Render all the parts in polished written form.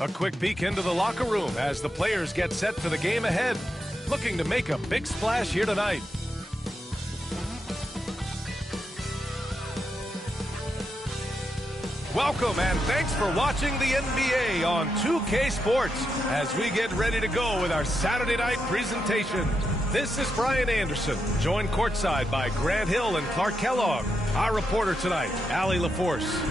A quick peek into the locker room as the players get set for the game ahead. Looking to make a big splash here tonight. Welcome and thanks for watching the NBA on 2K Sports as we get ready to go with our Saturday night presentation. This is Brian Anderson, joined courtside by Grant Hill and Clark Kellogg. Our reporter tonight, Allie LaForce.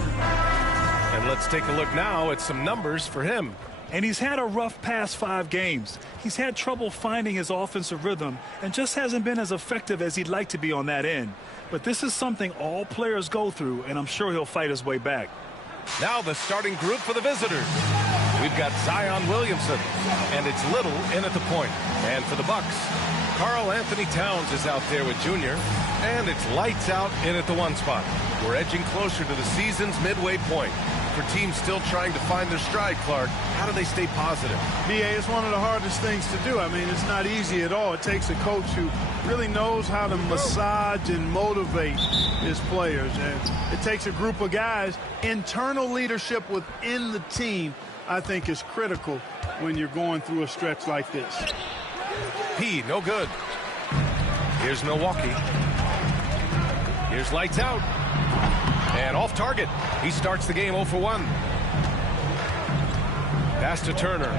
And let's take a look now at some numbers for him. And he's had a rough past 5 games. He's had trouble finding his offensive rhythm and just hasn't been as effective as he'd like to be on that end. But this is something all players go through, and I'm sure he'll fight his way back. Now the starting group for the visitors. We've got Zion Williamson, and it's Little in at the point. And for the Bucks, Karl Anthony Towns is out there with Junior, and it's lights out in at the 1 spot. We're edging closer to the season's midway point. For teams still trying to find their stride, Clark, how do they stay positive? B.A., it's one of the hardest things to do. I mean, it's not easy at all. It takes a coach who really knows how to massage and motivate his players. And it takes a group of guys. Internal leadership within the team, I think, is critical when you're going through a stretch like this. P, no good. Here's Milwaukee. Here's lights out. And off target. He starts the game 0 for 1. Pass to Turner.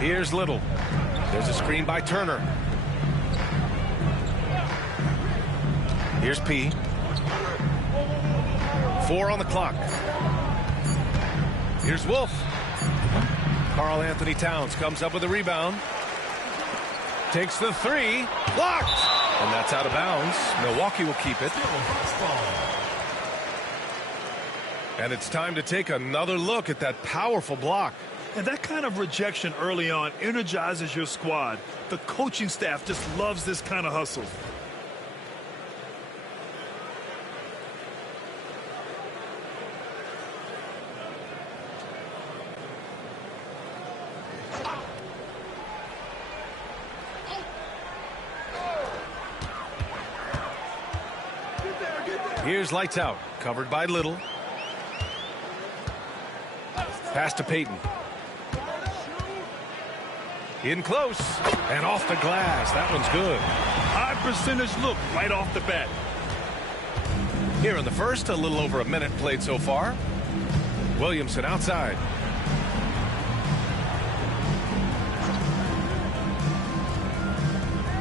Here's Little. There's a screen by Turner. Here's P. 4 on the clock. Here's Wolf. Karl Anthony Towns comes up with a rebound. Takes the 3. Blocked. And that's out of bounds. Milwaukee will keep it. And it's time to take another look at that powerful block. And that kind of rejection early on energizes your squad. The coaching staff just loves this kind of hustle. Here's lights out, covered by Little. Pass to Payton. In close, and off the glass. That one's good. High percentage look right off the bat. Here in the first, a little over a minute played so far. Williamson outside.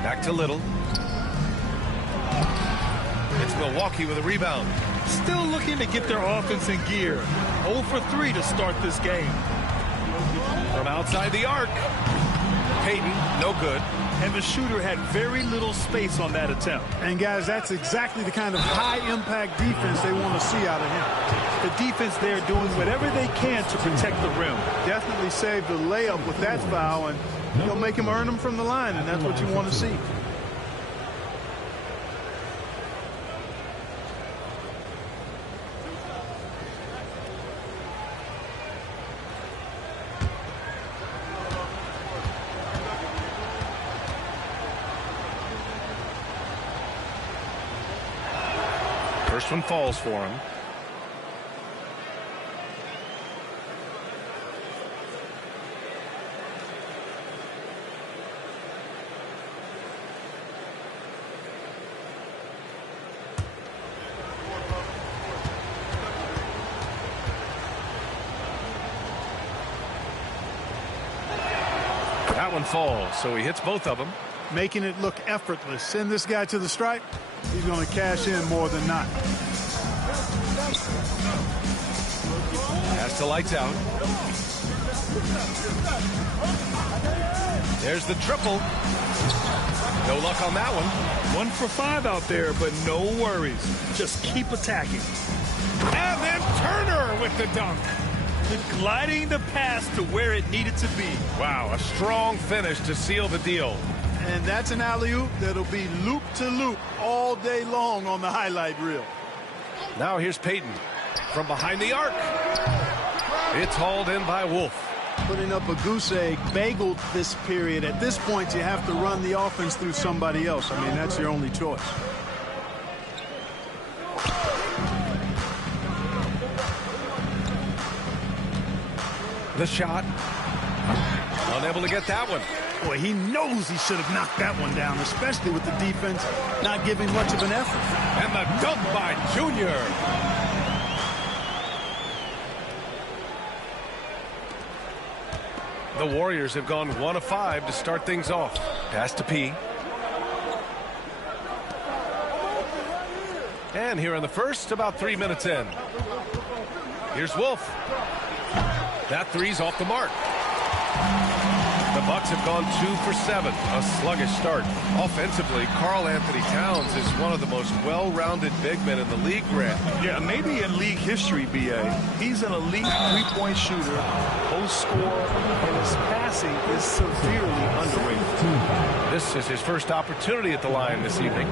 Back to Little. It's Milwaukee with a rebound. Still looking to get their offense in gear. 0 for 3 to start this game. From outside the arc. Payton, no good. And the shooter had very little space on that attempt. And, guys, that's exactly the kind of high-impact defense they want to see out of him. The defense there doing whatever they can to protect the rim. Definitely saved the layup with that foul, and you'll make him earn them from the line, and that's what you want to see. First one falls for him. That one falls, so he hits both of them. Making it look effortless. Send this guy to the stripe. He's going to cash in more than not. Pass to lights out. There's the triple. No luck on that one. 1 for 5 out there, but no worries. Just keep attacking. And then Turner with the dunk. Gliding the pass to where it needed to be. Wow, a strong finish to seal the deal. And that's an alley-oop that'll be loop-to-loop all day long on the highlight reel. Now here's Payton from behind the arc. It's hauled in by Wolf. Putting up a goose egg, bageled this period. At this point, you have to run the offense through somebody else. I mean, that's your only choice. The shot. Unable to get that one. Boy, he knows he should have knocked that one down, especially with the defense not giving much of an effort. And the dunk by Junior. The Warriors have gone 1 of 5 to start things off. Pass to P. And here in the first, about 3 minutes in. Here's Wolf. That three's off the mark. The Bucks have gone 2 for 7, a sluggish start. Offensively, Karl Anthony Towns is one of the most well-rounded big men in the league, Grant. Yeah, maybe in league history, B.A. He's an elite three-point shooter, post scorer, and his passing is severely underrated. This is his first opportunity at the line this evening.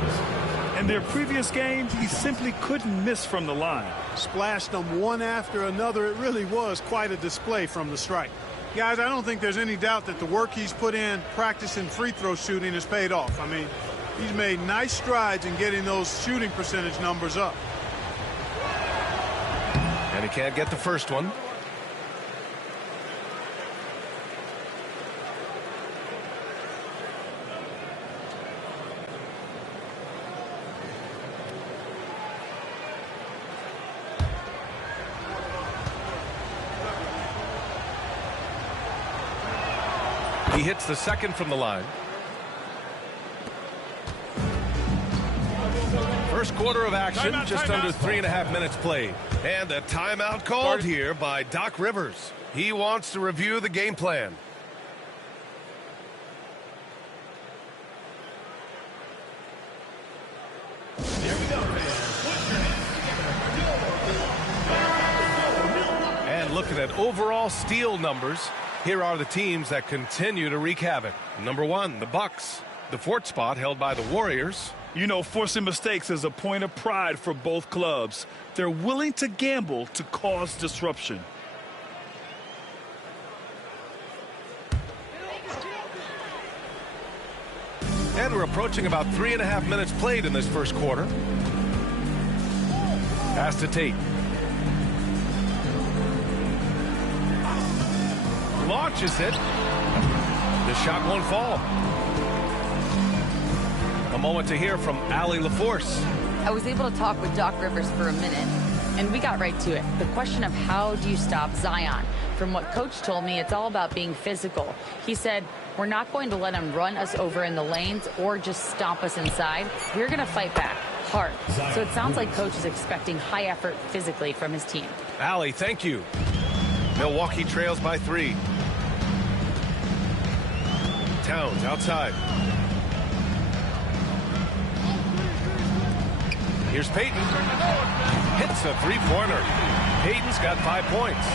In their previous games, he simply couldn't miss from the line. Splashed them one after another. It really was quite a display from the strike. Guys, I don't think there's any doubt that the work he's put in practicing free throw shooting has paid off. I mean, he's made nice strides in getting those shooting percentage numbers up. And he can't get the first one. He hits the second from the line. First quarter of action, just under 3.5 minutes played. And a timeout called here by Doc Rivers. He wants to review the game plan. Here we go, And looking at overall steal numbers, here are the teams that continue to wreak havoc. Number 1, the Bucks. The 4th spot held by the Warriors. You know, forcing mistakes is a point of pride for both clubs. They're willing to gamble to cause disruption. And we're approaching about 3.5 minutes played in this first quarter. Pass to Tate. Launches it. The shot won't fall. A moment to hear from Allie LaForce. I was able to talk with Doc Rivers for a minute, and we got right to it. The question of how do you stop Zion? From what Coach told me, it's all about being physical. He said, we're not going to let him run us over in the lanes or just stomp us inside. We're going to fight back hard. So it sounds like Coach is expecting high effort physically from his team. Allie, thank you. Milwaukee trails by 3. Towns outside. Here's Payton. Hits a three-pointer. Payton's got 5 points.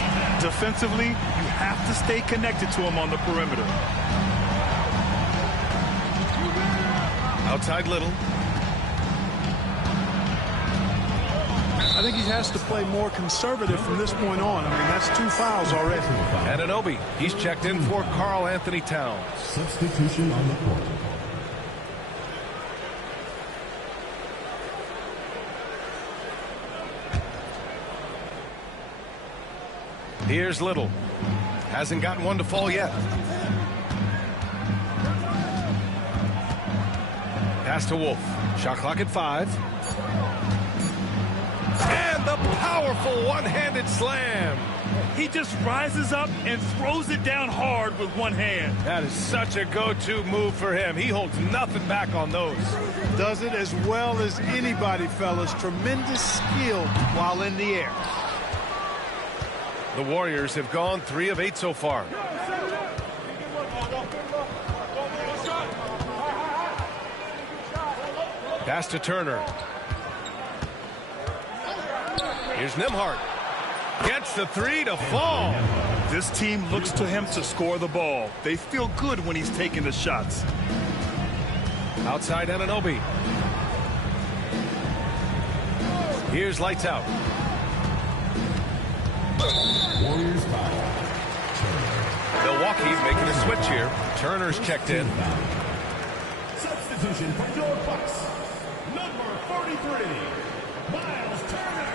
Defensively, you have to stay connected to him on the perimeter. Outside Little. I think he has to play more conservative from this point on. I mean, that's 2 fouls already. Anunoby. He's checked in for Karl Anthony Towns. Substitution on the court. Here's Little. Hasn't gotten one to fall yet. Pass to Wolf. Shot clock at 5. And the powerful one-handed slam. He just rises up and throws it down hard with one hand. That is such a go-to move for him. He holds nothing back on those. Does it as well as anybody, fellas. Tremendous skill while in the air. The Warriors have gone 3 of 8 so far. Pass to Turner. Here's Nembhard. Gets the 3 to fall. This team looks to him to score the ball. They feel good when he's taking the shots. Outside Anunoby. Here's lights out. Warriors foul. Milwaukee making a switch here. Turner's checked in. Substitution for your Bucks. Number 43, Miles Turner.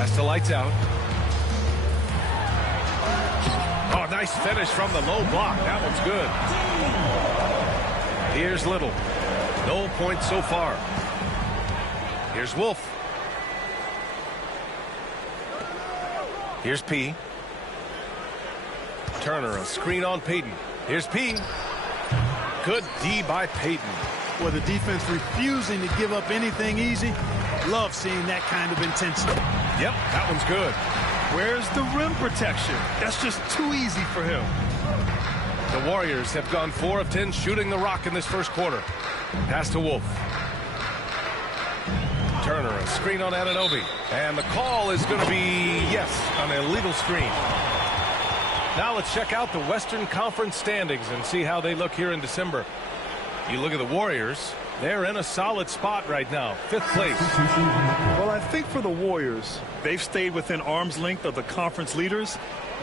Pass to lights out. Oh, nice finish from the low block. That one's good. Here's Little. No points so far. Here's Wolf. Here's P. Turner, a screen on Payton. Here's P. Good D by Payton. Well, the defense refusing to give up anything easy. Love seeing that kind of intensity. Yep, that one's good. Where's the rim protection? That's just too easy for him. The Warriors have gone 4 of 10 shooting the rock in this first quarter. Pass to Wolf. Turner, a screen on Anunoby. And the call is going to be, yes, an illegal screen. Now let's check out the Western Conference standings and see how they look here in December. You look at the Warriors, they're in a solid spot right now, 5th place. Well, I think for the Warriors, they've stayed within arm's length of the conference leaders.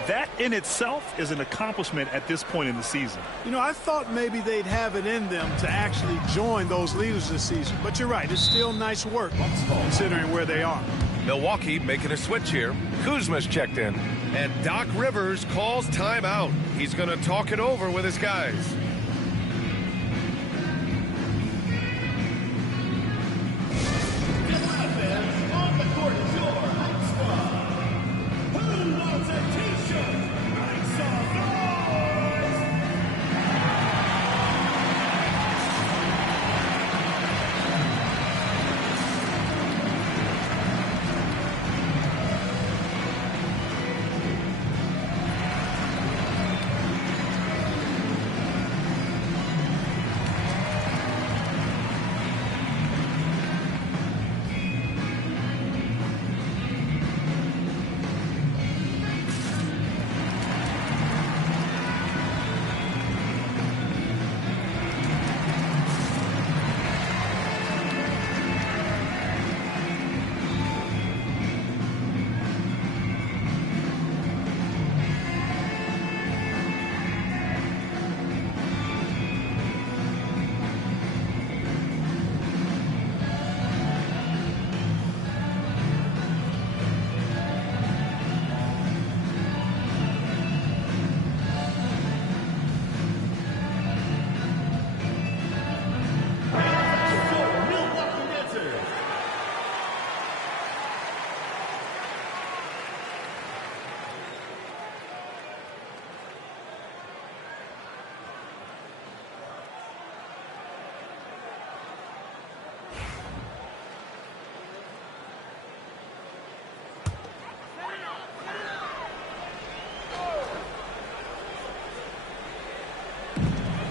That in itself is an accomplishment at this point in the season. You know, I thought maybe they'd have it in them to actually join those leaders this season. But you're right, it's still nice work considering where they are. Milwaukee making a switch here. Kuzma's checked in. And Doc Rivers calls timeout. He's going to talk it over with his guys.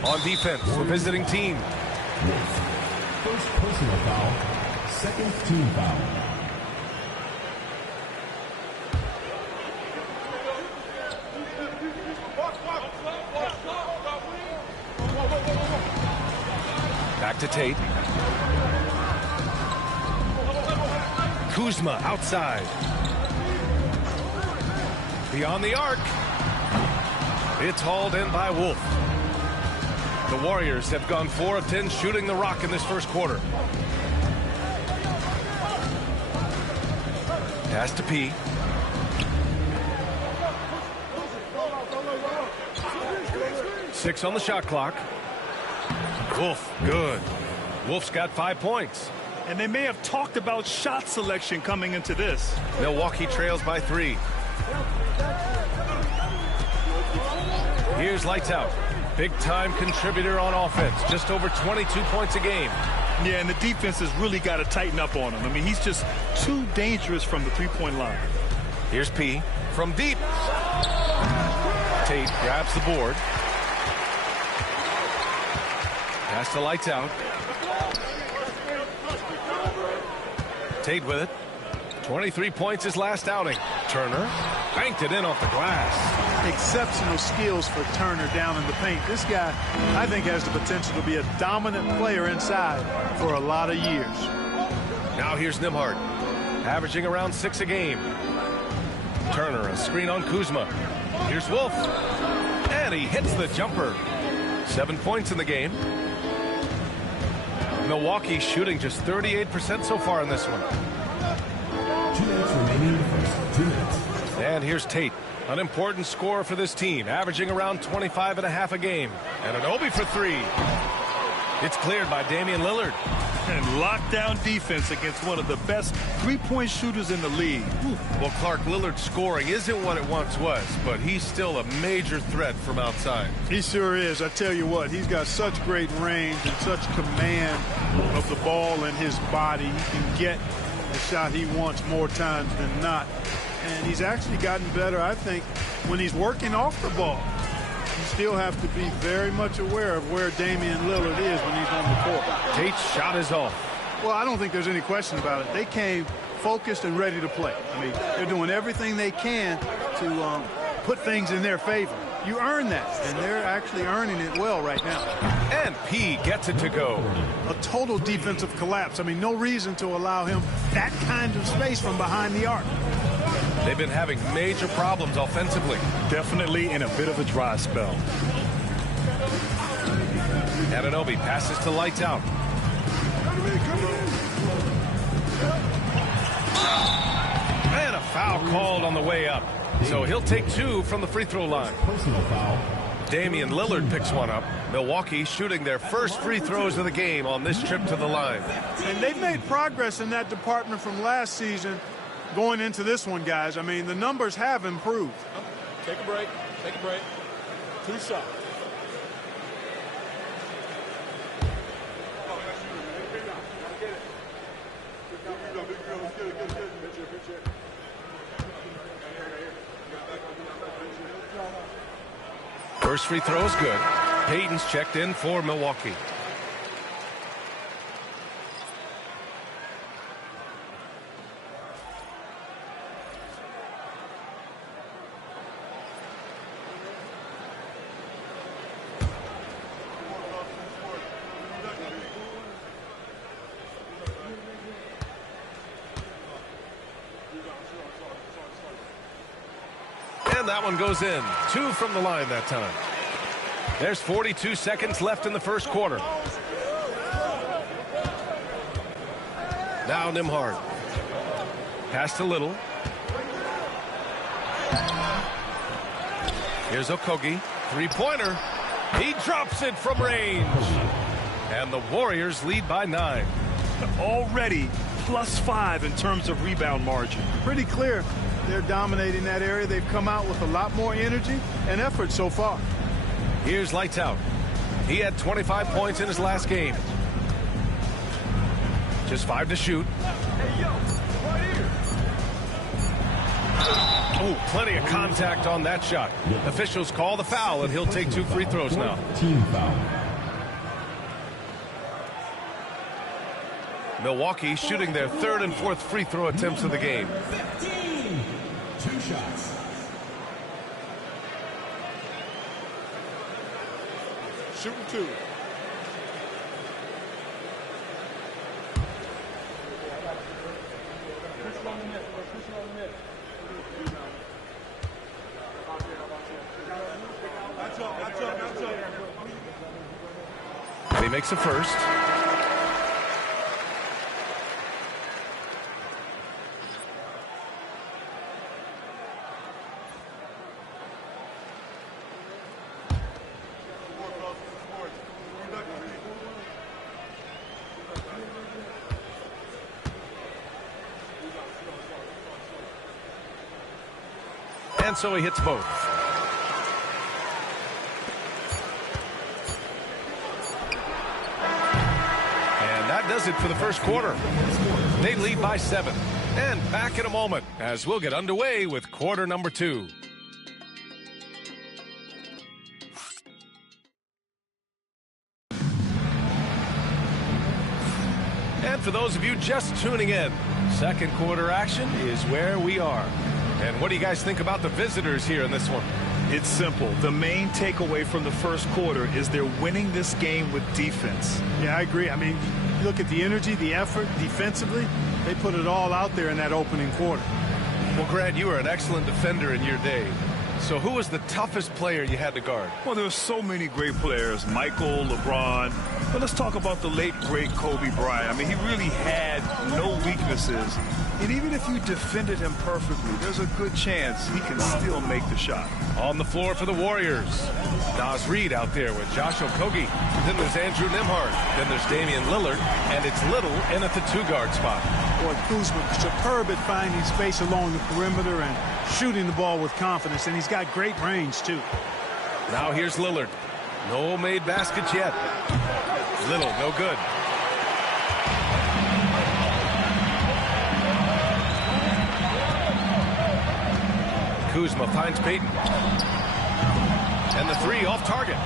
On defense, the visiting team. First personal foul, second team foul. Back to Tate. Kuzma outside. Beyond the arc. It's hauled in by Wolf. The Warriors have gone 4 of 10 shooting the rock in this first quarter. Pass to P. Six on the shot clock. Wolf, good. Wolf's got 5 points. And they may have talked about shot selection coming into this. Milwaukee trails by 3. Here's lights out. Big-time contributor on offense. Just over 22 points a game. Yeah, and the defense has really got to tighten up on him. I mean, he's just too dangerous from the three-point line. Here's P from deep. Tate grabs the board. Pass to lights out. Tate with it. 23 points his last outing. Turner banked it in off the glass. Exceptional skills for Turner down in the paint. This guy, I think, has the potential to be a dominant player inside for a lot of years. Now here's Nembhard, averaging around 6 a game. Turner, a screen on Kuzma. Here's Wolf. And he hits the jumper. 7 points in the game. Milwaukee shooting just 38% so far in this one. 2 minutes remaining in the first. 2 minutes. And here's Tate, an important scorer for this team, averaging around 25.5 a game. And Anunoby for three. It's cleared by Damian Lillard. And lockdown defense against one of the best three-point shooters in the league. Well, Clark, Lillard's scoring isn't what it once was, but he's still a major threat from outside. He sure is. I tell you what, he's got such great range and such command of the ball in his body. He can get the shot he wants more times than not. And he's actually gotten better, I think, when he's working off the ball. You still have to be very much aware of where Damian Lillard is when he's on the court. Tate's shot is off. Well, I don't think there's any question about it. They came focused and ready to play. I mean, they're doing everything they can to put things in their favor. You earn that, and they're actually earning it well right now. And P gets it to go. A total defensive collapse. I mean, no reason to allow him that kind of space from behind the arc. They've been having major problems offensively. Definitely in a bit of a dry spell. Anunoby passes to Lights Out. And a foul called on the way up. So he'll take two from the free throw line. Personal foul. Damian Lillard picks one up. Milwaukee shooting their first free throws of the game on this trip to the line. And they've made progress in that department from last season going into this one, guys. I mean, the numbers have improved. Take a break. Take a break. 2 shots. First free throw is good. Payton's checked in for Milwaukee. And that one goes in. 2 from the line that time. There's 42 seconds left in the first quarter. Now Nembhard. Pass to Little. Here's Okogie. Three-pointer. He drops it from range. And the Warriors lead by 9. Already +5 in terms of rebound margin. Pretty clear. They're dominating that area. They've come out with a lot more energy and effort so far. Here's Lights Out. He had 25 points in his last game. Just 5 to shoot. Oh, plenty of contact on that shot. Officials call the foul, and he'll take 2 free throws now. Team foul. Milwaukee shooting their 3rd and 4th free throw attempts of the game. 15. 2 shots. Shooting 2. And he makes the first. And so he hits both. And that does it for the first quarter. They lead by 7. And back in a moment as we'll get underway with quarter number 2. And for those of you just tuning in, second quarter action is where we are. And what do you guys think about the visitors here in this one? It's simple. The main takeaway from the first quarter is they're winning this game with defense. Yeah, I agree. I mean, look at the energy, the effort defensively. They put it all out there in that opening quarter. Well, Grant, you were an excellent defender in your day. So who was the toughest player you had to guard? Well, there were so many great players, Michael, LeBron. But let's talk about the late, great Kobe Bryant. I mean, he really had no weaknesses And even if you defended him perfectly, there's a good chance he can still make the shot. On the floor for the Warriors, Naz Reid out there with Josh Okogie. Then there's Andrew Nembhard. Then there's Damian Lillard. And it's Little in at the 2-guard spot. Boy, Kuzma, superb at finding space along the perimeter and shooting the ball with confidence. And he's got great range, too. Now here's Lillard. No made baskets yet. Little, no good. Kuzma finds Payton. And the 3 off target.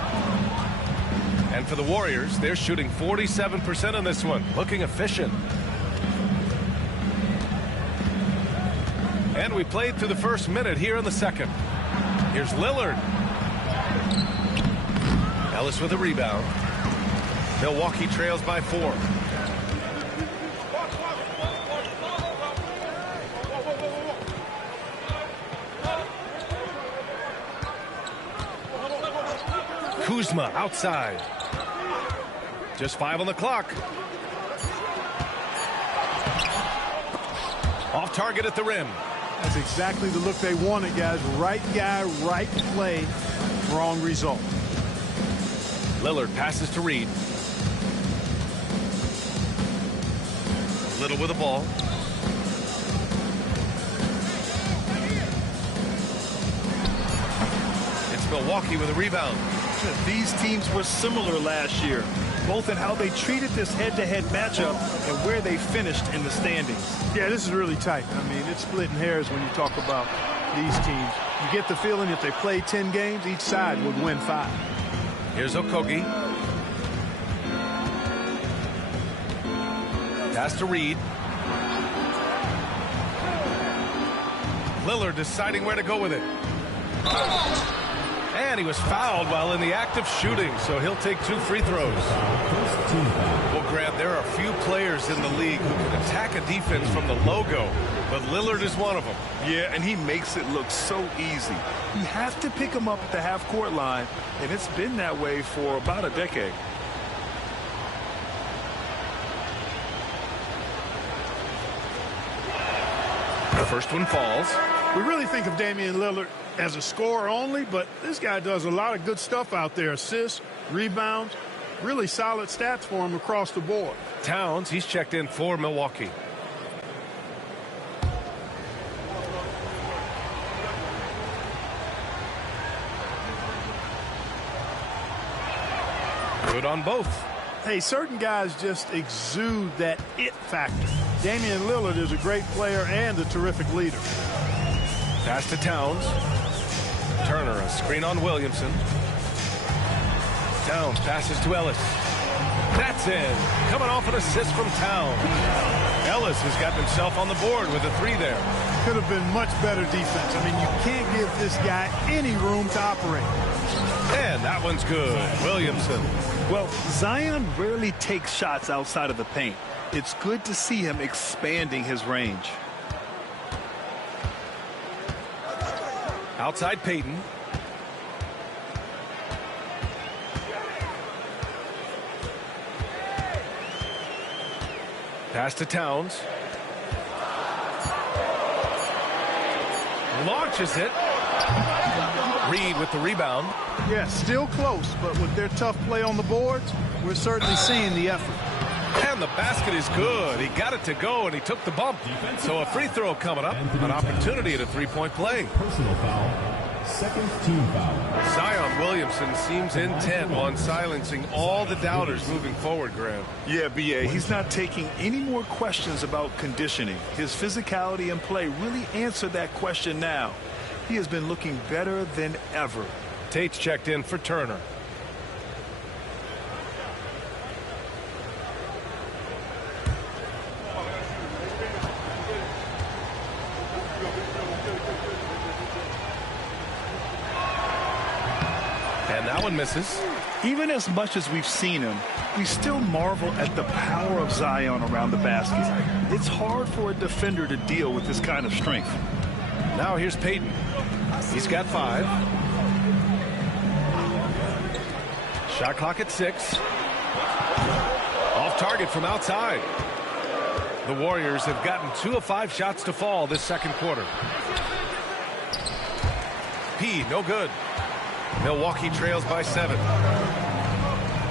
And for the Warriors, they're shooting 47% on this one. Looking efficient. And we played through the first minute here in the second. Here's Lillard. Ellis with a rebound. Milwaukee trails by 4. Kuzma outside. Just 5 on the clock. Off target at the rim. That's exactly the look they wanted, guys. Right guy, right play, wrong result. Lillard passes to Reid. Little with the ball. It's Milwaukee with a rebound. These teams were similar last year, both in how they treated this head-to-head matchup and where they finished in the standings. Yeah, this is really tight. I mean, it's splitting hairs when you talk about these teams. You get the feeling if they play 10 games, each side would win 5. Here's Okogie. Pass to Reid. Lillard deciding where to go with it. And he was fouled while in the act of shooting, so he'll take 2 free throws. Well, Grant, there are few players in the league who can attack a defense from the logo, but Lillard is one of them. Yeah, and he makes it look so easy. You have to pick him up at the half-court line, and it's been that way for about a decade. The first one falls. We really think of Damian Lillard as a scorer only, but this guy does a lot of good stuff out there. Assists, rebounds, really solid stats for him across the board. Towns, he's checked in for Milwaukee. Good on both. Hey, certain guys just exude that it factor. Damian Lillard is a great player and a terrific leader. Pass to Towns. Turner, a screen on Williamson. Towns passes to Ellis. That's in. Coming off an assist from Towns. Ellis has got himself on the board with a 3 there. Could have been much better defense. I mean, you can't give this guy any room to operate. And that one's good. Williamson. Well, Zion rarely takes shots outside of the paint. It's good to see him expanding his range. Outside Payton. Pass to Towns. Launches it. Reid with the rebound. Yeah, still close, but with their tough play on the boards, we're certainly seeing the effort. And the basket is good. He got it to go, and he took the bump. So a free throw coming up. An opportunity at a 3-point play. Personal foul. Second team foul. Zion Williamson seems intent on silencing all the doubters moving forward, Graham. Yeah, B.A., he's not taking any more questions about conditioning. His physicality and play really answered that question now. He has been looking better than ever. Tate's checked in for Turner. And that one misses. Even as much as we've seen him, we still marvel at the power of Zion around the basket. It's hard for a defender to deal with this kind of strength. Now here's Payton. He's got 5. Shot clock at 6. Off target from outside. The Warriors have gotten 2 of 5 shots to fall this second quarter. P, no good. Milwaukee trails by 7.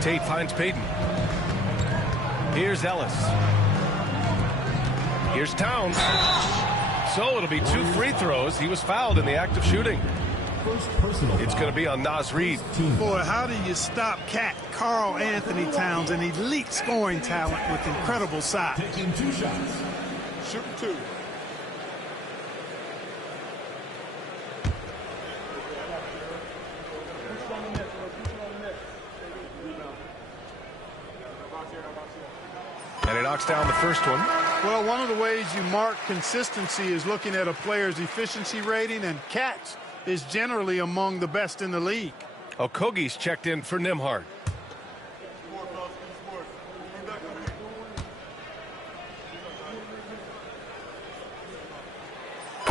Tate finds Payton. Here's Ellis. Here's Towns. So it'll be 2 free throws. He was fouled in the act of shooting. It's going to be on Naz Reid. Boy, how do you stop Cat Karl Anthony Towns, an elite scoring talent with incredible size? Taking 2 shots. Shooting 2. And he knocks down the first one. Well, one of the ways you mark consistency is looking at a player's efficiency rating, and Cat's is generally among the best in the league. Okogie's checked in for Nembhard.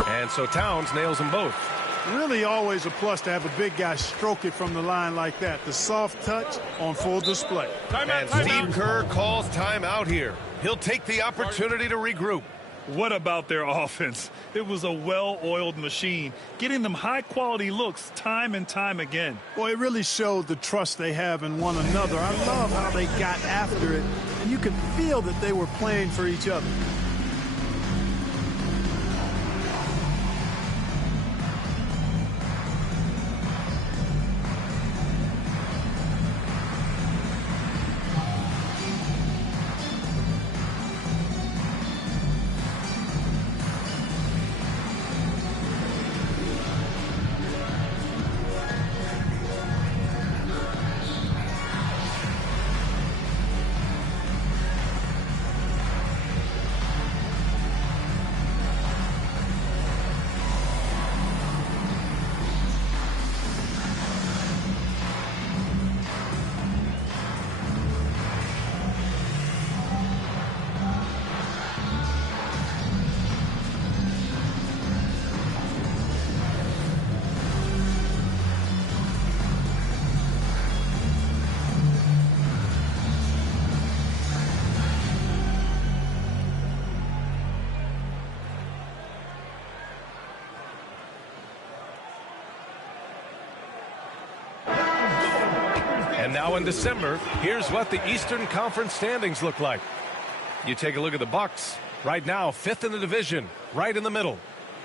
And so Towns nails them both. Really always a plus to have a big guy stroke it from the line like that. The soft touch on full display. And Steve Kerr calls timeout here. He'll take the opportunity to regroup. What about their offense? It was a well-oiled machine, getting them high-quality looks time and time again. Boy, it really showed the trust they have in one another. I love how they got after it, and you could feel that they were playing for each other. And now in December, here's what the Eastern Conference standings look like. You take a look at the Bucks. Right now, 5th in the division, right in the middle.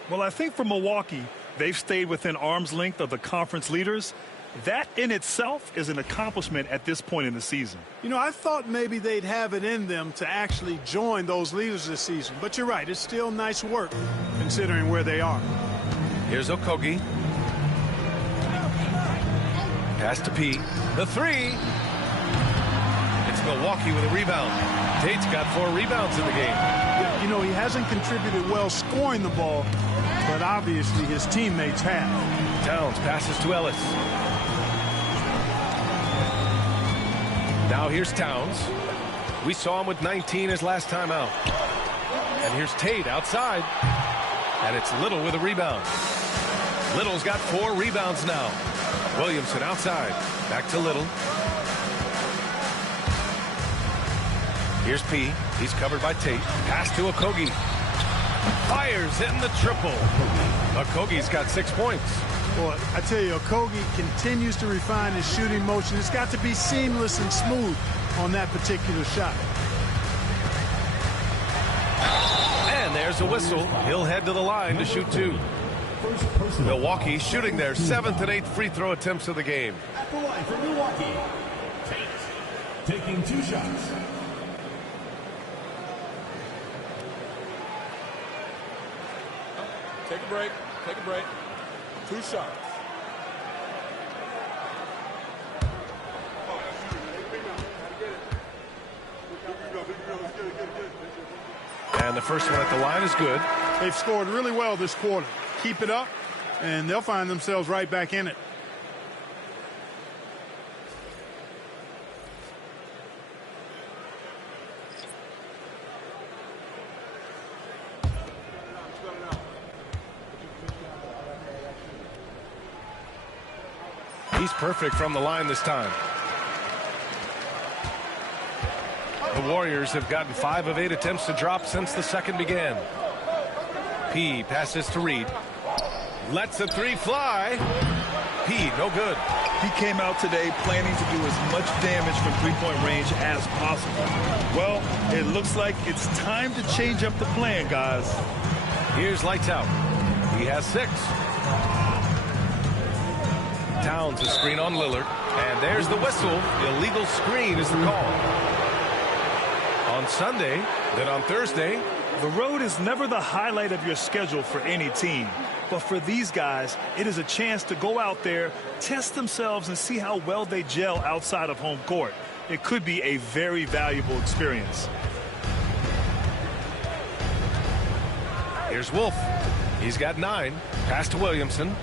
Well, I think for Milwaukee, they've stayed within arm's length of the conference leaders. That in itself is an accomplishment at this point in the season. You know, I thought maybe they'd have it in them to actually join those leaders this season. But you're right, it's still nice work considering where they are. Here's Okogie. Pass to P. The 3. It's Milwaukee with a rebound. Tate's got 4 rebounds in the game. You know, he hasn't contributed well scoring the ball, but obviously his teammates have. Towns passes to Ellis. Now here's Towns. We saw him with 19 his last time out. And here's Tate outside. And it's Little with a rebound. Little's got 4 rebounds now. Williamson outside. Back to Little. Here's P. He's covered by Tate. Pass to Okogie. Fires in the triple. Okogie's got 6 points. Boy, I tell you, Okogie continues to refine his shooting motion. It's got to be seamless and smooth on that particular shot. And there's a whistle. He'll head to the line to shoot 2. Milwaukee shooting their 7th and 8th free throw attempts of the game. At the line for Milwaukee, Tate taking 2 shots. Take a break. Take a break. 2 shots. And the first one at the line is good. They've scored really well this quarter. Keep it up, and they'll find themselves right back in it. He's perfect from the line this time. The Warriors have gotten 5 of 8 attempts to drop since the second began. P passes to Reed. Lets a 3 fly. P, no good. He came out today planning to do as much damage from three-point range as possible. Well, it looks like it's time to change up the plan, guys. Here's lights out. He has 6. Towns a screen on Lillard. And there's the whistle. Illegal screen is the call. On Sunday, then on Thursday. The road is never the highlight of your schedule for any team. But for these guys, it is a chance to go out there, test themselves, and see how well they gel outside of home court. It could be a very valuable experience. Here's Wolf. He's got 9. Pass to Williamson.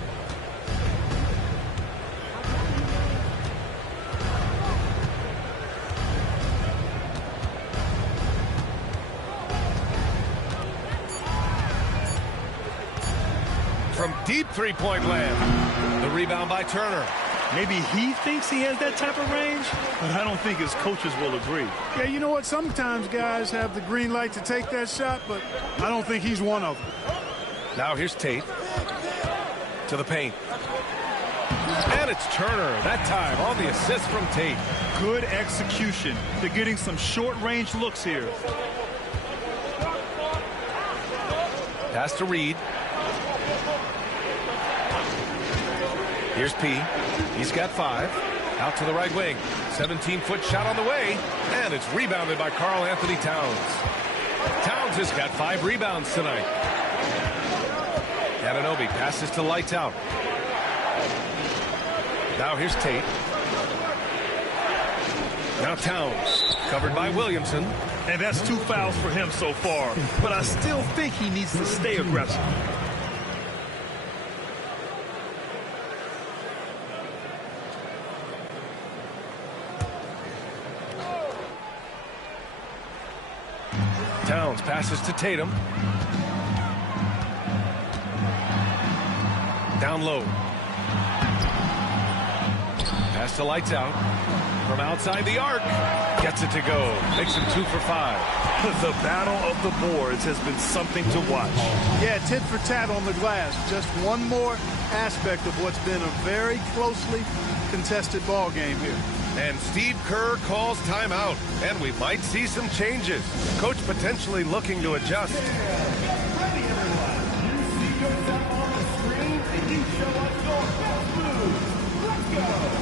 From deep three-point land. The rebound by Turner. Maybe he thinks he has that type of range, but I don't think his coaches will agree. Yeah, you know what? Sometimes guys have the green light to take that shot, but I don't think he's one of them. Now here's Tate. To the paint. And it's Turner, that time on the assist from Tate. Good execution. They're getting some short-range looks here. Pass to Reed. Here's P. He's got 5. Out to the right wing. 17-foot shot on the way. And it's rebounded by Karl Anthony Towns. Towns has got 5 rebounds tonight. Anunoby passes to lights out. Now here's Tate. Now Towns. Covered by Williamson. And that's 2 fouls for him so far. But I still think he needs to stay aggressive. Towns passes to Tatum. Down low. Pass to lights out. From outside the arc. Gets it to go. Makes him 2 for 5. The battle of the boards has been something to watch. Yeah, tit for tat on the glass. Just one more aspect of what's been a very closely contested ball game here. And Steve Kerr calls timeout. And we might see some changes. Coach potentially looking to adjust. Ready, everyone. Your seat goes up on the screen, and you show us your best move. Let's go.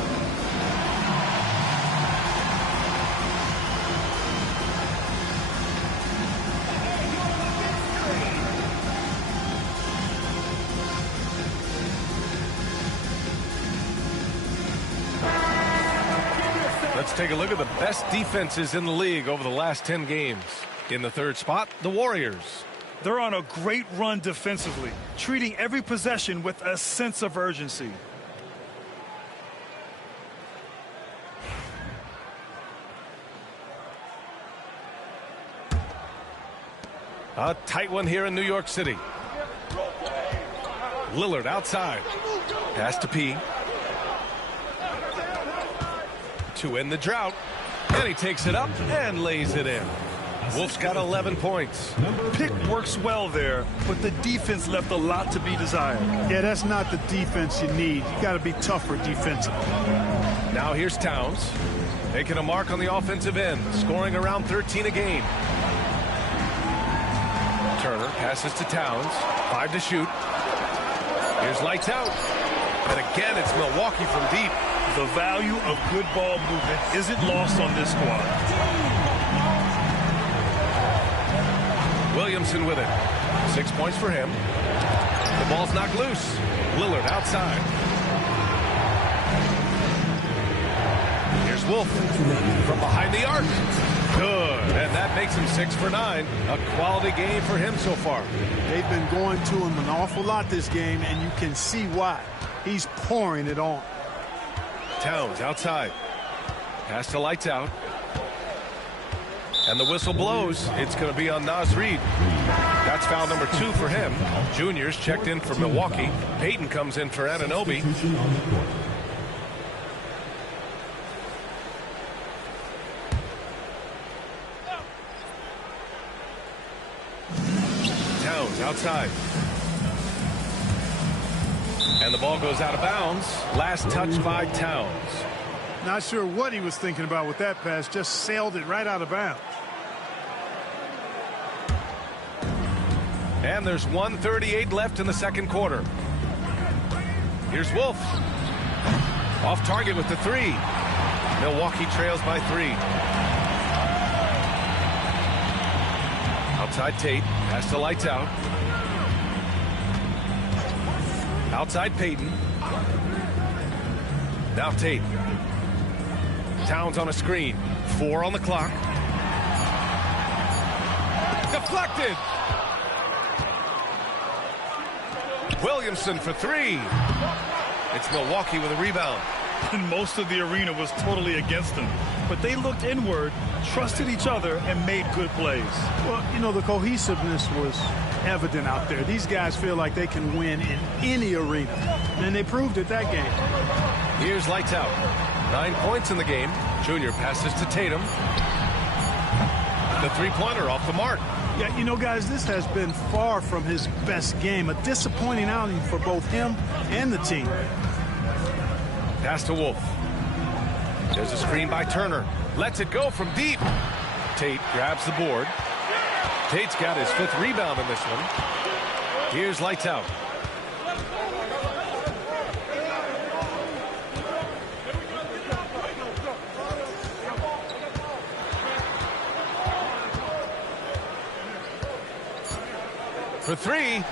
Let's take a look at the best defenses in the league over the last 10 games. In the third spot, the Warriors. They're on a great run defensively, treating every possession with a sense of urgency. A tight one here in New York City. Lillard outside. Pass to P. To end the drought. And he takes it up and lays it in. Wolf's got 11 points. Pick works well there, but the defense left a lot to be desired. Yeah, that's not the defense you need. You got to be tougher defensively. Now here's Towns. Making a mark on the offensive end. Scoring around 13 a game. Turner passes to Towns. 5 to shoot. Here's lights out. And again, it's Milwaukee from deep. The value of good ball movement isn't lost on this squad. Williamson with it. 6 points for him. The ball's knocked loose. Lillard outside. Here's Wolf from behind the arc. Good. And that makes him 6 for 9. A quality game for him so far. They've been going to him an awful lot this game, and you can see why. He's pouring it on. Towns outside. Pass to lights out. And the whistle blows. It's going to be on Naz Reid. That's foul number 2 for him. Juniors checked in for Milwaukee. Payton comes in for Anunoby. Outside. And the ball goes out of bounds. Last touch by Towns. Not sure what he was thinking about with that pass. Just sailed it right out of bounds. And there's 1:38 left in the second quarter. Here's Wolf. Off target with the three. Milwaukee trails by 3. Outside Tate. Pass to Lights Out. Outside Payton. Now Tate. Towns on a screen. 4 on the clock. Deflected. Williamson for 3. It's Milwaukee with a rebound. And most of the arena was totally against them. But they looked inward, trusted each other, and made good plays. Well, you know, the cohesiveness was evident out there. These guys feel like they can win in any arena. And they proved it that game. Here's Lights Out. 9 points in the game. Junior passes to Tatum. The three-pointer off the mark. Yeah, you know, guys, this has been far from his best game. A disappointing outing for both him and the team. Pass to Wolf. There's a screen by Turner. Lets it go from deep. Tate grabs the board. Tate's got his 5th rebound in this one. Here's Lights Out. For 3.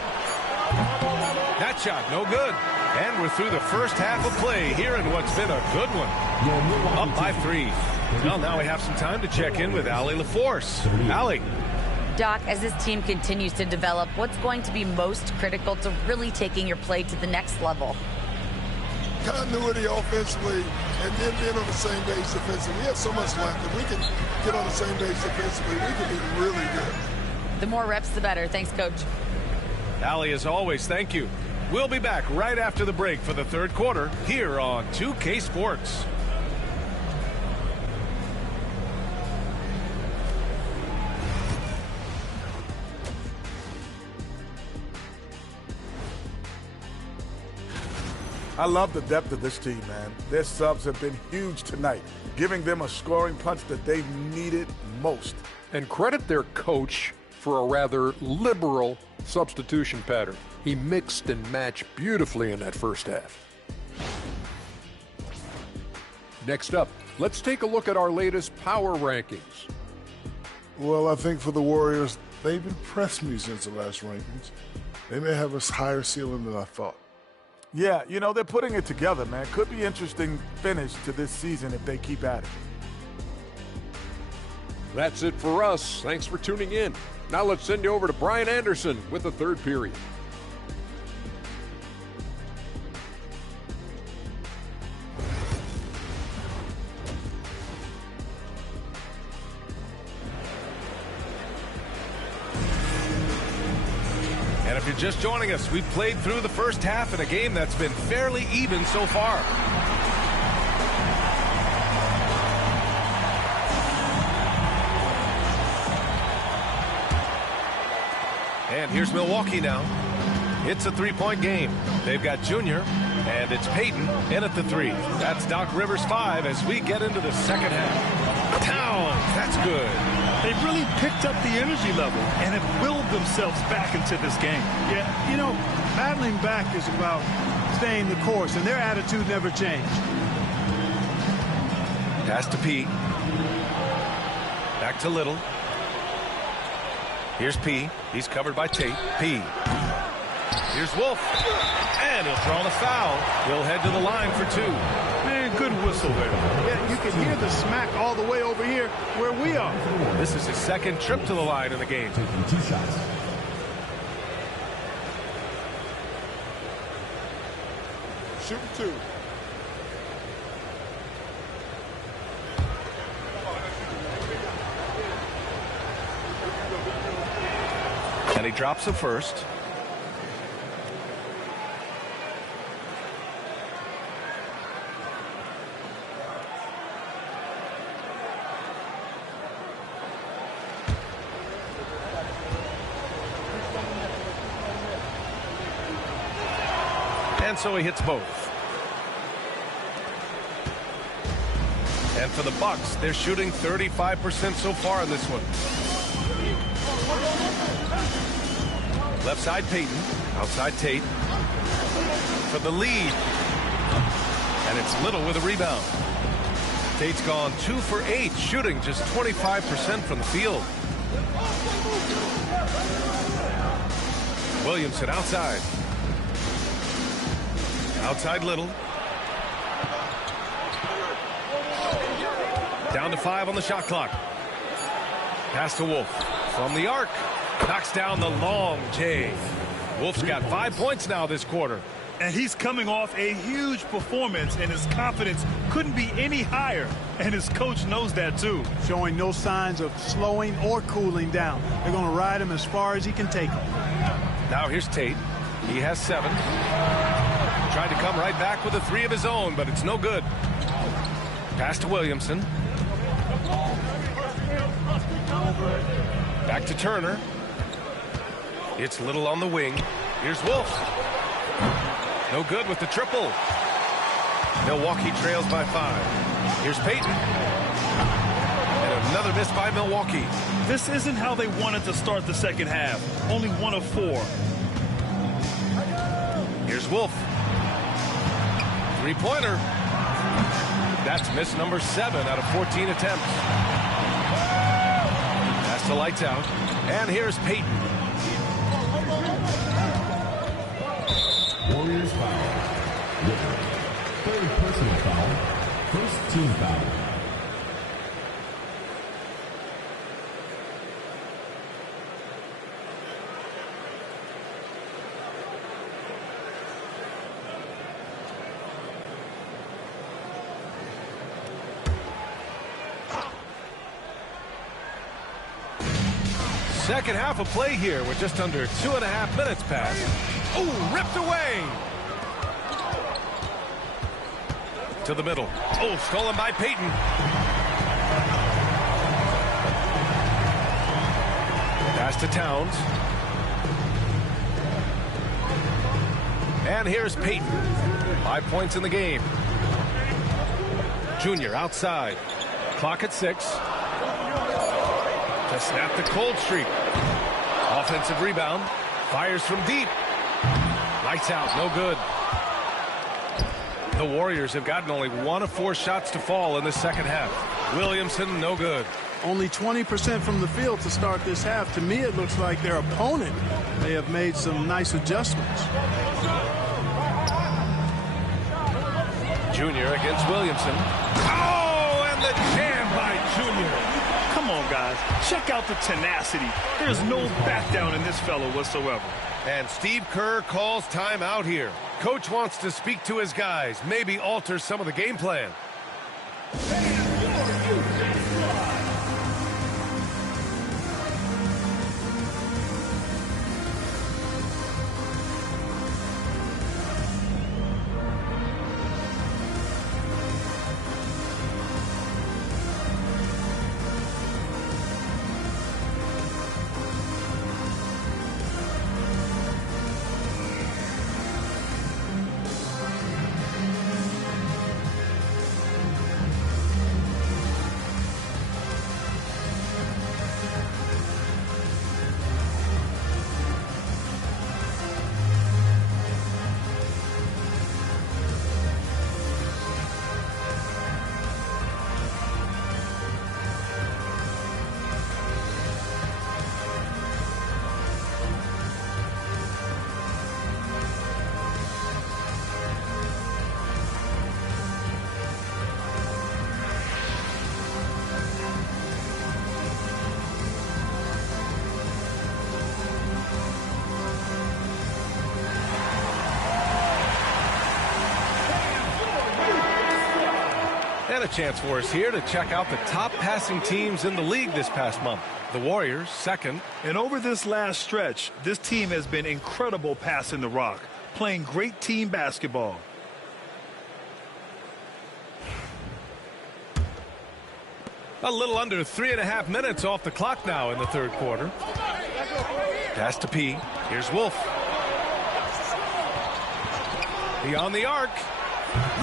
That shot no good. And we're through the first half of play here in what's been a good one. Up by 3. Well, now we have some time to check in with Allie LaForce. Allie. Doc, as this team continues to develop, what's going to be most critical to really taking your play to the next level? Continuity offensively and then being on the same page defensively. We have so much left. If we can get on the same page defensively, we can be really good. The more reps, the better. Thanks, Coach. Allie, as always, thank you. We'll be back right after the break for the third quarter here on 2K Sports. I love the depth of this team, man. Their subs have been huge tonight, giving them a scoring punch that they needed most. And credit their coach for a rather liberal substitution pattern. He mixed and matched beautifully in that first half. Next up, let's take a look at our latest power rankings. Well, I think for the Warriors, they've impressed me since the last rankings. They may have a higher ceiling than I thought. Yeah, you know, they're putting it together, man. Could be interesting finish to this season if they keep at it. That's it for us. Thanks for tuning in. Now let's send you over to Brian Anderson with the third period. And if you're just joining us, we've played through the first half in a game that's been fairly even so far. And here's Milwaukee now. It's a three-point game. They've got Junior, and it's Payton in at the 3. That's Doc Rivers 5 as we get into the second half. Towns, that's good. They've really picked up the energy level and have willed themselves back into this game. Yeah, you know, battling back is about staying the course, and their attitude never changed. Pass to P. Back to Little. Here's P. He's covered by Tate. P. Here's Wolf. And he'll throw on a foul. He'll head to the line for 2. Man, good whistle there. Yeah, you can hear the smack all the way over here where we are. This is his second trip to the line in the game. Taking 2 shots. Shooting 2. And he drops the first. And so he hits both. And for the Bucks, they're shooting 35% so far in this one. Left side Payton, outside Tate. For the lead. And it's Little with a rebound. Tate's gone 2 for 8, shooting just 25% from the field. Williamson outside. Outside Little. Down to 5 on the shot clock. Pass to Wolf. From the arc. Knocks down the long J. Wolf's got 5 points now this quarter. And he's coming off a huge performance, and his confidence couldn't be any higher. And his coach knows that, too. Showing no signs of slowing or cooling down. They're going to ride him as far as he can take him. Now here's Tate. He has 7. Tried to come right back with a 3 of his own, but it's no good. Pass to Williamson. Back to Turner. It's Little on the wing. Here's Wolf. No good with the triple. Milwaukee trails by 5. Here's Payton. And another miss by Milwaukee. This isn't how they wanted to start the second half. Only 1 of 4. Here's Wolf. 3-pointer. That's miss number 7 out of 14 attempts. That's the lights out. And here's Payton. Warriors foul. Third personal foul. First team foul. Second half of play here with just under 2.5 minutes passed. Oh, ripped away. To the middle. Oh, stolen by Payton. Pass to Towns. And here's Payton. 5 points in the game. Junior outside. Clock at 6. To snap the cold streak. Offensive rebound. Fires from deep. Lights out. No good. The Warriors have gotten only 1 of 4 shots to fall in the second half. Williamson, no good. Only 20% from the field to start this half. To me, it looks like their opponent may have made some nice adjustments. Junior against Williamson. Oh, and the jam by Junior. Come on, guys. Check out the tenacity. There's no back down in this fellow whatsoever. And Steve Kerr calls timeout here. Coach wants to speak to his guys, maybe alter some of the game plan. And a chance for us here to check out the top passing teams in the league this past month. The Warriors, second. And over this last stretch, this team has been incredible passing the rock, playing great team basketball. A little under 3.5 minutes off the clock now in the third quarter. Pass to P. Here's Wolf. Beyond the arc.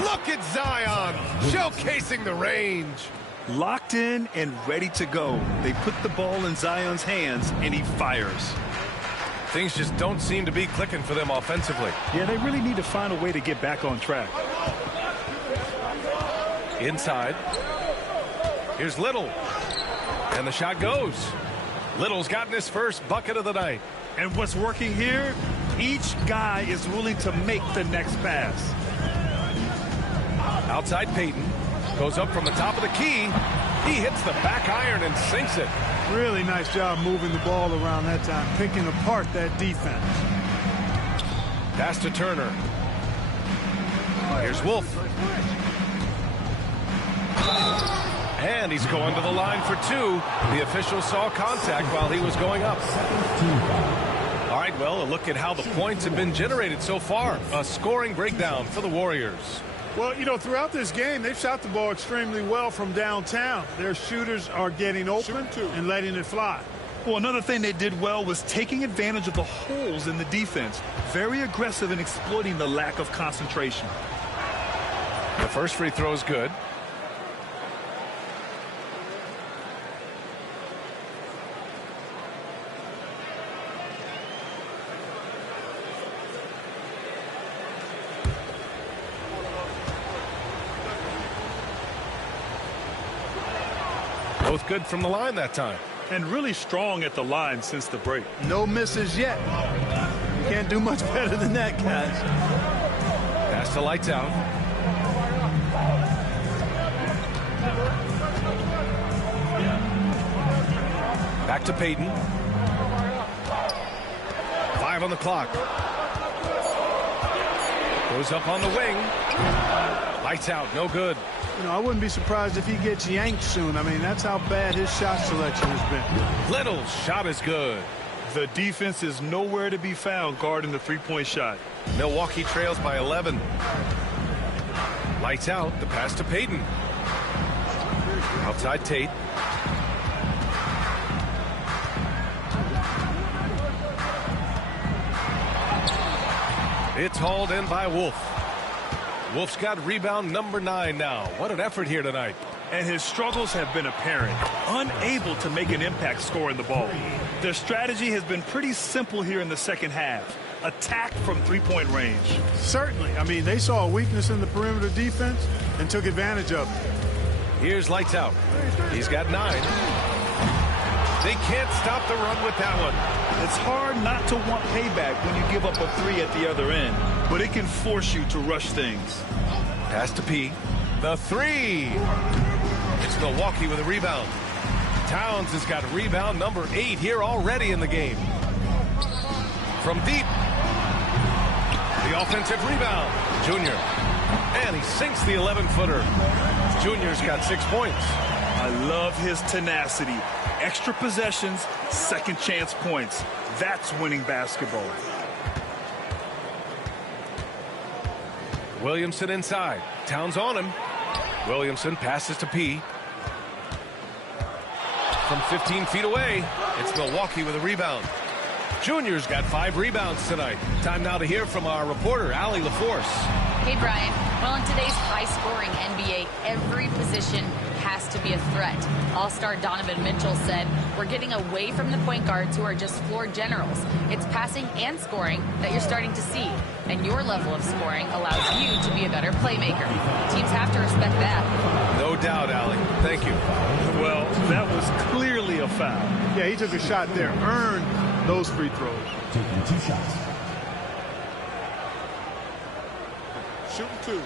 Look at Zion showcasing the range. Locked in and ready to go. They put the ball in Zion's hands, and he fires. Things just don't seem to be clicking for them offensively. Yeah, they really need to find a way to get back on track. Inside. Here's Little. And the shot goes. Little's gotten his first bucket of the night. And what's working here? Each guy is willing to make the next pass. Outside Payton. Goes up from the top of the key. He hits the back iron and sinks it. Really nice job moving the ball around that time, picking apart that defense. Pass to Turner. Here's Wolf. And he's going to the line for two. The official saw contact while he was going up. All right, well, a look at how the points have been generated so far. A scoring breakdown for the Warriors. Well, you know, throughout this game, they've shot the ball extremely well from downtown. Their shooters are getting open and letting it fly. Well, another thing they did well was taking advantage of the holes in the defense. Very aggressive in exploiting the lack of concentration. The first free throw is good. Both good from the line that time. And really strong at the line since the break. No misses yet. You can't do much better than that, guys. Pass to Lights Out. Back to Payton. 5 on the clock. Goes up on the wing. Lights Out, no good. You know, I wouldn't be surprised if he gets yanked soon. I mean, that's how bad his shot selection has been. Little's shot is good. The defense is nowhere to be found guarding the three-point shot. Milwaukee trails by 11. Lights Out, the pass to Payton. Outside Tate. It's hauled in by Wolf. Wolf's got rebound number 9 now. What an effort here tonight. And his struggles have been apparent. Unable to make an impact scoring the ball. Their strategy has been pretty simple here in the second half. Attack from three-point range. Certainly. I mean, they saw a weakness in the perimeter defense and took advantage of it. Here's Lights Out. He's got 9. They can't stop the run with that one. It's hard not to want payback when you give up a 3 at the other end, but it can force you to rush things. Pass to P. The 3. It's Milwaukee with a rebound. Towns has got rebound number 8 here already in the game. From deep. The offensive rebound. Junior. And he sinks the 11-footer. Junior's got 6 points. I love his tenacity. Extra possessions, second chance points. That's winning basketball. Williamson inside. Towns on him. Williamson passes to P. From 15 feet away, it's Milwaukee with a rebound. Junior's got 5 rebounds tonight. Time now to hear from our reporter, Allie LaForce. Hey, Brian. Well, in today's high-scoring NBA, every position has to be a threat. All-star Donovan Mitchell said, we're getting away from the point guards who are just floor generals. It's passing and scoring that you're starting to see. And your level of scoring allows you to be a better playmaker. Teams have to respect that. No doubt, Allie. Thank you. Well, that was clearly a foul. Yeah, he took a shot there, earned those free throws. Taking 2 shots. Shooting 2.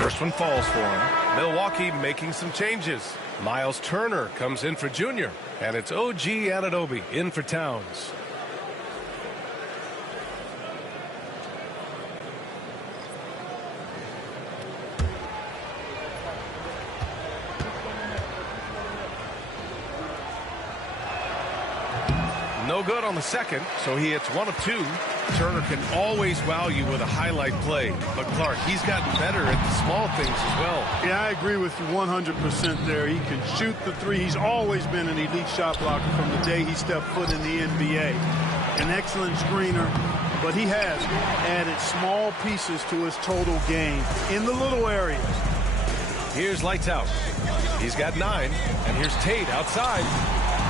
First one falls for him. Milwaukee making some changes. Miles Turner comes in for Junior. And it's OG Anunoby in for Towns. No good on the second, so he hits 1 of 2. Turner can always wow you with a highlight play, but Clark, he's gotten better at the small things as well. Yeah, I agree with you 100% there. He can shoot the three. He's always been an elite shot blocker from the day he stepped foot in the NBA. An excellent screener, but he has added small pieces to his total game in the little areas. Here's Lights Out. He's got 9, and here's Tate outside.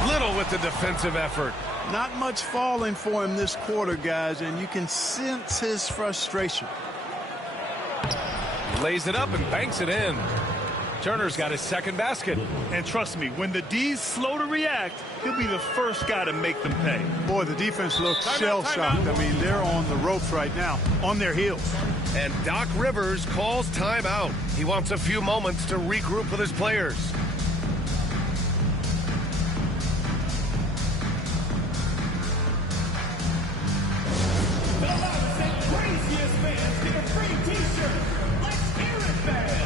Little with the defensive effort. Not much falling for him this quarter, guys, and you can sense his frustration. Lays it up and banks it in. Turner's got his second basket. And trust me, when the D's slow to react, he'll be the first guy to make them pay. Boy, the defense looks shell-shocked. I mean, they're on the ropes right now, on their heels. And Doc Rivers calls timeout. He wants a few moments to regroup with his players. The loudest and craziest fans get a free t-shirt. Let's hear it, fans.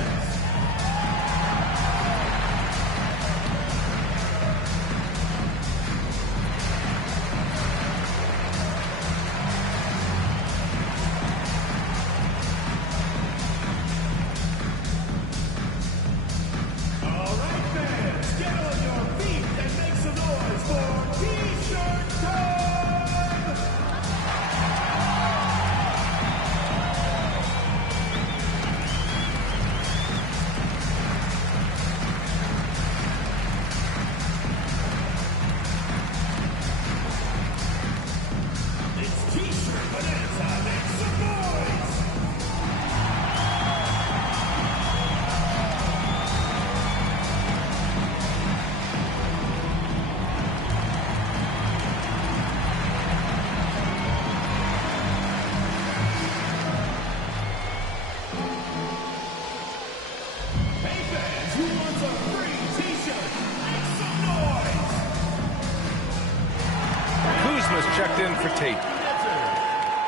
All right, fans, get on your feet and make some noise for t-shirt time. It's t-shirt bonanza. Make some noise. Hey fans, who wants a free t-shirt? Make some noise. Kuzma's checked in for Tate.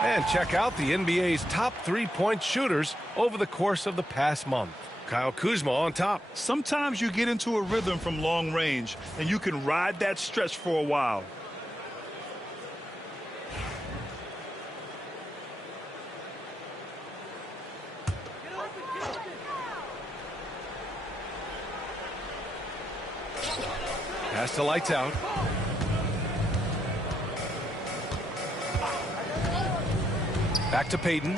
And check out the NBA's top three-point shooters over the course of the past month. Kyle Kuzma on top. Sometimes you get into a rhythm from long range, and you can ride that stretch for a while. Pass to Lights Out. Back to Payton.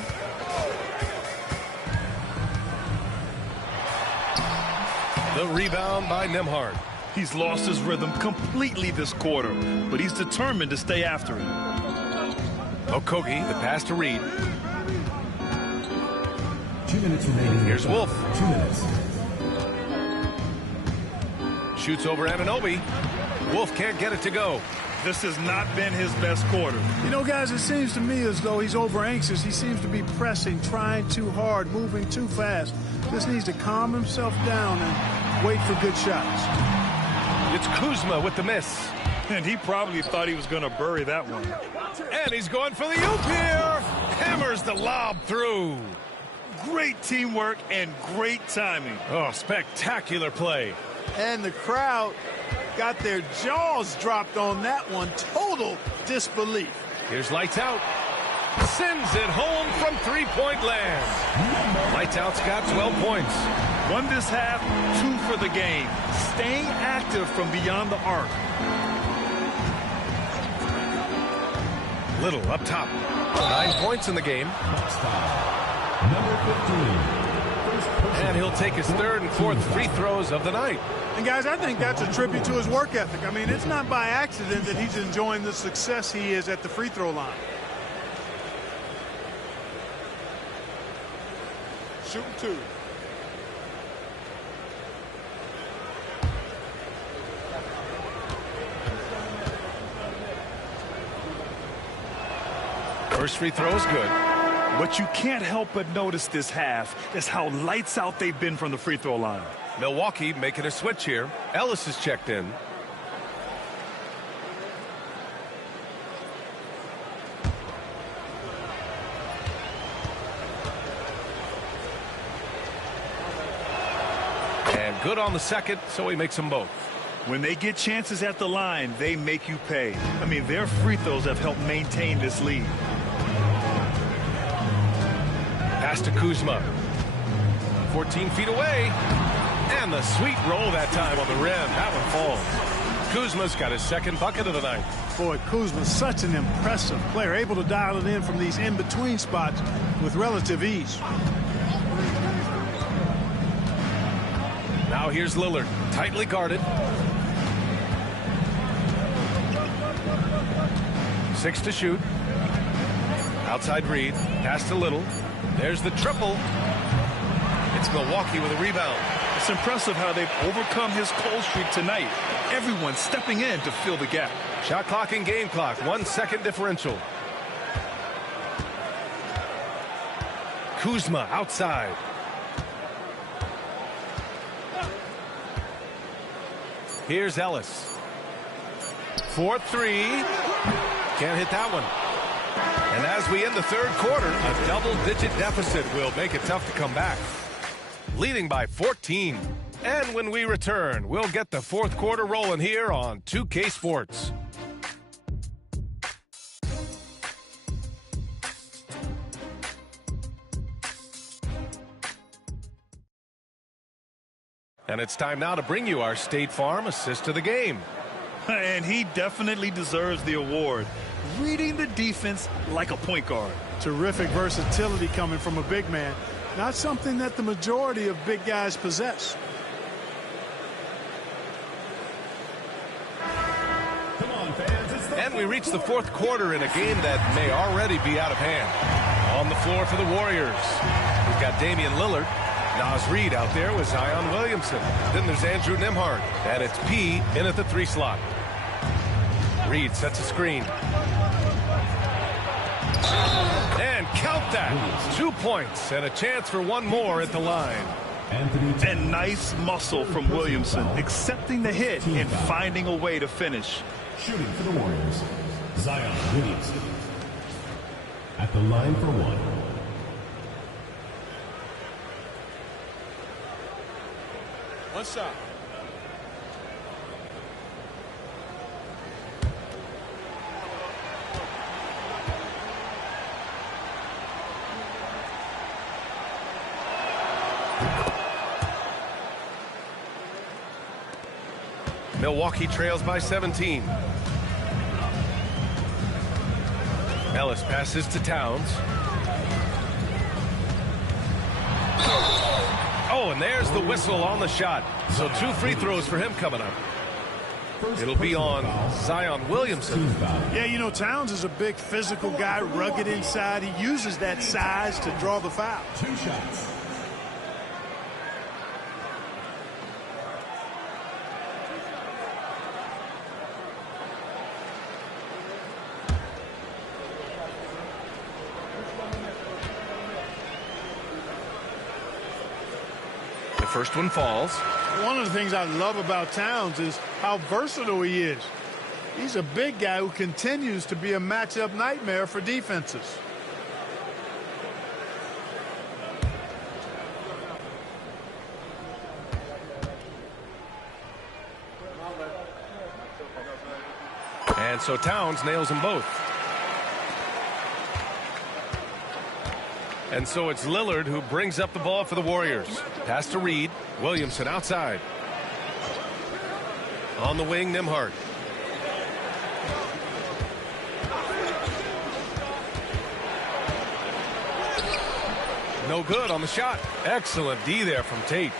The rebound by Nembhard. He's lost his rhythm completely this quarter, but he's determined to stay after it. Okogie, the pass to Reed. 2 minutes remaining. Here's Wolf. 2 minutes. Shoots over Anunoby. Wolf can't get it to go. This has not been his best quarter. You know, guys, it seems to me as though he's over-anxious. He seems to be pressing, trying too hard, moving too fast. Just needs to calm himself down and wait for good shots. It's Kuzma with the miss. And he probably thought he was going to bury that one. And he's going for the oop here. Hammers the lob through. Great teamwork and great timing. Oh, spectacular play. And the crowd got their jaws dropped on that one. Total disbelief. Here's Lights Out. Sends it home from three-point land. Lights Out's got 12 points. Won this half, 2 for the game. Staying active from beyond the arc. Little up top. 9 points in the game. Number 15. And he'll take his third and fourth free throws of the night. And, guys, I think that's a tribute to his work ethic. I mean, it's not by accident that he's enjoying the success he is at the free throw line. Shooting 2. First free throw is good. What you can't help but notice this half is how lights out they've been from the free throw line. Milwaukee making a switch here. Ellis is checked in. And good on the second, so he makes them both. When they get chances at the line, they make you pay. I mean, their free throws have helped maintain this lead. Pass to Kuzma. 14 feet away. And the sweet roll that time on the rim. That one falls. Kuzma's got his second bucket of the night. Boy, Kuzma's such an impressive player, able to dial it in from these in-between spots with relative ease. Now here's Lillard, tightly guarded. 6 to shoot. Outside Reed, pass to Little. There's the triple. It's Milwaukee with a rebound. It's impressive how they've overcome his cold streak tonight. Everyone stepping in to fill the gap. Shot clock and game clock, 1 second differential. Kuzma outside. Here's Ellis. 4-3. Can't hit that one. And as we end the third quarter, a double-digit deficit will make it tough to come back. Leading by 14. And when we return, we'll get the fourth quarter rolling here on 2K Sports. And it's time now to bring you our State Farm assist of the game. And he definitely deserves the award. Reading the defense like a point guard. Terrific versatility coming from a big man. Not something that the majority of big guys possess. And we reach the fourth quarter in a game that may already be out of hand. On the floor for the Warriors, we've got Damian Lillard. Naz Reid out there with Zion Williamson. Then there's Andrew Nembhard. And it's P in at the 3 slot. Reid sets a screen. And count that. 2 points and a chance for one more at the line. And nice muscle from Williamson, accepting the hit and finding a way to finish. Shooting for the Warriors, Zion Williamson. At the line for one. One shot. Milwaukee trails by 17. Ellis passes to Towns. Oh, and there's the whistle on the shot. So 2 free throws for him coming up. It'll be on Zion Williamson. Yeah, you know, Towns is a big physical guy, rugged inside. He uses that size to draw the foul. 2 shots. First one falls. One of the things I love about Towns is how versatile he is. He's a big guy who continues to be a matchup nightmare for defenses. And so Towns nails them both. And so it's Lillard who brings up the ball for the Warriors. Pass to Reed. Williamson outside. On the wing, Nembhard. No good on the shot. Excellent D there from Tate.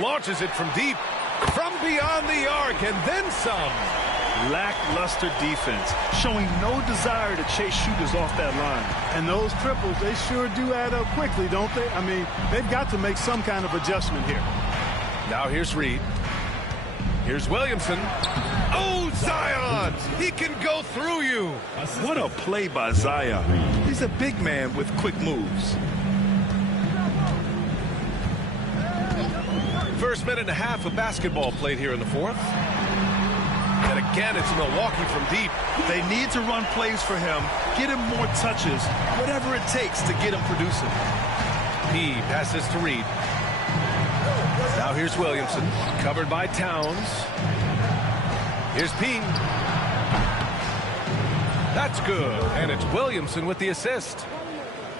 Launches it from deep. From beyond the arc and then some. Lackluster defense, showing no desire to chase shooters off that line. And those triples, they sure do add up quickly, don't they? I mean, they've got to make some kind of adjustment here. Now here's Reed. Here's Williamson. Oh, Zion! He can go through you. What a play by Zion. He's a big man with quick moves. First minute and a half of basketball played here in the fourth. And again, it's Milwaukee from deep. They need to run plays for him, get him more touches, whatever it takes to get him producing. He passes to Reed. Now Now here's Williamson, covered by Towns. Here's P. That's good, and it's Williamson with the assist.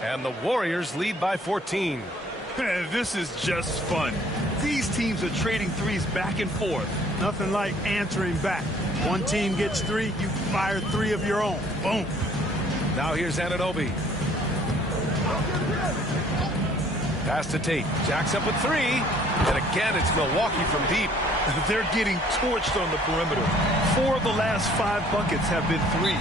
And the Warriors lead by 14. This is just fun. These teams are trading threes back and forth. Nothing like answering back. One team gets 3, you fire 3 of your own. Boom. Now here's Anunoby. Pass to Tate. Jacks up with 3. And again, it's Milwaukee from deep. They're getting torched on the perimeter. 4 of the last 5 buckets have been threes.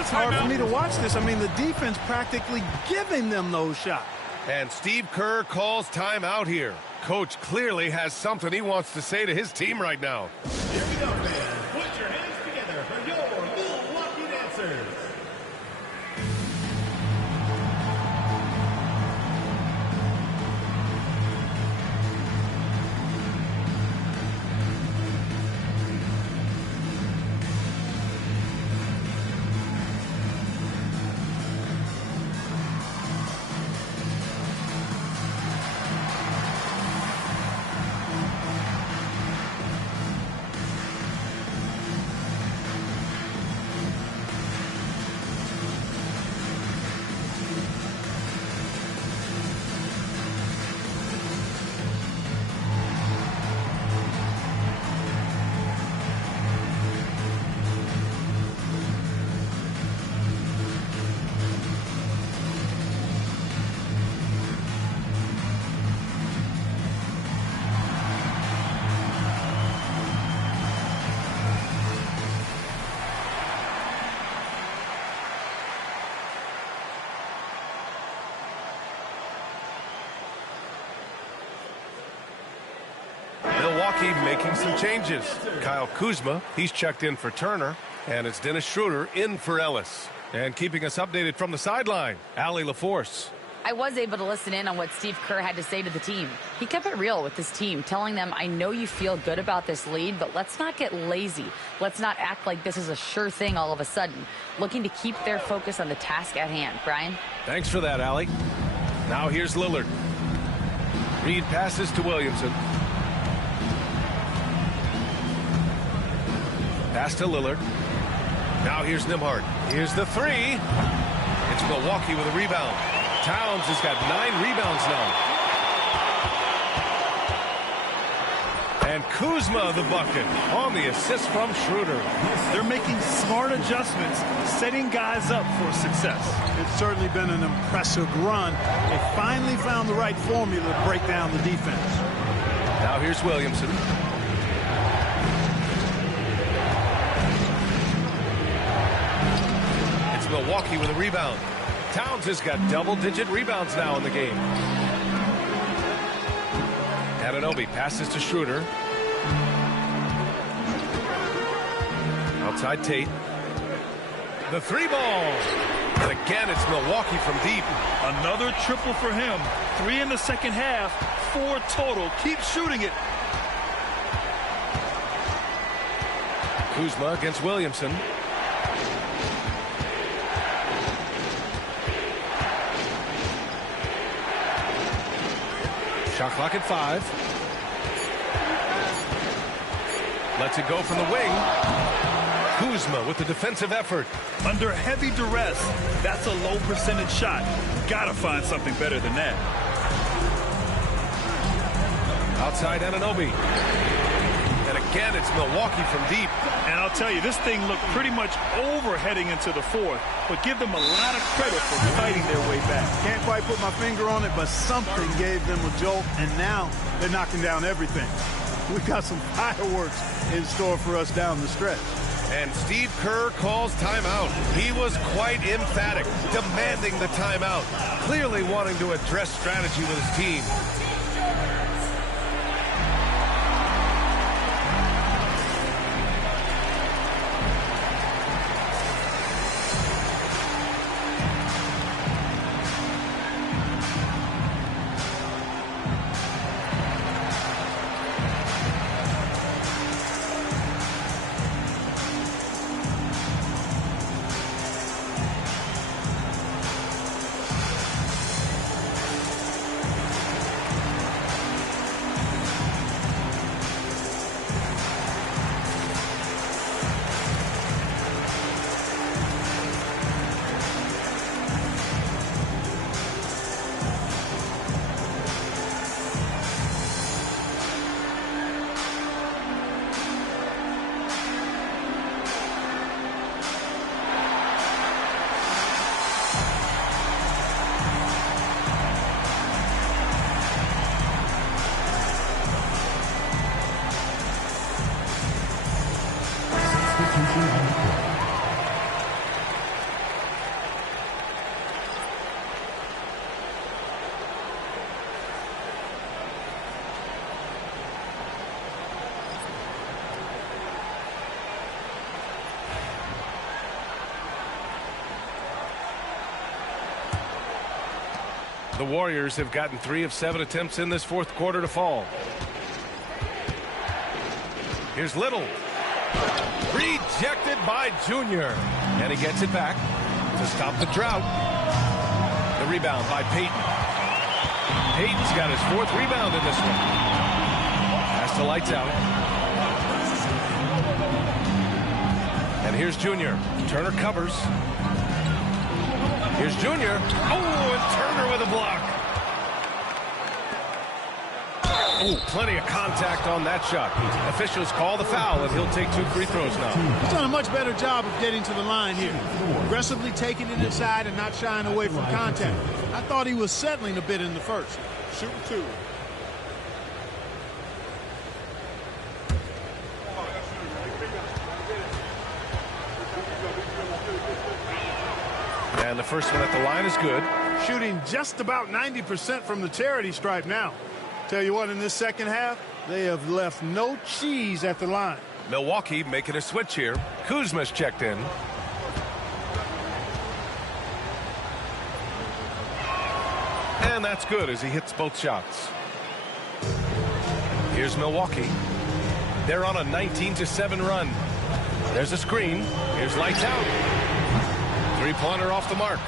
It's hard for me to watch this. I mean, the defense practically giving them those shots. And Steve Kerr calls timeout here. Coach clearly has something he wants to say to his team right now. Here we go, fans. Put your hands together for your Milwaukee dancers. Milwaukee making some changes. Kyle Kuzma, he's checked in for Turner, and it's Dennis Schroeder in for Ellis. And keeping us updated from the sideline, Allie LaForce. I was able to listen in on what Steve Kerr had to say to the team. He kept it real with this team, telling them, I know you feel good about this lead, but let's not get lazy. Let's not act like this is a sure thing all of a sudden. Looking to keep their focus on the task at hand. Brian? Thanks for that, Allie. Now here's Lillard. Reed passes to Williamson. Pass to Lillard. Now here's Nembhard. Here's the 3. It's Milwaukee with a rebound. Towns has got 9 rebounds now. And Kuzma the bucket on the assist from Schroeder. They're making smart adjustments, setting guys up for success. It's certainly been an impressive run. They finally found the right formula to break down the defense. Now here's Williamson. It's Milwaukee with a rebound. Towns has got double-digit rebounds now in the game. Anunoby passes to Schroeder. Outside Tate. The 3 ball. And again, it's Milwaukee from deep. Another triple for him. 3 in the second half, 4 total. Keep shooting it. Kuzma against Williamson. Shot clock at 5. Lets it go from the wing. Kuzma with the defensive effort. Under heavy duress, that's a low percentage shot. Gotta find something better than that. Outside Anunoby. And again, it's Milwaukee from deep. And I'll tell you, this thing looked pretty much over heading into the 4th, but give them a lot of credit for fighting their way back. Can't quite put my finger on it, but something gave them a jolt, and now they're knocking down everything. We've got some fireworks in store for us down the stretch. And Steve Kerr calls timeout. He was quite emphatic, demanding the timeout, clearly wanting to address strategy with his team. The Warriors have gotten 3 of 7 attempts in this fourth quarter to fall. Here's Little. Rejected by Junior. And he gets it back to stop the drought. The rebound by Payton. Payton's got his 4th rebound in this one. Pass to Lights Out. And here's Junior. Turner covers. Here's Junior. Oh, and Turner with a block. Oh, plenty of contact on that shot. Officials call the foul, and he'll take 2 free throws now. He's done a much better job of getting to the line here. Aggressively taking it inside and not shying away from contact. I thought he was settling a bit in the first. Shooting 2. And the first one at the line is good. Shooting just about 90% from the charity stripe now. Tell you what, in this second half, they have left no cheese at the line. Milwaukee making a switch here. Kuzma's checked in. And that's good as he hits both shots. Here's Milwaukee. They're on a 19-7 run. There's a screen. Here's Lights Out. 3-pointer off the mark.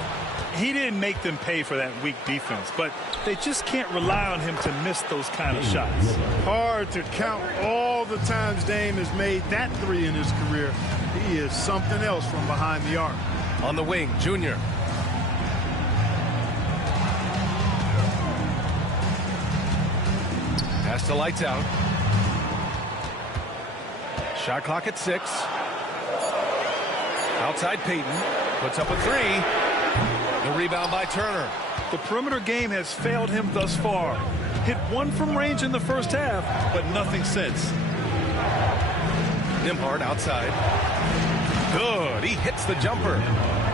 He didn't make them pay for that weak defense, but they just can't rely on him to miss those kind of shots. Hard to count all the times Dame has made that 3 in his career. He is something else from behind the arc. On the wing, Junior. Pass to Lights Out. Shot clock at 6. Outside Payton. Puts up a 3. The rebound by Turner. The perimeter game has failed him thus far. Hit 1 from range in the first half, but nothing since. Nembhard outside. Good. He hits the jumper.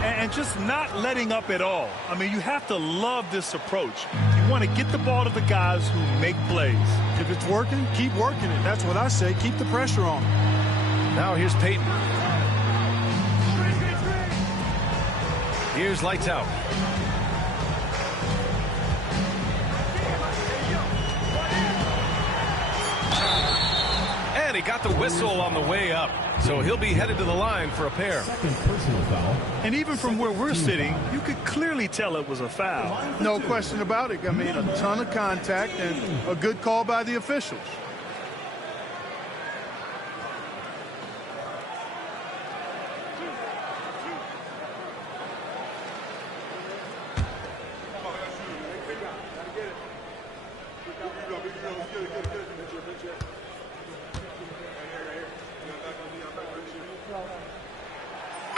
And just not letting up at all. I mean, you have to love this approach. You want to get the ball to the guys who make plays. If it's working, keep working it. That's what I say. Keep the pressure on. Now here's Payton. Here's Lights Out. And he got the whistle on the way up. So he'll be headed to the line for a pair. Personal foul. And even from where we're sitting, you could clearly tell it was a foul. No question about it. I mean, a ton of contact and a good call by the officials.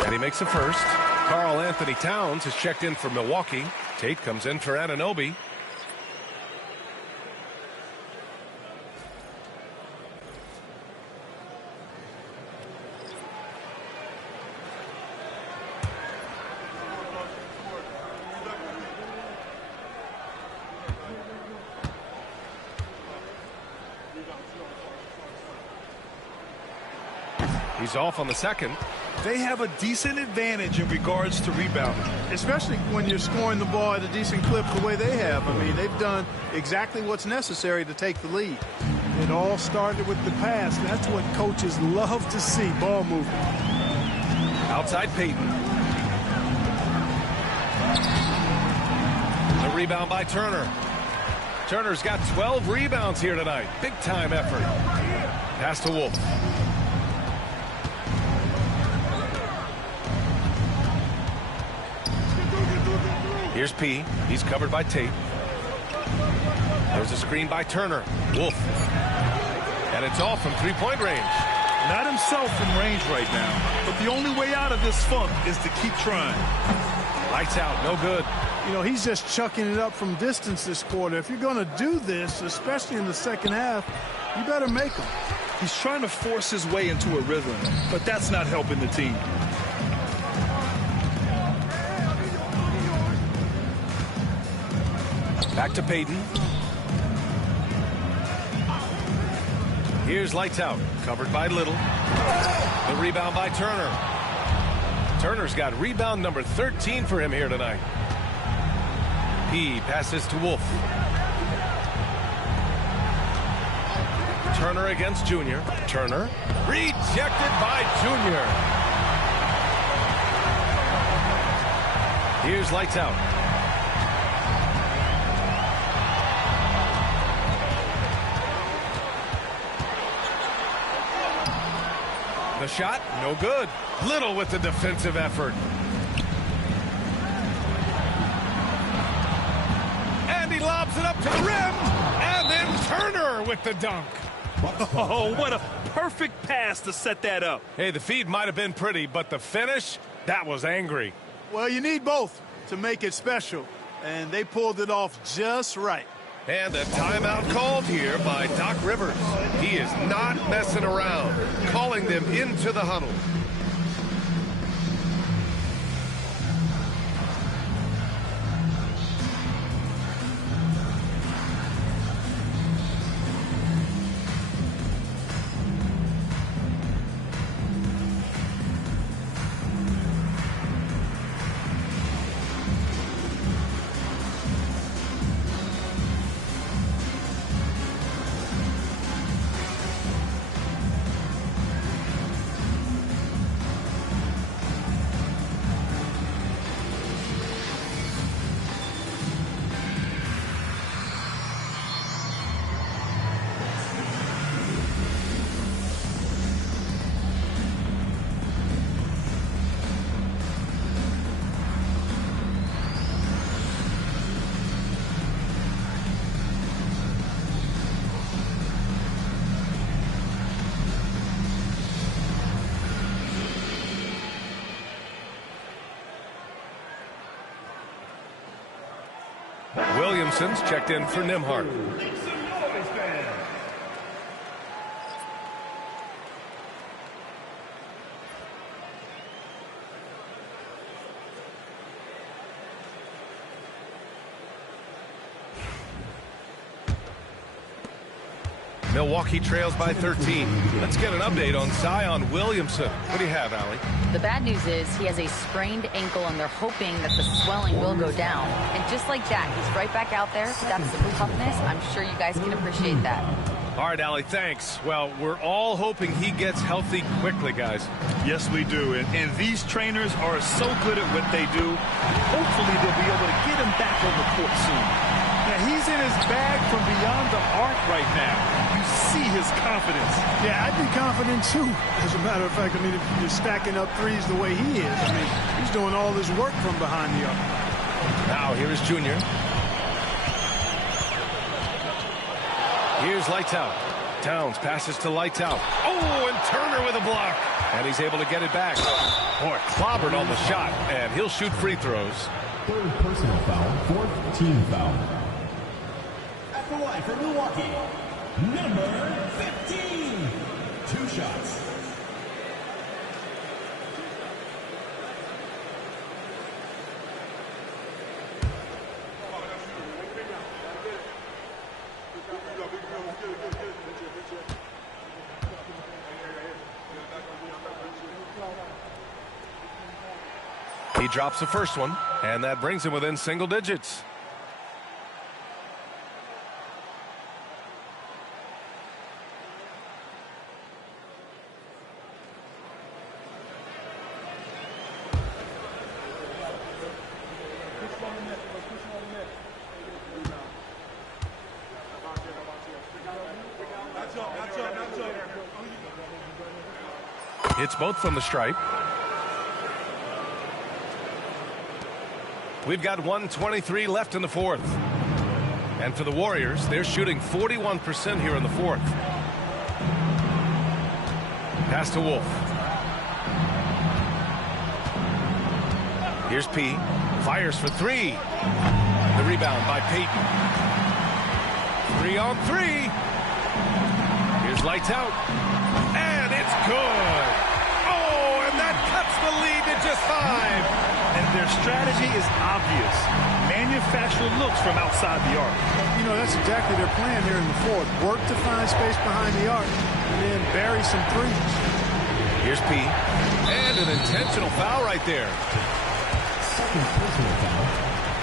And he makes a first. Karl Anthony Towns has checked in for Milwaukee. Tate comes in for Anunoby. He's off on the second. They have a decent advantage in regards to rebounding. Especially when you're scoring the ball at a decent clip the way they have. I mean, they've done exactly what's necessary to take the lead. It all started with the pass. That's what coaches love to see, ball movement. Outside Payton. The rebound by Turner. Turner's got 12 rebounds here tonight. Big time effort. Pass to Wolf. Here's P. He's covered by Tate. There's a screen by Turner. Wolf. And it's off from three-point range. Not himself from range right now. But the only way out of this funk is to keep trying. Lights out. No good. You know, he's just chucking it up from distance this quarter. If you're going to do this, especially in the second half, you better make them. He's trying to force his way into a rhythm, but that's not helping the team. Back to Payton. Here's Lights Out. Covered by Little. The rebound by Turner. Turner's got rebound number 13 for him here tonight. He passes to Wolf. Turner against Junior. Turner rejected by Junior. Here's lights out. The shot, no good. Little with the defensive effort. And he lobs it up to the rim. And then Turner with the dunk. Oh, what a perfect pass to set that up. Hey, the feed might have been pretty, but the finish, that was angry. Well, you need both to make it special, and they pulled it off just right. And a timeout called here by Doc Rivers. He is not messing around, calling them into the huddle. Williamson's checked in for Nembhard. Milwaukee trails by 13. Let's get an update on Zion Williamson. What do you have, Allie? The bad news is he has a sprained ankle, and they're hoping that the swelling will go down. And just like that, he's right back out there. That's some toughness. I'm sure you guys can appreciate that. All right, Allie, thanks. Well, we're all hoping he gets healthy quickly, guys. Yes, we do. And these trainers are so good at what they do. Hopefully, they'll be able to get him back on the court soon. Now, he's in his bag from beyond the arc right now. You see his confidence. Yeah, I'd be confident, too. As a matter of fact, I mean, if you're stacking up threes the way he is, I mean, he's doing all this work from behind the arc. Now, here is Junior. Here's Lights Out. Towns passes to Lights Out. Oh, and Turner with a block. And he's able to get it back. Boy, clobbered on the shot, and he'll shoot free throws. Third personal foul, fourth team foul. At the line for Milwaukee, number 15. 2 shots. He drops the first one, and that brings him within single digits. It's both from the stripe. We've got 1:23 left in the fourth. And for the Warriors, they're shooting 41% here in the fourth. Pass to Wolf. Here's P. Fires for three. The rebound by Payton. 3-on-3. Here's Lights Out. And it's good. Oh, and that cuts the lead to just 5. And their strategy is obvious. Manufacture looks from outside the arc. You know, that's exactly their plan here in the fourth. Work to find space behind the arc and then bury some threes. Here's P. And an intentional foul right there. Second personal foul.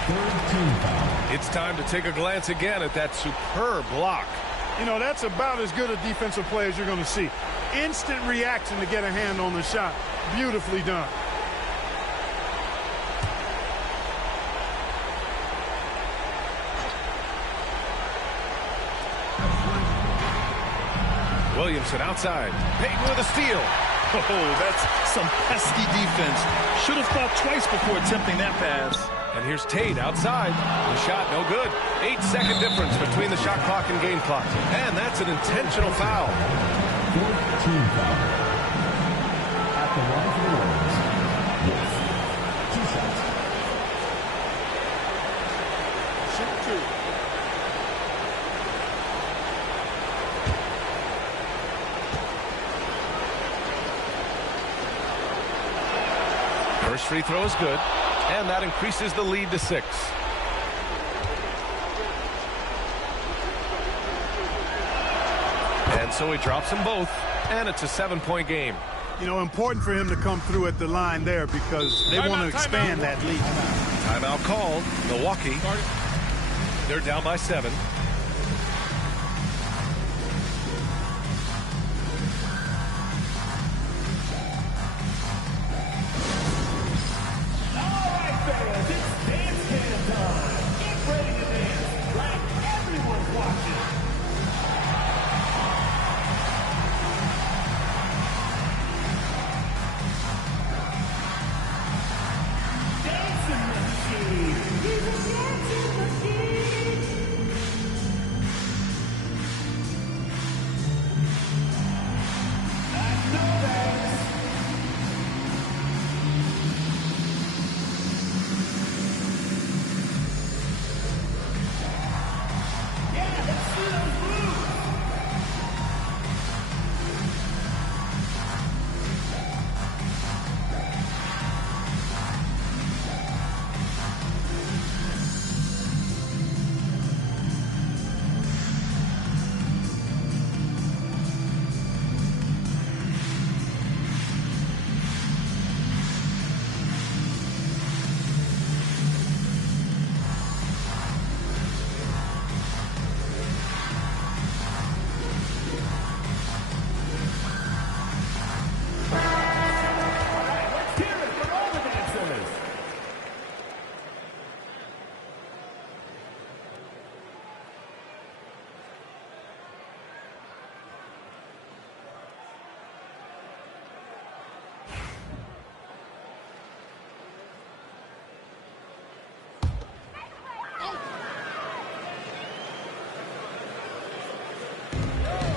Third team foul. It's time to take a glance again at that superb block. You know, that's about as good a defensive play as you're going to see. Instant reaction to get a hand on the shot. Beautifully done. Williamson outside. Payton with a steal. Oh, that's some pesky defense. Should have thought twice before attempting that pass. And here's Tate outside. The shot no good. 8-second difference between the shot clock and game clock. And that's an intentional foul. Fourth team foul. At the line for the Warriors. Wolf. 2 shots. Shoot 2. First free throw is good, and that increases the lead to 6. And so he drops them both, and it's a 7-point game. You know, important for him to come through at the line there because they want to expand that lead. Timeout called. Milwaukee. They're down by 7.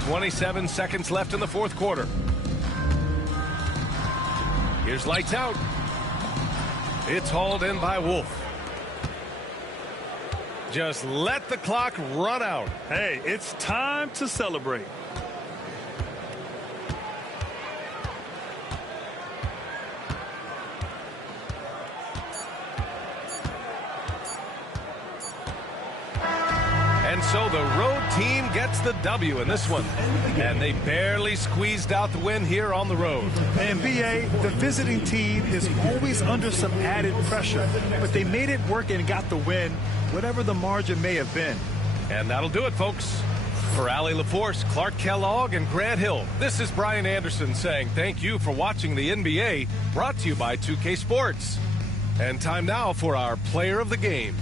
.27 seconds left in the fourth quarter. Here's lights out. It's hauled in by Wolf. Just let the clock run out. Hey, it's time to celebrate. And so the road team gets the W in this one. And they barely squeezed out the win here on the road. And BA, the visiting team is always under some added pressure, but they made it work and got the win, whatever the margin may have been. And that'll do it, folks. For Allie LaForce, Clark Kellogg, and Grant Hill, this is Brian Anderson saying thank you for watching the NBA, brought to you by 2K Sports. And time now for our player of the game.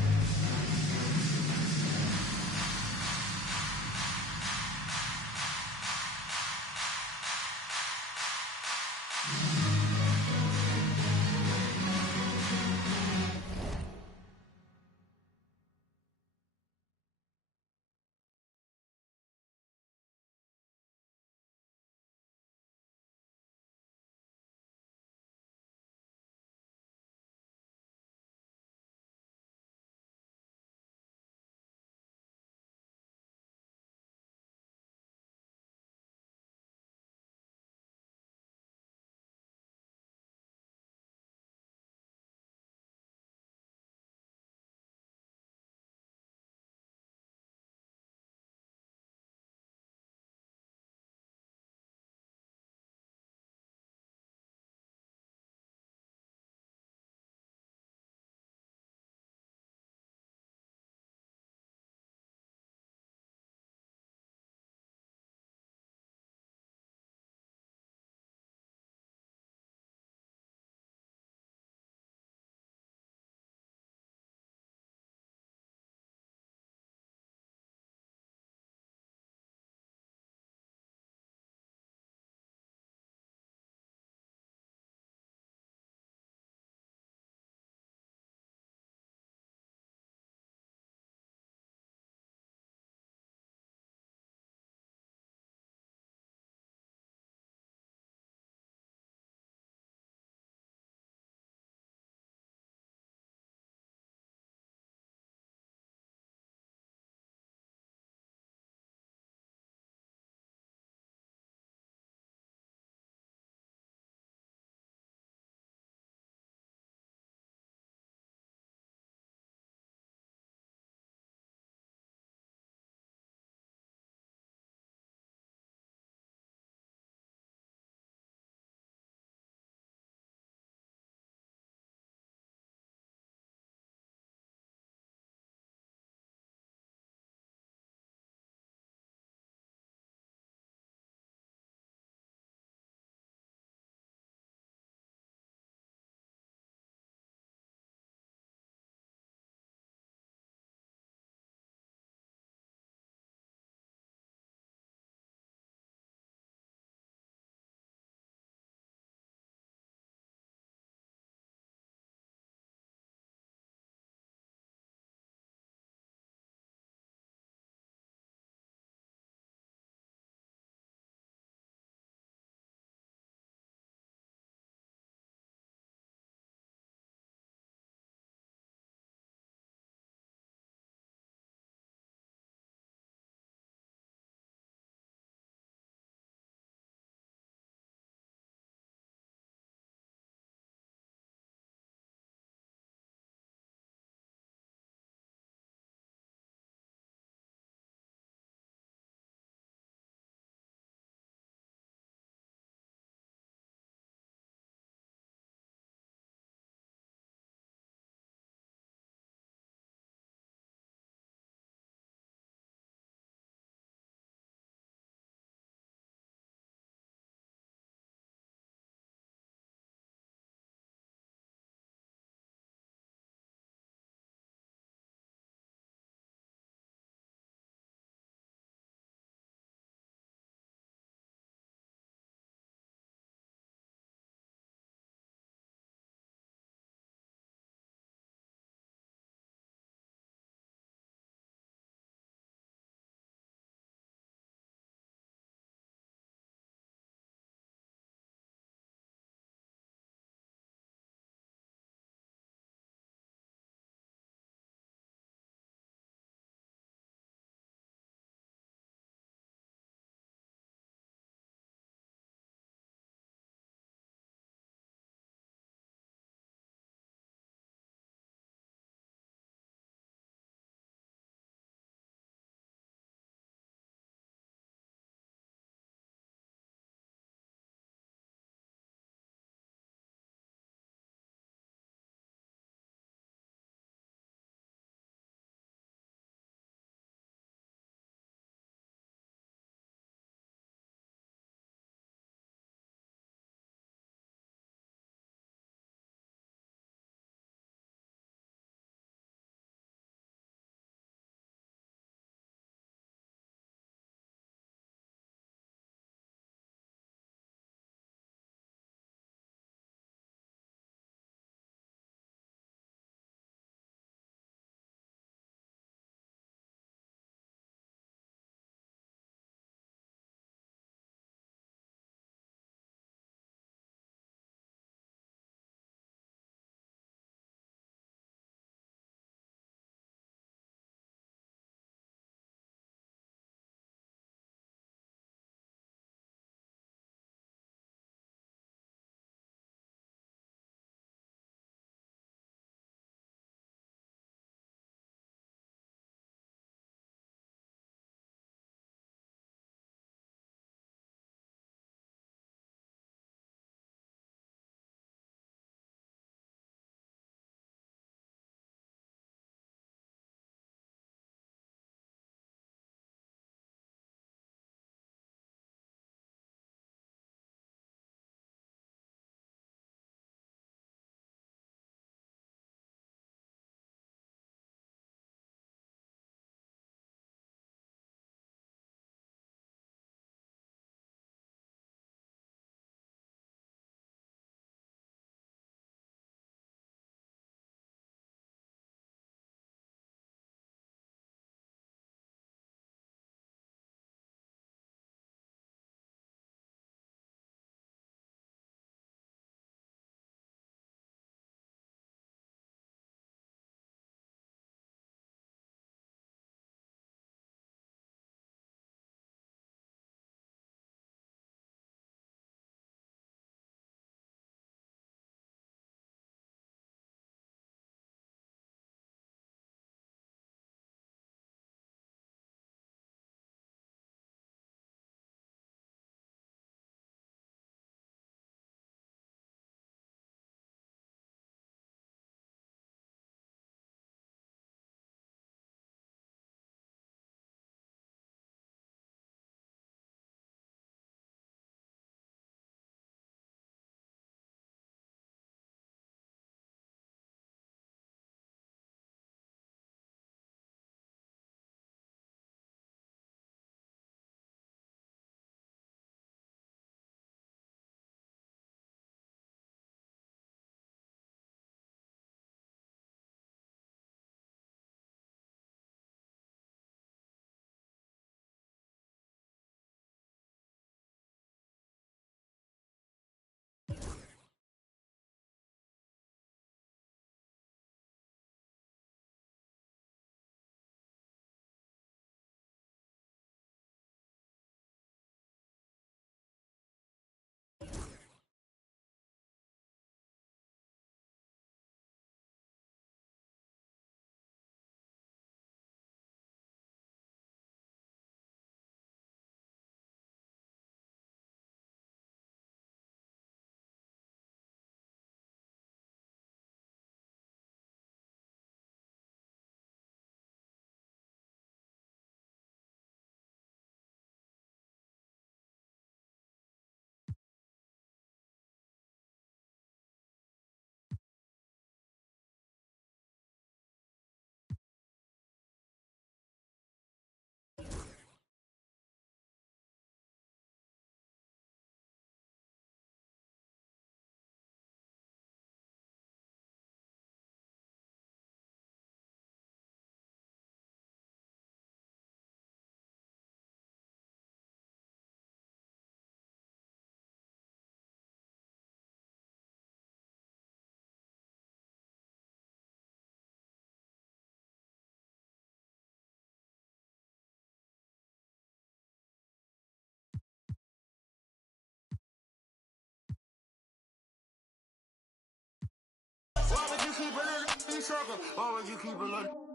would you keep a little circle? Why would you keep a little?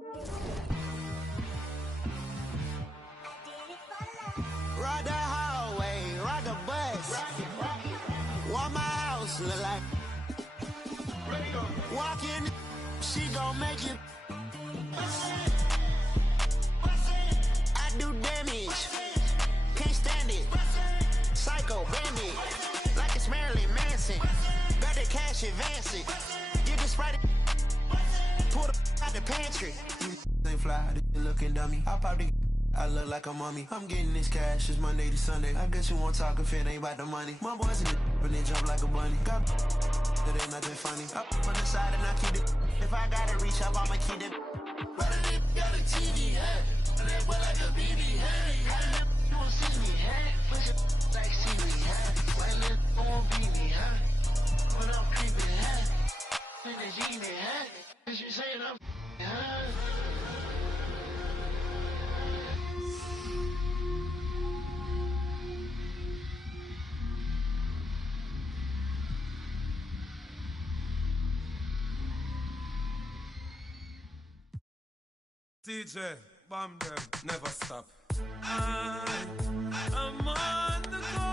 Ride the hallway, ride the bus. What my house look like? Walk in, she gon' make it. I do damage, can't stand it. Psycho bandit, like it's Marilyn Manson. Got the cash advancing. Get this right, pull the out the pantry. They fly, they looking dummy. I pop the. I look like a mummy. I'm getting this cash. It's Monday to Sunday. I guess you won't talk if it ain't about the money. My boys in the when they jump like a bunny. Got that ain't nothing funny. Up on the side and I keep it. If I gotta reach up, I'ma keep it. But it got a TV hat. And that boy like a BB hat. You won't see me hat. Push it like see me hat. Why this won't be me hat? When I'm creeping hat. And they see me hat. Cause you saying I'm hat. DJ, bomb them, never stop. I'm on the go.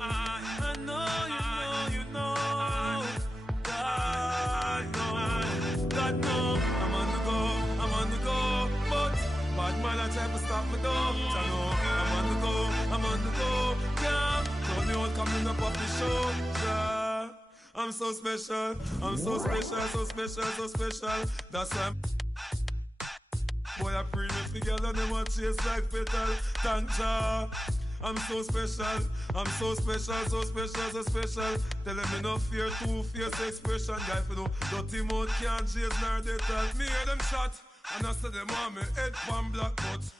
I know, you know. God know, I'm on the go. But bad man I try to stop me though. I know, I'm on the go. Yeah, told me what coming up the show. Yeah. I'm so special. That's why boy, I pray with the girl and them a chase like petal. Tanja, I'm so special. Tell them me no fear, two-face expression. Guy for no dirty mouth can't chase nor detal. Me hear them shot, and I say them want me head pan black butts.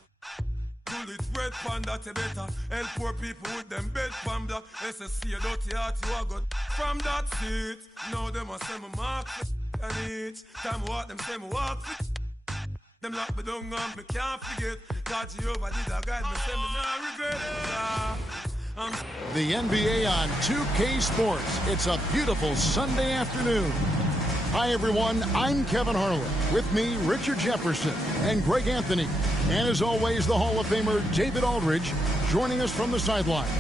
Pull it red pan that you better. Help poor people with them bed pan black. SSC a dirty heart you a got from that seat. Now them a say me mark and each time I walk them say me walk fit. Them lock me down and me can't forget. God Jehovah did a guide me, say me not regret it. The NBA on 2K Sports. It's a beautiful Sunday afternoon. Hi everyone, I'm Kevin Harlan. With me, Richard Jefferson and Greg Anthony. And as always, the Hall of Famer David Aldridge joining us from the sidelines.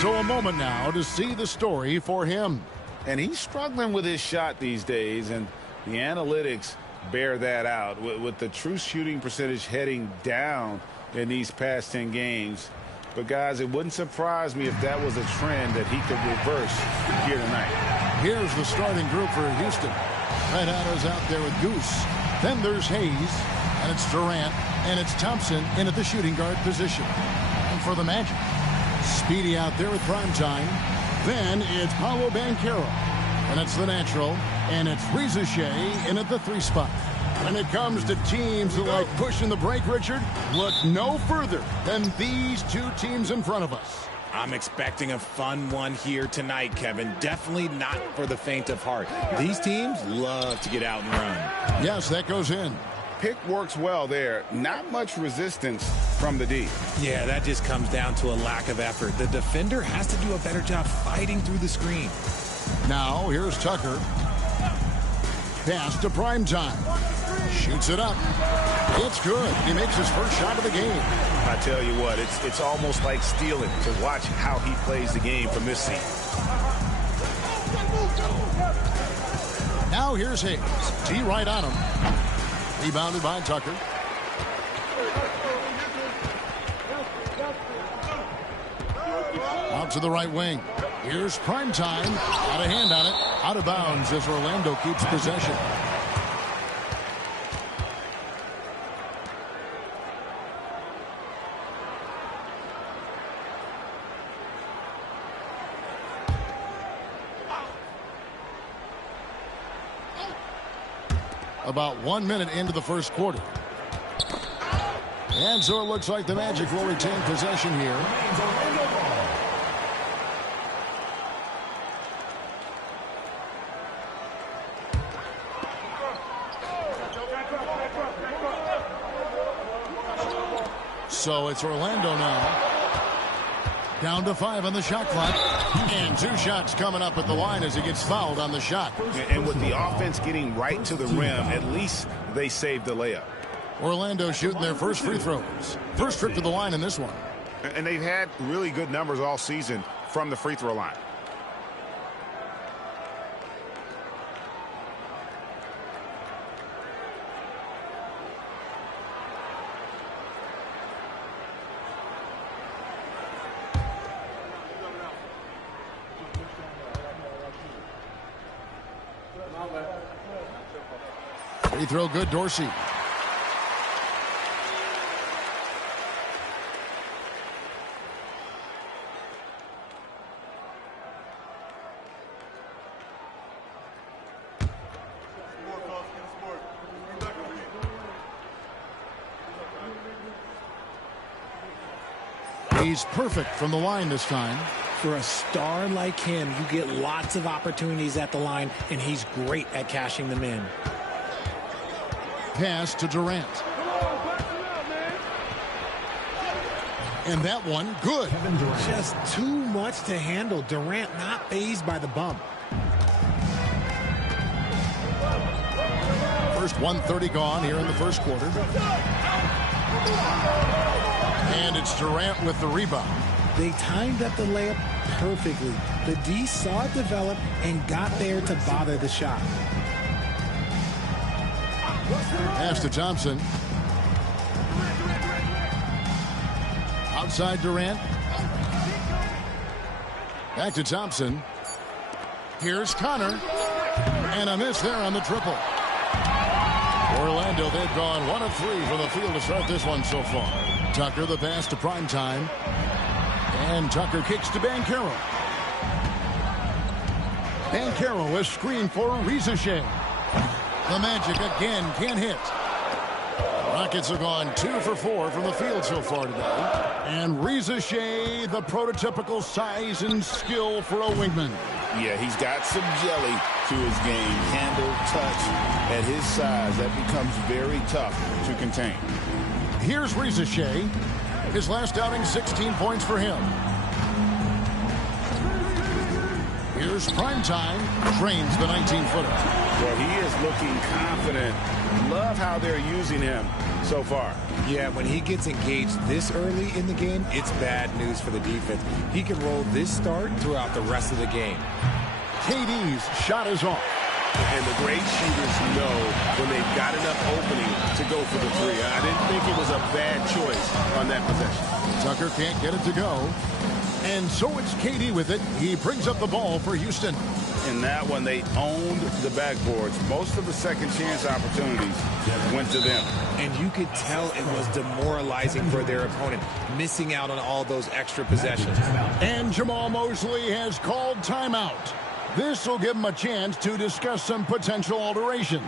So a moment now to see the story for him. And he's struggling with his shot these days, and the analytics bear that out with the true shooting percentage heading down in these past 10 games. But guys, it wouldn't surprise me if that was a trend that he could reverse here tonight. Here's the starting group for Houston. Red Hatters out there with Goose. Then there's Hayes, and it's Durant, and it's Thompson in at the shooting guard position. And for the Magic, Speedy out there with Primetime. Then it's Paolo Banchero, and it's the natural. And it's Reza Shea in at the 3 spot. When it comes to teams that like pushing the break, Richard, look no further than these two teams in front of us. I'm expecting a fun one here tonight, Kevin. Definitely not for the faint of heart. These teams love to get out and run. Yes, that goes in. Pick works well there. Not much resistance from the D. Yeah, that just comes down to a lack of effort. The defender has to do a better job fighting through the screen. Now, here's Tucker. Pass to Primetime. Shoots it up. It's good. He makes his first shot of the game. I tell you what, it's almost like stealing to watch how he plays the game from this seat. Now here's Hayes. Tee right on him. Rebounded by Tucker. Out to the right wing. Here's Primetime. Got a hand on it. Out of bounds as Orlando keeps possession. About 1 minute into the first quarter. And so it looks like the Magic will retain possession here. So it's Orlando now. Down to 5 on the shot clock. And 2 shots coming up at the line as he gets fouled on the shot. And with the offense getting right to the rim, at least they saved the layup. Orlando shooting their first free throws. First trip to the line in this one. And they've had really good numbers all season from the free throw line. Free throw good, Dorsey. He's perfect from the line this time. For a star like him, you get lots of opportunities at the line, and he's great at cashing them in. Pass to Durant. And that one, good. Just too much to handle. Durant not fazed by the bump. First 1:30 gone here in the first quarter. And it's Durant with the rebound. They timed up the layup perfectly. The D saw it develop and got there to bother the shot. Pass to Thompson. Outside Durant. Back to Thompson. Here's Connor. And a miss there on the triple. Orlando, they've gone 1 of 3 from the field to start this one so far. Tucker, the pass to Primetime. And Tucker kicks to Banchero. Banchero is screened for Rizachet. The Magic again can't hit. Rockets have gone 2 for 4 from the field so far today. And Rizachet, the prototypical size and skill for a wingman. Yeah, he's got some jelly to his game. Handle, touch. At his size, that becomes very tough to contain. Here's Rizachet. His last outing, 16 points for him. Here's Primetime. Drains the 19-footer. Well, he is looking confident. Love how they're using him so far. Yeah, when he gets engaged this early in the game, it's bad news for the defense. He can roll this start throughout the rest of the game. KD's shot is off. And the great shooters know when they've got enough opening to go for the 3. I didn't think it was a bad choice on that possession. Tucker can't get it to go. And so it's KD with it. He brings up the ball for Houston. In that one, they owned the backboards. Most of the second chance opportunities went to them. And you could tell it was demoralizing for their opponent, missing out on all those extra possessions. And Jamal Mosley has called timeout. This will give him a chance to discuss some potential alterations.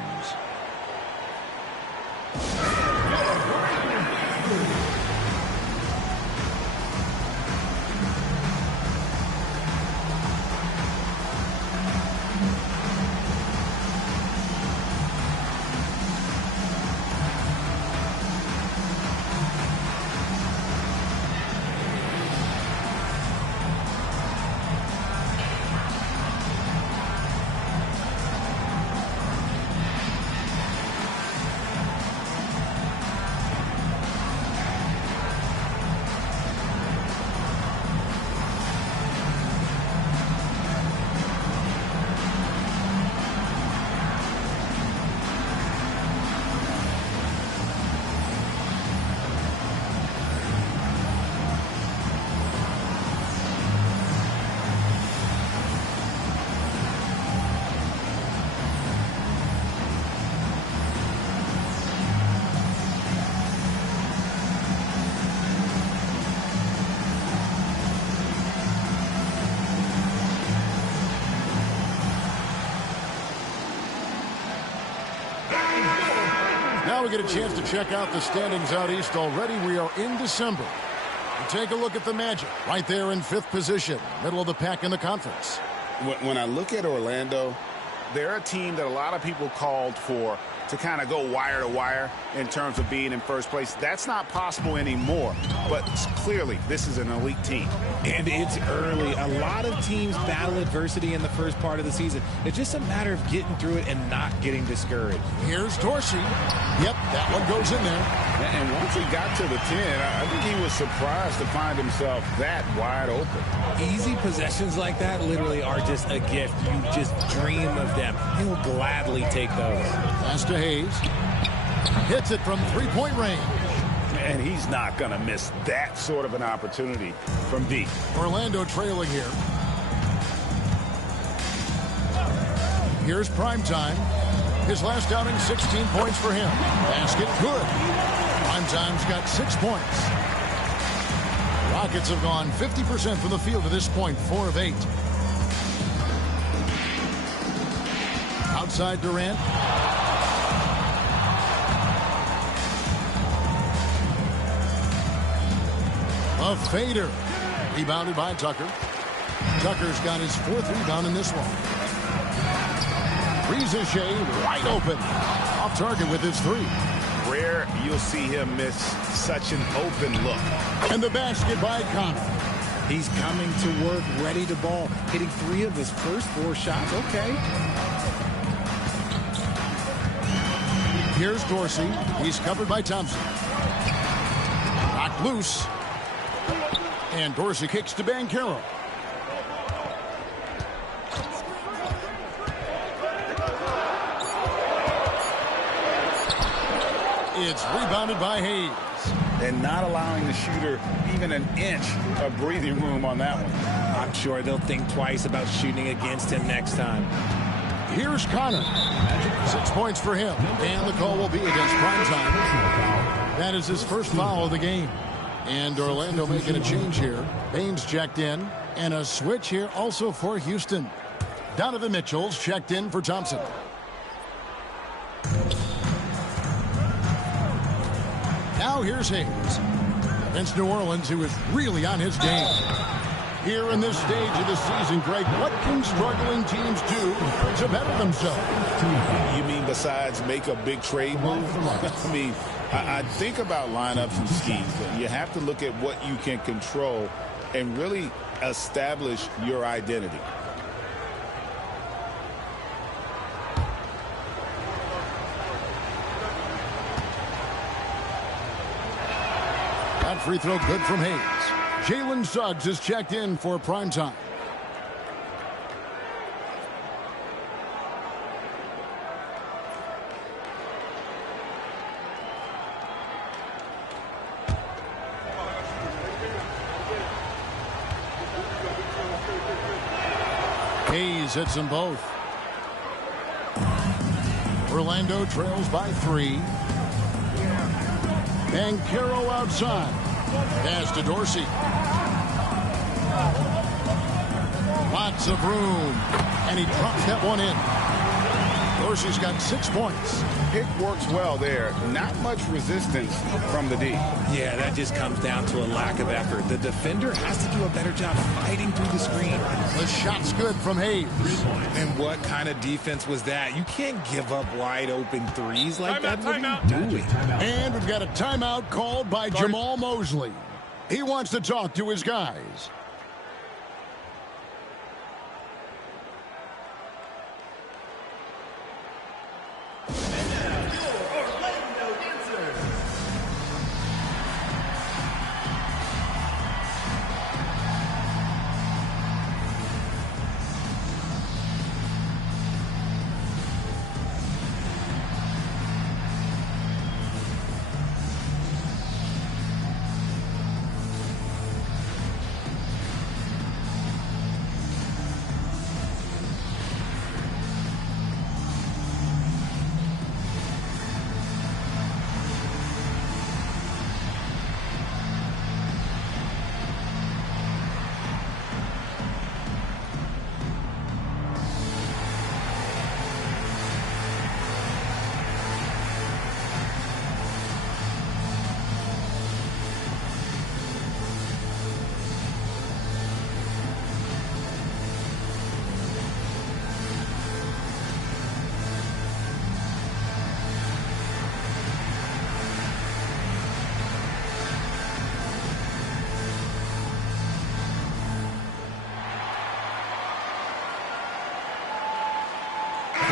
Now we get a chance to check out the standings out east already. We are in December. And take a look at the Magic right there in 5th position, middle of the pack in the conference. When I look at Orlando, they're a team that a lot of people called for to kind of go wire to wire in terms of being in first place. That's not possible anymore, but clearly this is an elite team. And it's early. A lot of teams battle adversity in the first part of the season. It's just a matter of getting through it and not getting discouraged. Here's Dorsey. Yep, that one goes in there. And once he got to the 10, I think he was surprised to find himself that wide open. Easy possessions like that literally are just a gift. You just dream of them. He'll gladly take those. Pass to Hayes. Hits it from three-point range. And he's not going to miss that sort of an opportunity from deep. Orlando trailing here. Here's Primetime. His last outing, 16 points for him. Basket, good. Primetime's got 6 points. Rockets have gone 50% from the field to this point, 4 of 8. Outside Durant. A fader. Rebounded by Tucker. Tucker's got his 4th rebound in this one. Shea wide open. Off target with his 3. Rare you'll see him miss such an open look. And the basket by Connor. He's coming to work, ready to ball. Hitting 3 of his first 4 shots. Okay. Here's Dorsey. He's covered by Thompson. Knocked loose. And Dorsey kicks to Banchero. It's rebounded by Hayes. And not allowing the shooter even an inch of breathing room on that one. I'm sure they'll think twice about shooting against him next time. Here's Connor. 6 points for him. And the call will be against Primetime. That is his first foul of the game. And Orlando making a change here. Baines checked in. And a switch here also for Houston. Donovan Mitchell's checked in for Thompson. Now here's Hayes against New Orleans, who is really on his game. Here in this stage of the season, Greg, what can struggling teams do to better themselves? You mean besides make a big trade move? I mean, I think about lineups and schemes, but you have to look at what you can control and really establish your identity. That free throw good from Hayes. Jalen Suggs is checked in for Primetime. Hayes hits them both. Orlando trails by 3. Banchero outside. Pass to Dorsey. Lots of room. And he drops that one in. Dorsey's got 6 points. Pick works well there. Not much resistance from the D. Yeah, that just comes down to a lack of effort. The defender has to do a better job fighting through the screen. The shot's good from Hayes. And what kind of defense was that? You can't give up wide open threes like that. What are you doing? And we've got a timeout called by Jamal Mosley. He wants to talk to his guys.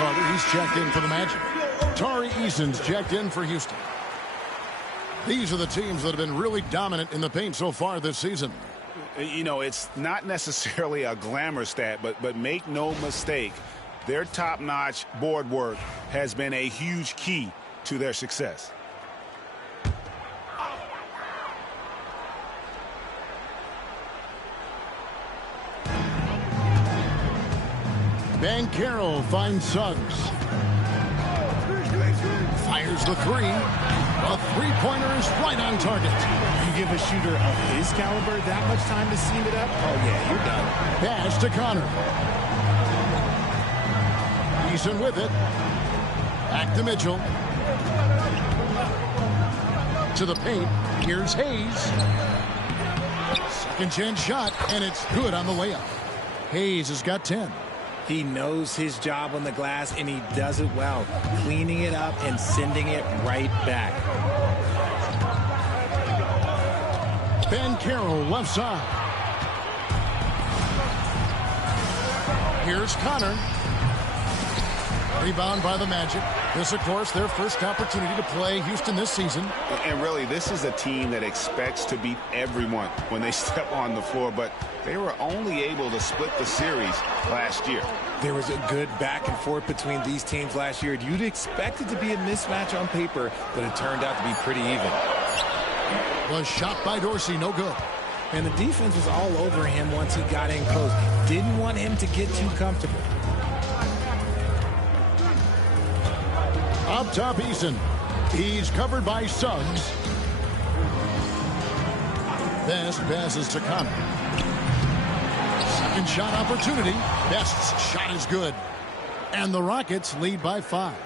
starter. He's checked in for the Magic. Tari Eason's checked in for Houston. These are the teams that have been really dominant in the paint so far this season. You know, it's not necessarily a glamour stat, but make no mistake, their top-notch board work has been a huge key to their success. Banchero finds Suggs. Fires the three. A three-pointer is right on target. You give a shooter of his caliber that much time to seam it up? Oh, yeah, you're done. Pass to Connor. Eason with it. Back to Mitchell. To the paint. Here's Hayes. Second chance shot, and it's good on the layup. Hayes has got 10. He knows his job on the glass, and he does it well, cleaning it up and sending it right back. Banchero left side. Here's Connor. Rebound by the Magic. This, of course, their first opportunity to play Houston this season. And really, this is a team that expects to beat everyone when they step on the floor, but they were only able to split the series last year. There was a good back and forth between these teams last year. You'd expect it to be a mismatch on paper, but it turned out to be pretty even. Was shot by Dorsey, no good. And the defense was all over him once he got in close. Didn't want him to get too comfortable. Up top, Eason. He's covered by Suggs. Best passes to Connor. Second shot opportunity. Best's shot is good. And the Rockets lead by 5.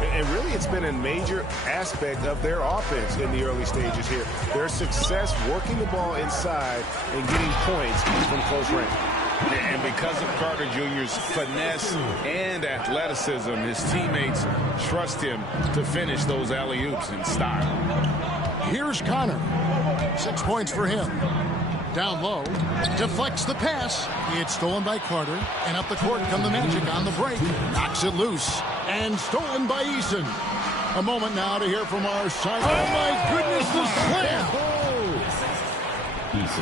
And really, it's been a major aspect of their offense in the early stages here. Their success working the ball inside and getting points from close range. And because of Carter Jr.'s finesse and athleticism, his teammates trust him to finish those alley-oops in style. Here's Connor. 6 points for him. Down low. Deflects the pass. It's stolen by Carter. And up the court come the Magic on the break. Knocks it loose. And stolen by Eason. A moment now to hear from our side. Oh, my goodness, the slam.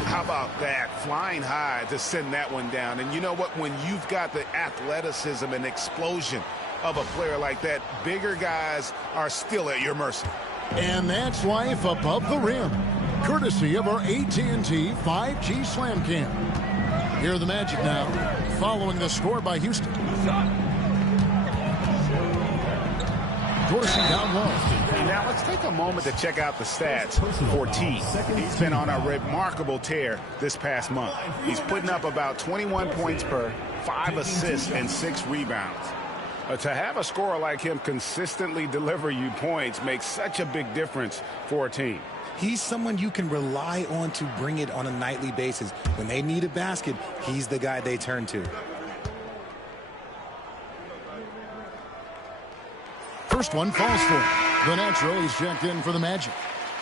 How about that? Flying high to send that one down. And you know what? When you've got the athleticism and explosion of a player like that, bigger guys are still at your mercy. And that's life above the rim. Courtesy of our AT&T 5G Slam Cam. Here are the Magic now, following the score by Houston. Dorsey down low. Now let's take a moment to check out the stats for T. He's been on a remarkable tear this past month. He's putting up about 21 points per, 5 assists, and 6 rebounds. To have a scorer like him consistently deliver you points makes such a big difference for a team. He's someone you can rely on to bring it on a nightly basis. When they need a basket, he's the guy they turn to. First one falls for him. The natural, he's checked in for the Magic.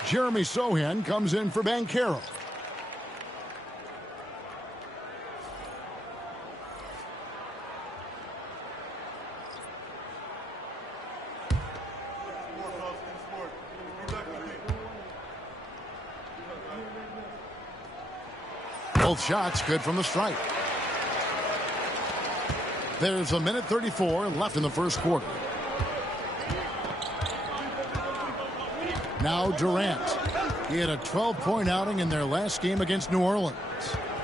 Jeremy Sohan comes in for Banchero. Both shots good from the stripe. There's a minute 34 left in the first quarter. Now Durant. He had a 12-point outing in their last game against New Orleans.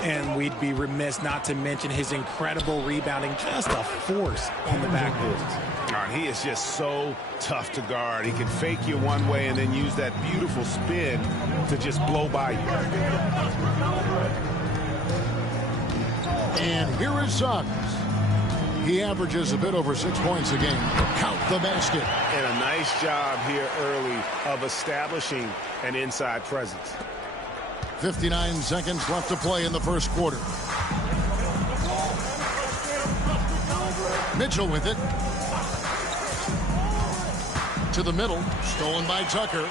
And we'd be remiss not to mention his incredible rebounding, just a force on the backboard. He is just so tough to guard. He can fake you one way and then use that beautiful spin to just blow by you. And here is Suggs. He averages a bit over 6 points a game. Count the basket. And a nice job here early of establishing an inside presence. 59 seconds left to play in the first quarter. Mitchell with it. To the middle. Stolen by Tucker.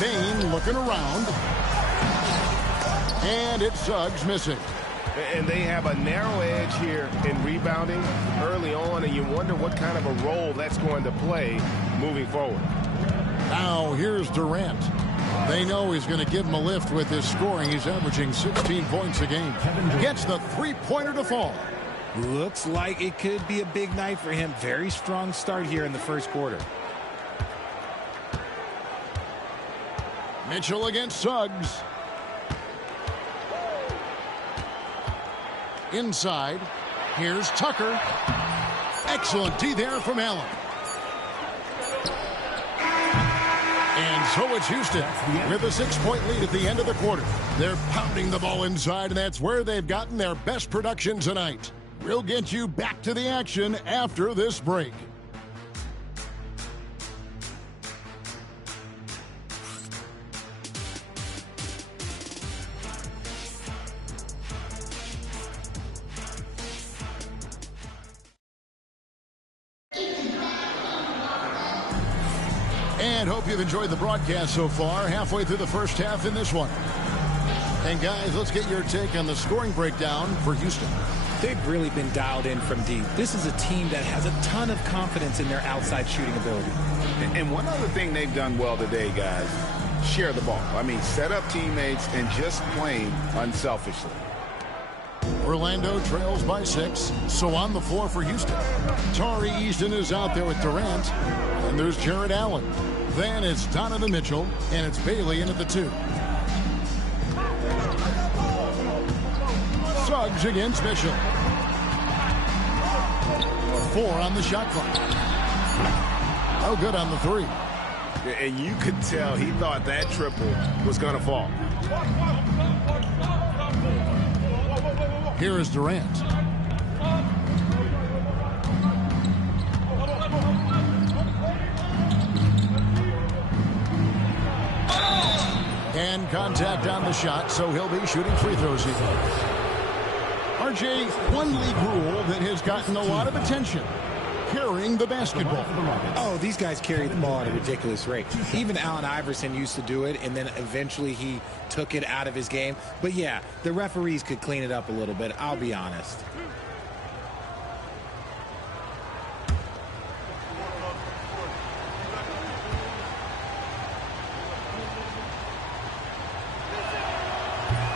Bain looking around. And it's Suggs missing. And they have a narrow edge here in rebounding early on, and you wonder what kind of a role that's going to play moving forward. Now here's Durant. They know he's going to give him a lift with his scoring. He's averaging 16 points a game. Gets the three-pointer to fall. Looks like it could be a big night for him. Very strong start here in the first quarter. Mitchell against Suggs. Inside. Here's Tucker. Excellent D there from Allen. And so it's Houston with a 6-point lead at the end of the quarter. They're pounding the ball inside, and that's where they've gotten their best production tonight. We'll get you back to the action after this break. And hope you've enjoyed the broadcast so far. Halfway through the first half in this one. And guys, let's get your take on the scoring breakdown for Houston. They've really been dialed in from deep. This is a team that has a ton of confidence in their outside shooting ability. And one other thing they've done well today, guys, share the ball. I mean, set up teammates and just playing unselfishly. Orlando trails by 6. So on the floor for Houston, Tari Easton is out there with Durant. And there's Jared Allen. Then it's Donovan Mitchell, and it's Bailey in at the 2. Suggs against Mitchell. 4 on the shot clock. Oh, good on the 3. And you could tell he thought that triple was going to fall. Here is Durant. And contact on the shot, so he'll be shooting free throws here. RJ, one league rule that has gotten a lot of attention. Carrying the basketball. Oh, these guys carry the ball at a ridiculous rate. Even Allen Iverson used to do it, and then eventually he took it out of his game. But yeah, the referees could clean it up a little bit, I'll be honest.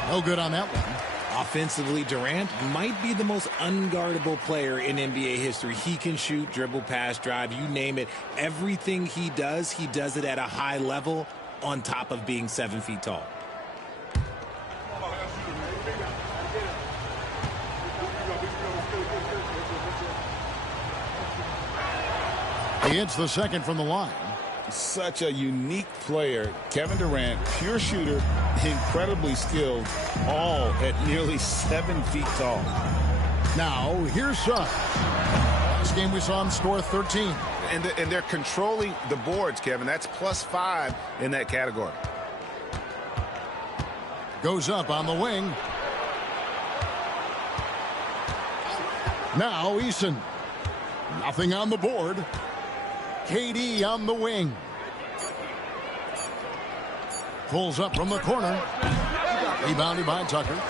No good on that one. Offensively, Durant might be the most unguardable player in NBA history. He can shoot, dribble, pass, drive, you name it. Everything he does it at a high level on top of being 7 feet tall. He hits the second from the line. Such a unique player. Kevin Durant, pure shooter, incredibly skilled, all at nearly 7 feet tall. Now, here's Suggs. Last game we saw him score 13. And they're controlling the boards, Kevin. That's +5 in that category. Goes up on the wing. Now, Eason. Nothing on the board. KD on the wing. Pulls up from the corner. Rebounded by Tucker.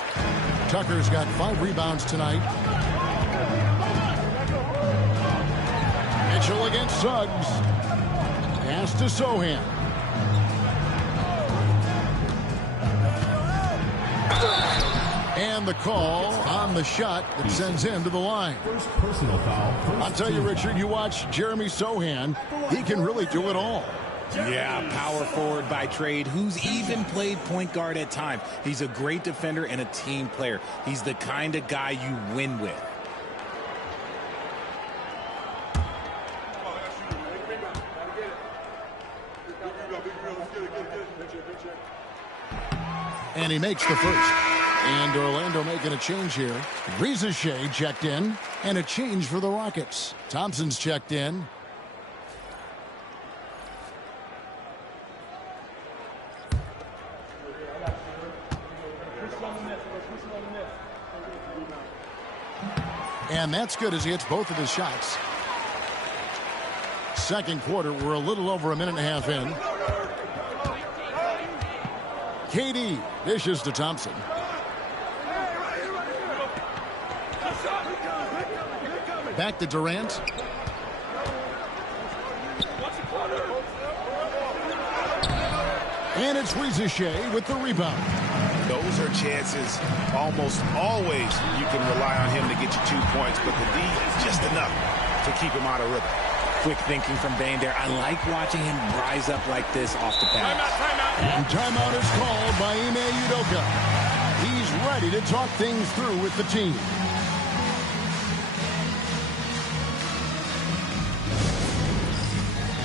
Tucker's got 5 rebounds tonight. Mitchell against Suggs. Pass to Sohan. And the call on the shot that sends him to the line. First personal foul. I'll tell you, Richard, you watch Jeremy Sohan. He can really do it all. Yeah, power forward by trade, who's even played point guard at times. He's a great defender and a team player. He's the kind of guy you win with. And he makes the first. And Orlando making a change here. Reza Shea checked in. And a change for the Rockets. Thompson's checked in. And that's good as he hits both of his shots. Second quarter, we're a little over a minute and a half in. KD dishes to Thompson. Back to Durant. And it's Rizachet with the rebound. Those are chances almost always you can rely on him to get you 2 points, but the D, just enough to keep him out of rhythm. Quick thinking from Bane there. I like watching him rise up like this off the pass. And timeout is called by Ime Udoka. He's ready to talk things through with the team.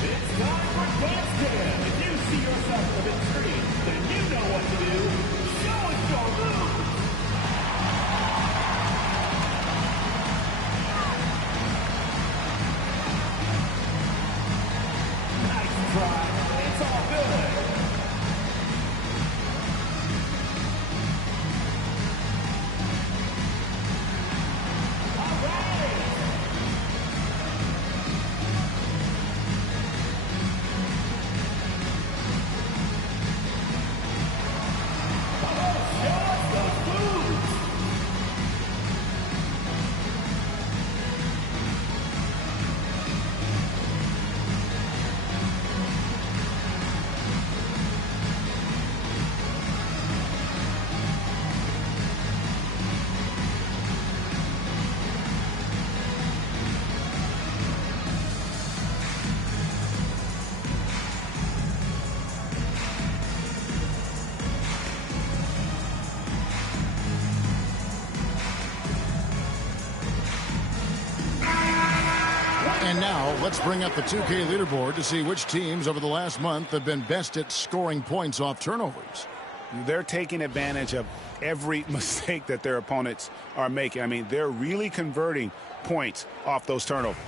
It's time for Dance Jam. If you see yourself on the big screen, then you know what to do. Show us your moves. Nice try. It's all good. And now let's bring up the 2K leaderboard to see which teams over the last month have been best at scoring points off turnovers. They're taking advantage of every mistake that their opponents are making. I mean, they're really converting points off those turnovers.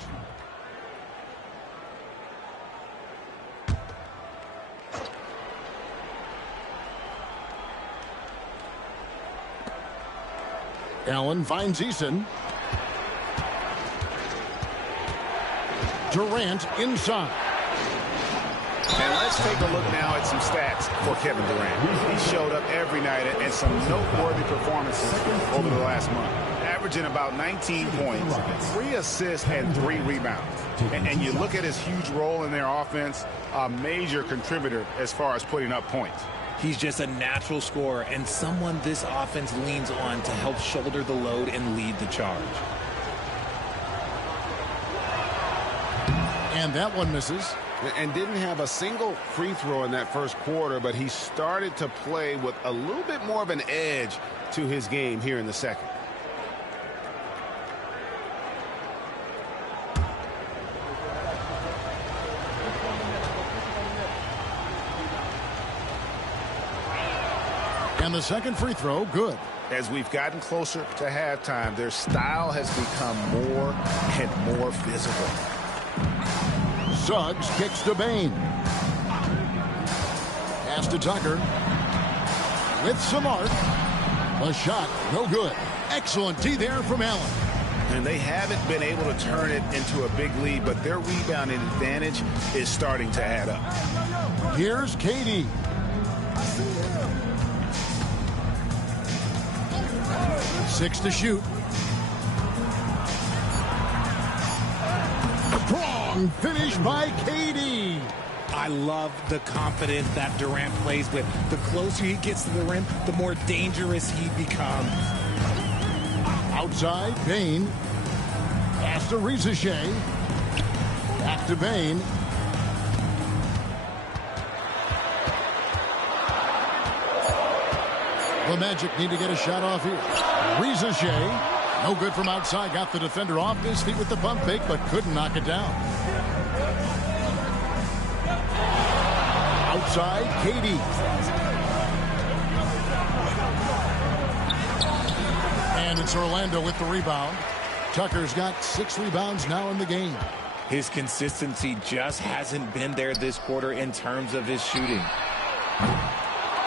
Allen finds Eason. Durant inside. And let's take a look now at some stats for Kevin Durant. He showed up every night and some noteworthy performances over the last month. Averaging about 19 points, 3 assists, and 3 rebounds. And you look at his huge role in their offense, a major contributor as far as putting up points. He's just a natural scorer and someone this offense leans on to help shoulder the load and lead the charge. And that one misses. And didn't have a single free throw in that first quarter, but he started to play with a little bit more of an edge to his game here in the second. And the second free throw, good. As we've gotten closer to halftime, their style has become more and more physical. Suggs kicks to Bane. Pass to Tucker. With some art. A shot, no good. Excellent D there from Allen. And they haven't been able to turn it into a big lead, but their rebounding advantage is starting to add up. Here's KD. Six to shoot. Strong finish by KD. I love the confidence that Durant plays with. The closer he gets to the rim, the more dangerous he becomes. Outside, Bane. Pass to Rizachet. Back to Bane. The Magic need to get a shot off here. Rizachet. No good from outside. Got the defender off his feet with the pump fake, but couldn't knock it down. Outside, KD. And it's Orlando with the rebound. Tucker's got 6 rebounds now in the game. His consistency just hasn't been there this quarter in terms of his shooting.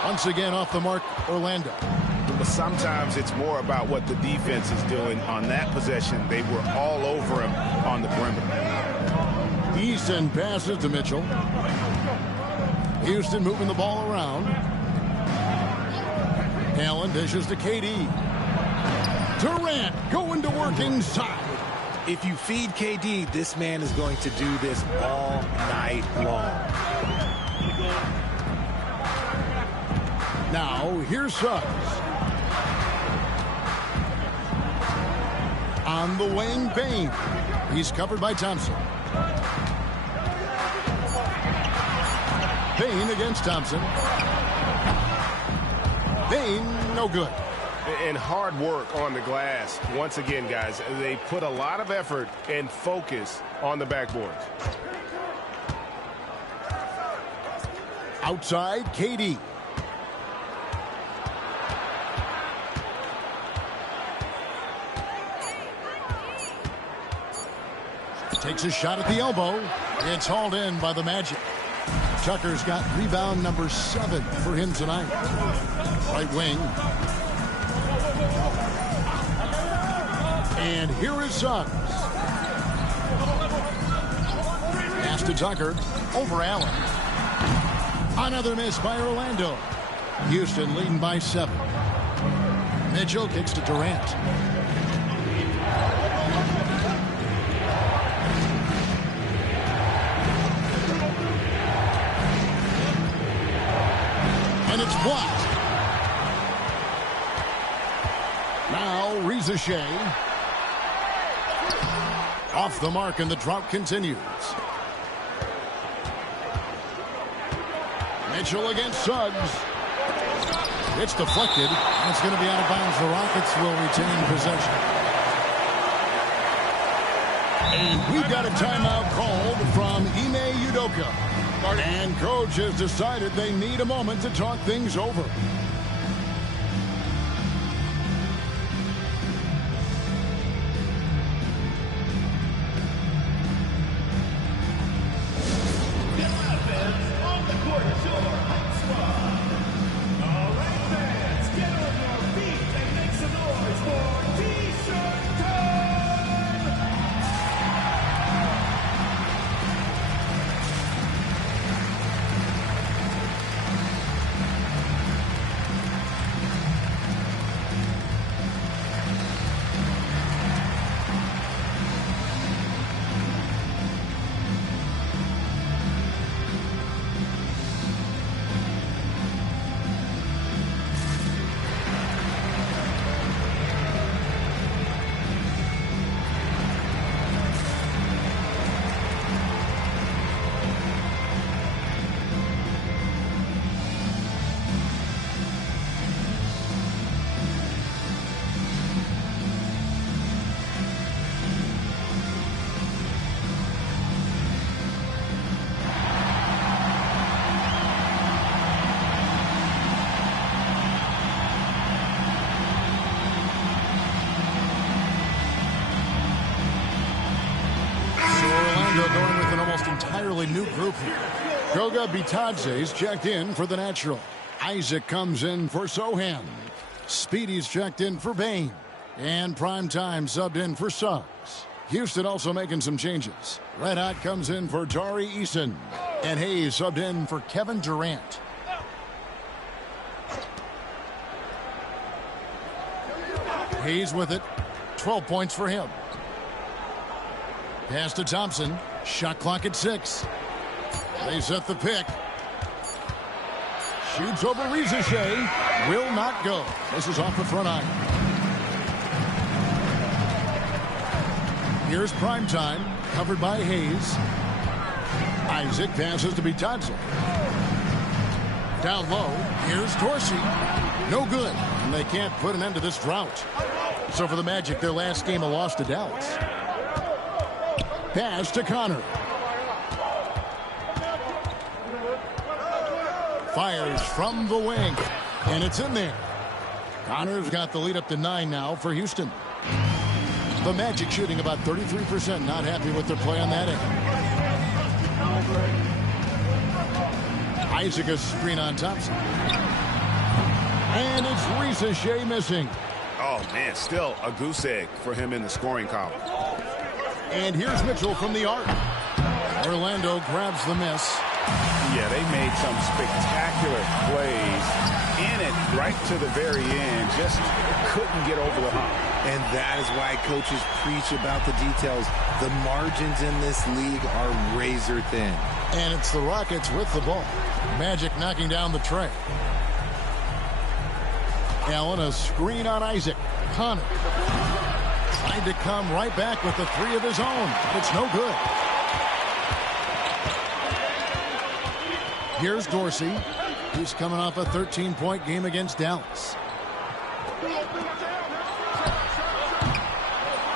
Once again off the mark, Orlando. But sometimes it's more about what the defense is doing. On that possession, they were all over him on the perimeter. Easton passes to Mitchell. Houston moving the ball around. Allen dishes to KD. Durant going to work inside. If you feed KD, this man is going to do this all night long. Now, here's Suggs. On the wing, Bane. He's covered by Thompson. Bane against Thompson. Bane, no good. And hard work on the glass. Once again, guys, they put a lot of effort and focus on the backboard. Outside, KD. Takes a shot at the elbow. It's hauled in by the Magic. Tucker's got rebound number 7 for him tonight. Right wing. And here is Suggs. Pass to Tucker. Over Allen. Another miss by Orlando. Houston leading by 7. Mitchell kicks to Durant. And it's blocked. Now Reza Shea. Off the mark, and the drought continues. Mitchell against Suggs. It's deflected, and it's going to be out of bounds. The Rockets will retain possession. And we've got a timeout called from Ime Udoka. And coach has decided they need a moment to talk things over. Going with an almost entirely new group here. Goga Bitadze's checked in for the natural. Isaac comes in for Sohan. Speedy's checked in for Bane. And Primetime subbed in for Suggs. Houston also making some changes. Red Hot comes in for Tari Eason. And Hayes subbed in for Kevin Durant. Hayes with it. 12 points for him. Pass to Thompson. Shot clock at 6. They set the pick. Shoots over Reza Shea. Will not go. This is off the front iron. Here's Primetime. Covered by Hayes. Isaac passes to Bitadze. Down low. Here's Dorsey. No good. And they can't put an end to this drought. So for the Magic, their last game, a loss to Dallas. Pass to Connor. Fires from the wing. And it's in there. Connor's got the lead up to 9 now for Houston. The Magic shooting about 33%. Not happy with their play on that end. Isaac a screen on Thompson. And it's Reza Shea missing. Oh, man, still a goose egg for him in the scoring column. And here's Mitchell from the arc. Orlando grabs the miss. Yeah, they made some spectacular plays in it right to the very end. Just couldn't get over the hump. And that is why coaches preach about the details. The margins in this league are razor thin. And it's the Rockets with the ball. Magic knocking down the tray. Allen, a screen on Isaac. Connor trying to come right back with the three of his own. It's no good. Here's Dorsey. He's coming off a 13-point game against Dallas.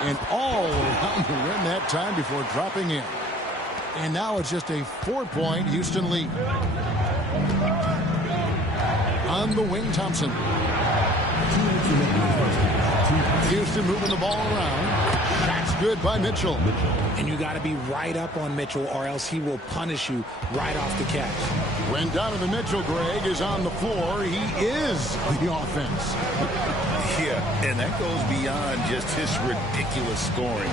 And all around the rim that time before dropping in. And now it's just a 4-point Houston lead. On the wing, Thompson. Houston moving the ball around. That's good by Mitchell. And you got to be right up on Mitchell or else he will punish you right off the catch. When Donovan Mitchell, Greg, is on the floor, he is the offense. Yeah, and that goes beyond just his ridiculous scoring.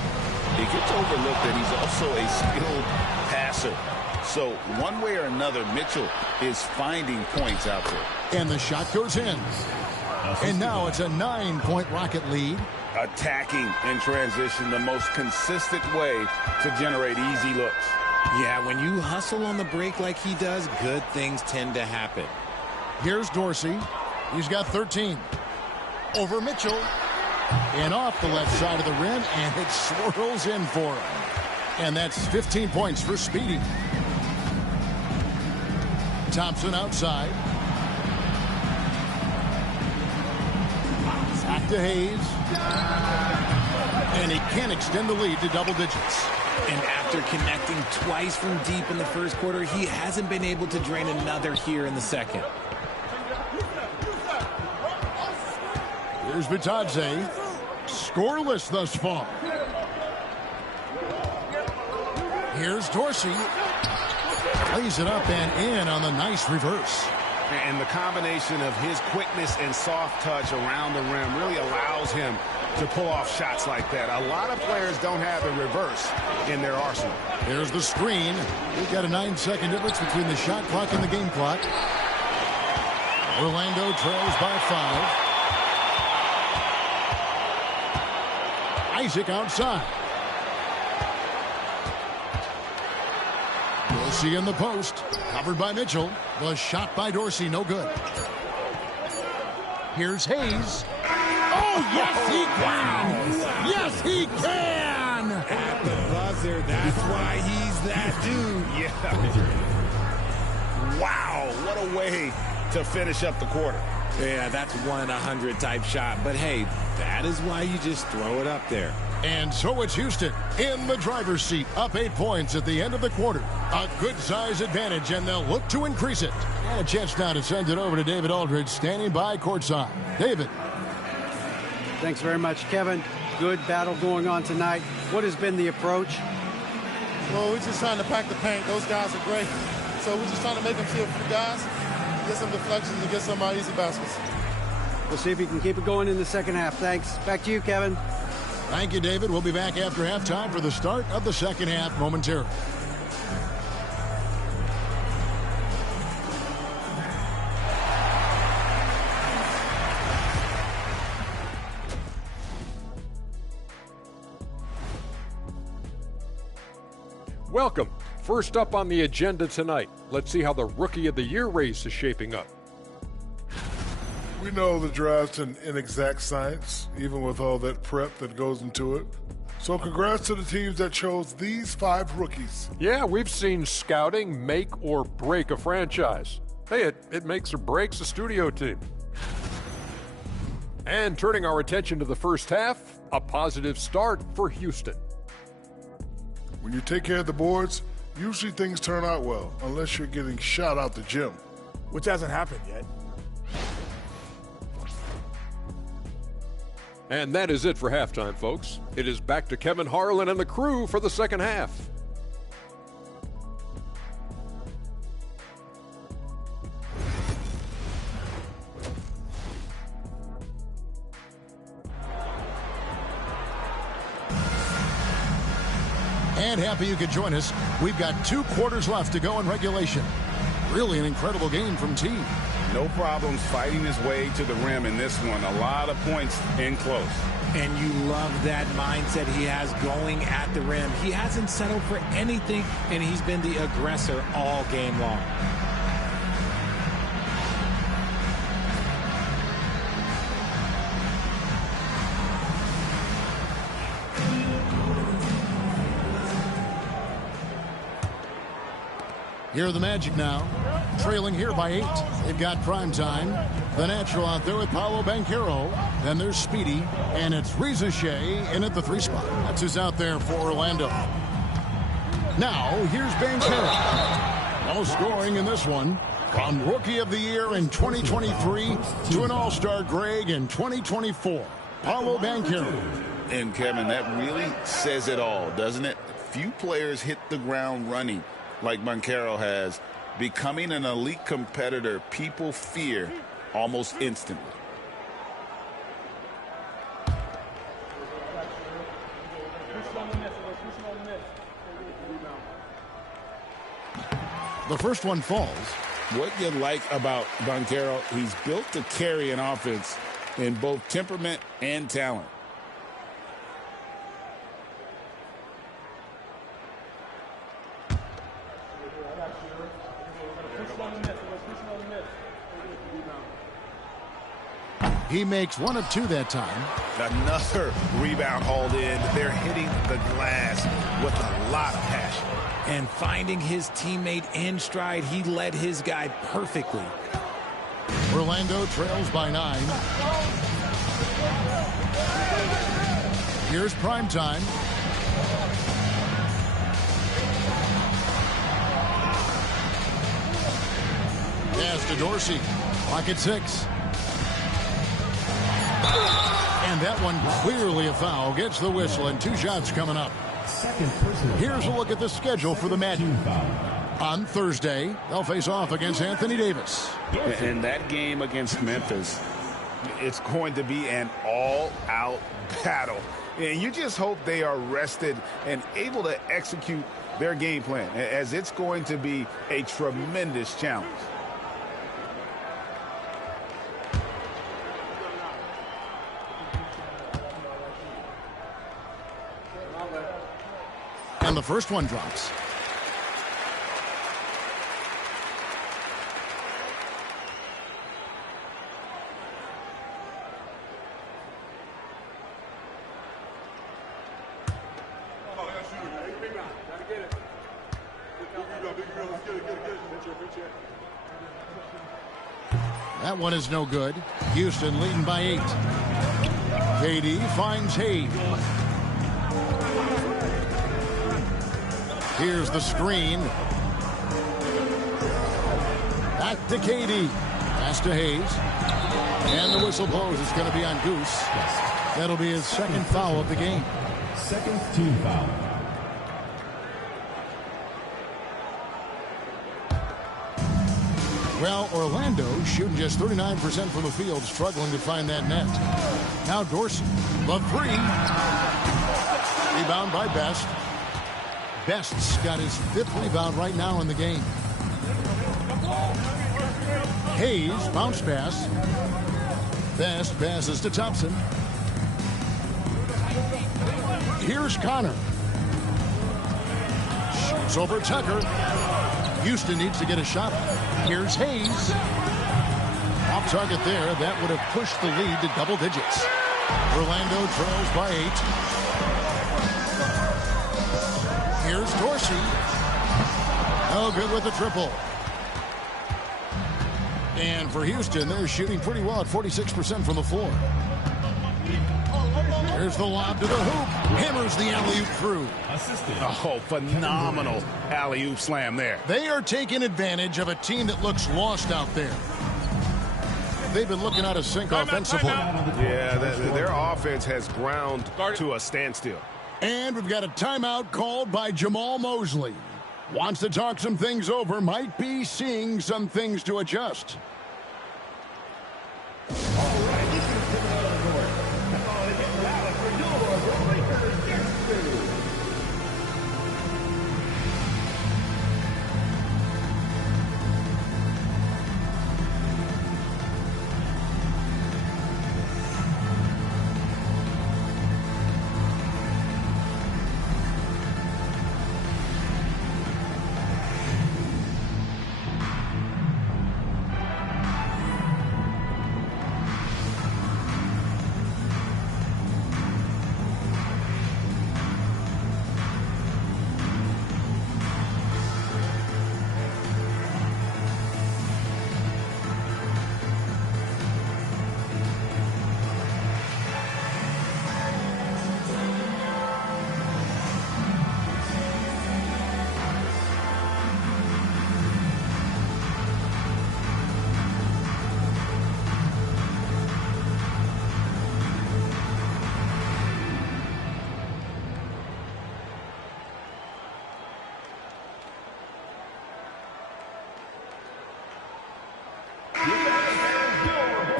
It gets overlooked that he's also a skilled passer. So one way or another, Mitchell is finding points out there. And the shot goes in. And now it's a 9-point Rocket lead. Attacking in transition, the most consistent way to generate easy looks. Yeah, when you hustle on the break like he does, good things tend to happen. Here's Dorsey. He's got 13. Over Mitchell. And off the left side of the rim, and it swirls in for him. And that's 15 points for Speedy. Thompson outside. Back to Hayes. And he can't extend the lead to double digits. And after connecting twice from deep in the first quarter, he hasn't been able to drain another here in the second. Here's Bitadze. Scoreless thus far. Here's Dorsey. Lays it up and in on the nice reverse. And the combination of his quickness and soft touch around the rim really allows him to pull off shots like that. A lot of players don't have the reverse in their arsenal. There's the screen. We've got a 9-second difference between the shot clock and the game clock. Orlando trails by 5. Isaac outside. Dorsey in the post. Covered by Mitchell. Was shot by Dorsey. No good. Here's Hayes. Oh, yes, he can. Yes, he can. At the buzzer. That's why he's that dude. Yeah. Wow. What a way to finish up the quarter. Yeah, that's 1 in 100 type shot. But, hey, that is why you just throw it up there. And so it's Houston in the driver's seat, up 8 points at the end of the quarter. A good size advantage, and they'll look to increase it. And a chance now to send it over to David Aldridge, standing by courtside. David. Thanks very much, Kevin. Good battle going on tonight. What has been the approach? Well, we're just trying to pack the paint. Those guys are great. So we're just trying to make them feel free guys, get some deflections, and get some easy baskets. We'll see if you can keep it going in the second half. Thanks. Back to you, Kevin. Thank you, David. We'll be back after halftime for the start of the second half momentarily. Welcome. First up on the agenda tonight, let's see how the Rookie of the Year race is shaping up. We know the draft's an inexact science, even with all that prep that goes into it. So congrats to the teams that chose these 5 rookies. Yeah, we've seen scouting make or break a franchise. Hey, it makes or breaks a studio team. And turning our attention to the first half, a positive start for Houston. When you take care of the boards, usually things turn out well, unless you're getting shot out the gym. Which hasn't happened yet. And that is it for halftime, folks. It is back to Kevin Harlan and the crew for the second half. And happy you could join us. We've got 2 quarters left to go in regulation. Really an incredible game from T. No problems fighting his way to the rim in this one. A lot of points in close. And you love that mindset he has going at the rim. He hasn't settled for anything, and he's been the aggressor all game long. Here are the Magic now, trailing here by 8. They've got prime time. The natural out there with Paolo Banchero. Then there's Speedy, and it's Reza Shea in at the 3 spot. That's who's out there for Orlando. Now, here's Banchero. No scoring in this one. From Rookie of the Year in 2023 to an All-Star Greg in 2024. Paolo Banchero. And, Kevin, that really says it all, doesn't it? Few players hit the ground running like Banchero has. Becoming an elite competitor, people fear almost instantly. The first one falls. What you like about Banchero, he's built to carry an offense in both temperament and talent. He makes 1 of 2 that time. Another rebound hauled in. They're hitting the glass with a lot of passion. And finding his teammate in stride, he led his guy perfectly. Orlando trails by 9. Here's prime time. Pass to Dorsey. Clock at 6. And that one clearly a foul. Gets the whistle, and 2 shots coming up. Here's a look at the schedule for the Magic. On Thursday, they'll face off against Anthony Davis. And that game against Memphis, it's going to be an all-out battle. And you just hope they are rested and able to execute their game plan, as it's going to be a tremendous challenge. And the first one drops. That one is no good. Houston leading by 8. KD finds Hayes. Here's the screen. Back to KD. Pass to Hayes. And the whistle blows. It's going to be on Goose. That'll be his second foul of the game. Second team foul. Well, Orlando shooting just 39% from the field, struggling to find that net. Now Dorsey, the 3. Rebound by Best. Best's got his 5th rebound right now in the game. Hayes, bounce pass. Best passes to Thompson. Here's Connor. Shoots over Tucker. Houston needs to get a shot. Here's Hayes. Off target there. That would have pushed the lead to double digits. Orlando trails by 8. Here's Dorsey. Oh, good with the triple. And for Houston, they're shooting pretty well at 46% from the floor. Here's the lob to the hoop. Hammers the alley-oop through. Oh, phenomenal alley-oop slam there. They are taking advantage of a team that looks lost out there. They've been looking out of sync offensively. Yeah, their offense has ground to a standstill. And we've got a timeout called by Jamal Mosley. Wants to talk some things over. Might be seeing some things to adjust.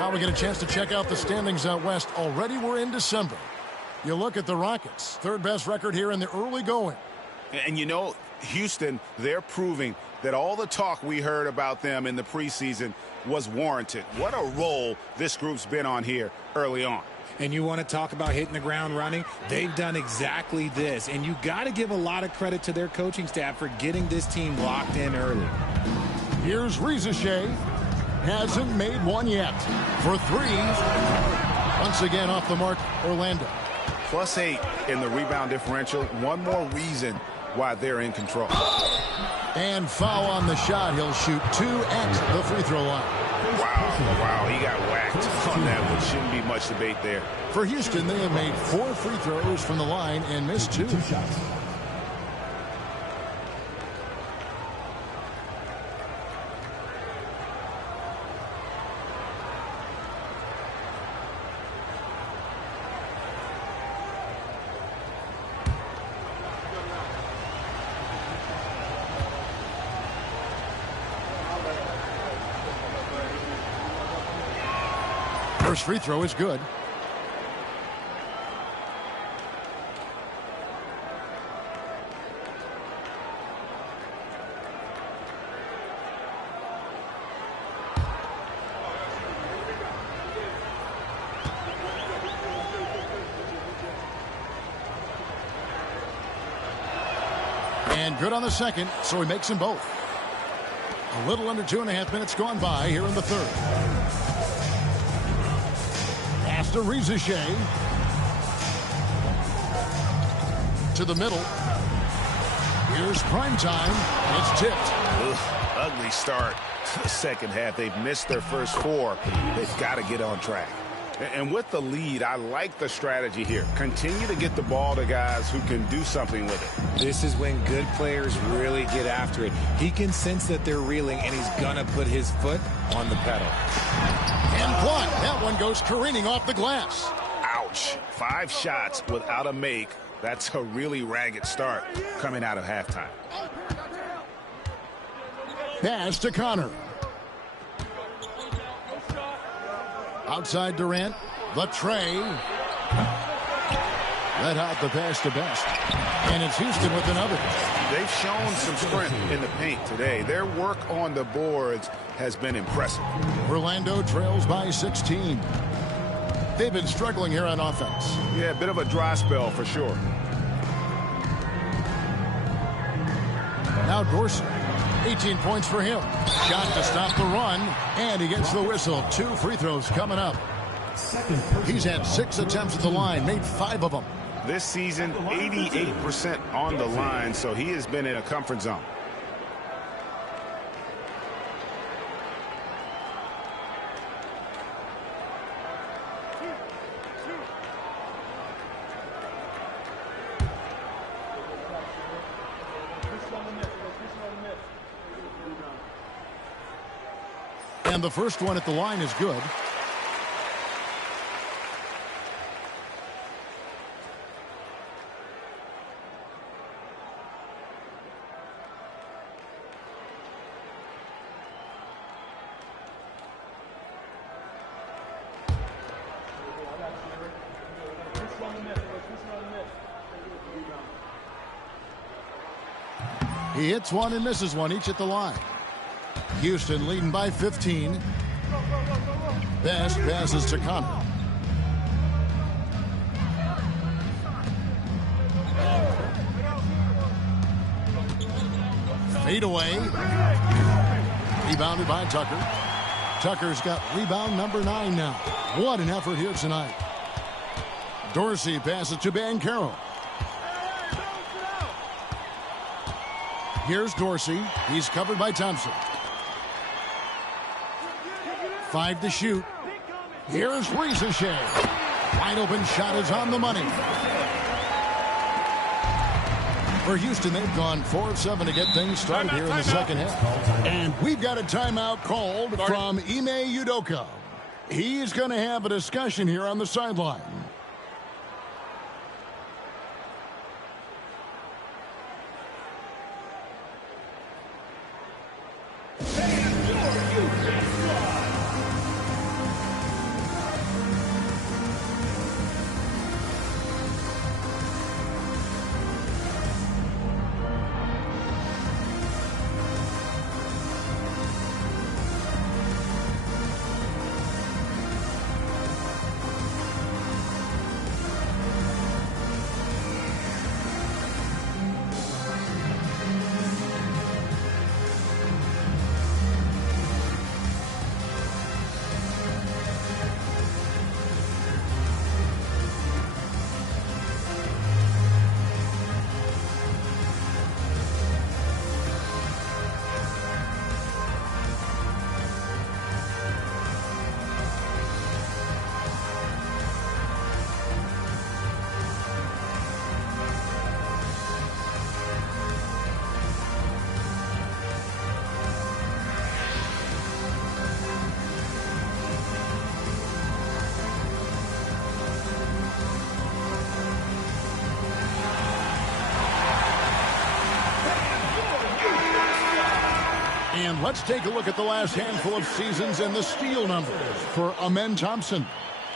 Now we get a chance to check out the standings out west. Already we're in December. You look at the Rockets, third best record here in the early going. And you know, Houston, they're proving that all the talk we heard about them in the preseason was warranted. What a role this group's been on here early on. And you want to talk about hitting the ground running? They've done exactly this. And you got to give a lot of credit to their coaching staff for getting this team locked in early. Here's Reza Shea. Hasn't made one yet. For three. Once again off the mark, Orlando. +8 in the rebound differential. One more reason why they're in control. And foul on the shot. He'll shoot 2 at the free throw line. Wow, he got whacked on that one. Shouldn't be much debate there. For Houston, they have made 4 free throws from the line and missed 2. First free throw is good. And good on the second, so he makes them both. A little under 2.5 minutes gone by here in the third. To Reza Shea. To the middle. Here's prime time. It's tipped. Ugly start to the second half. They've missed their first 4. They've got to get on track. And with the lead, I like the strategy here. Continue to get the ball to guys who can do something with it. This is when good players really get after it. He can sense that they're reeling, and he's going to put his foot on the pedal. And blocked. That one goes careening off the glass. Ouch. 5 shots without a make. That's a really ragged start coming out of halftime. Pass to Connor. Outside Durant. The tray. Let out the pass to Best. And it's Houston with another. They've shown some strength in the paint today. Their work on the boards has been impressive. Orlando trails by 16. They've been struggling here on offense. Yeah, a bit of a dry spell for sure. Now Dorsey. 18 points for him. Shot to stop the run, and he gets the whistle. 2 free throws coming up. He's had 6 attempts at the line, made 5 of them. This season, 88% on the line, so he has been in a comfort zone. And the first one at the line is good. He hits one and misses one, each at the line. Houston leading by 15. Best passes to Connor. Fade away. Rebounded by Tucker. Tucker's got rebound number 9 now. What an effort here tonight. Dorsey passes to Banchero. Here's Dorsey. He's covered by Thompson. 5 to shoot. Here's Reza Shea. Wide open shot is on the money. For Houston, they've gone 4 of 7 to get things started here in the second half. And we've got a timeout called from Ime Udoka. He's going to have a discussion here on the sideline. And let's take a look at the last handful of seasons and the steal numbers for Amen Thompson.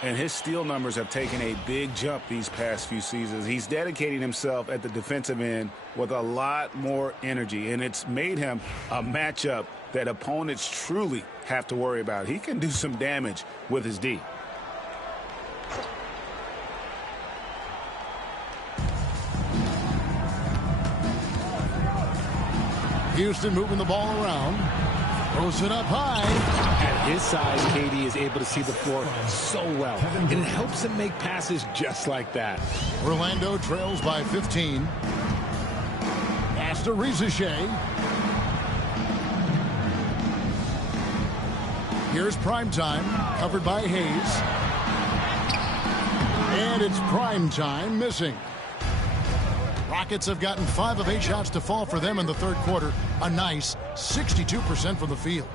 And his steal numbers have taken a big jump these past few seasons. He's dedicating himself at the defensive end with a lot more energy, and it's made him a matchup that opponents truly have to worry about. He can do some damage with his D. Houston moving the ball around. Throws it up high. At his size, KD is able to see the floor so well. And it helps him make passes just like that. Orlando trails by 15. Pass to Rizachet. Here's Primetime, covered by Hayes. And it's Primetime missing. Rockets have gotten 5 of 8 shots to fall for them in the third quarter. A nice 62% from the field.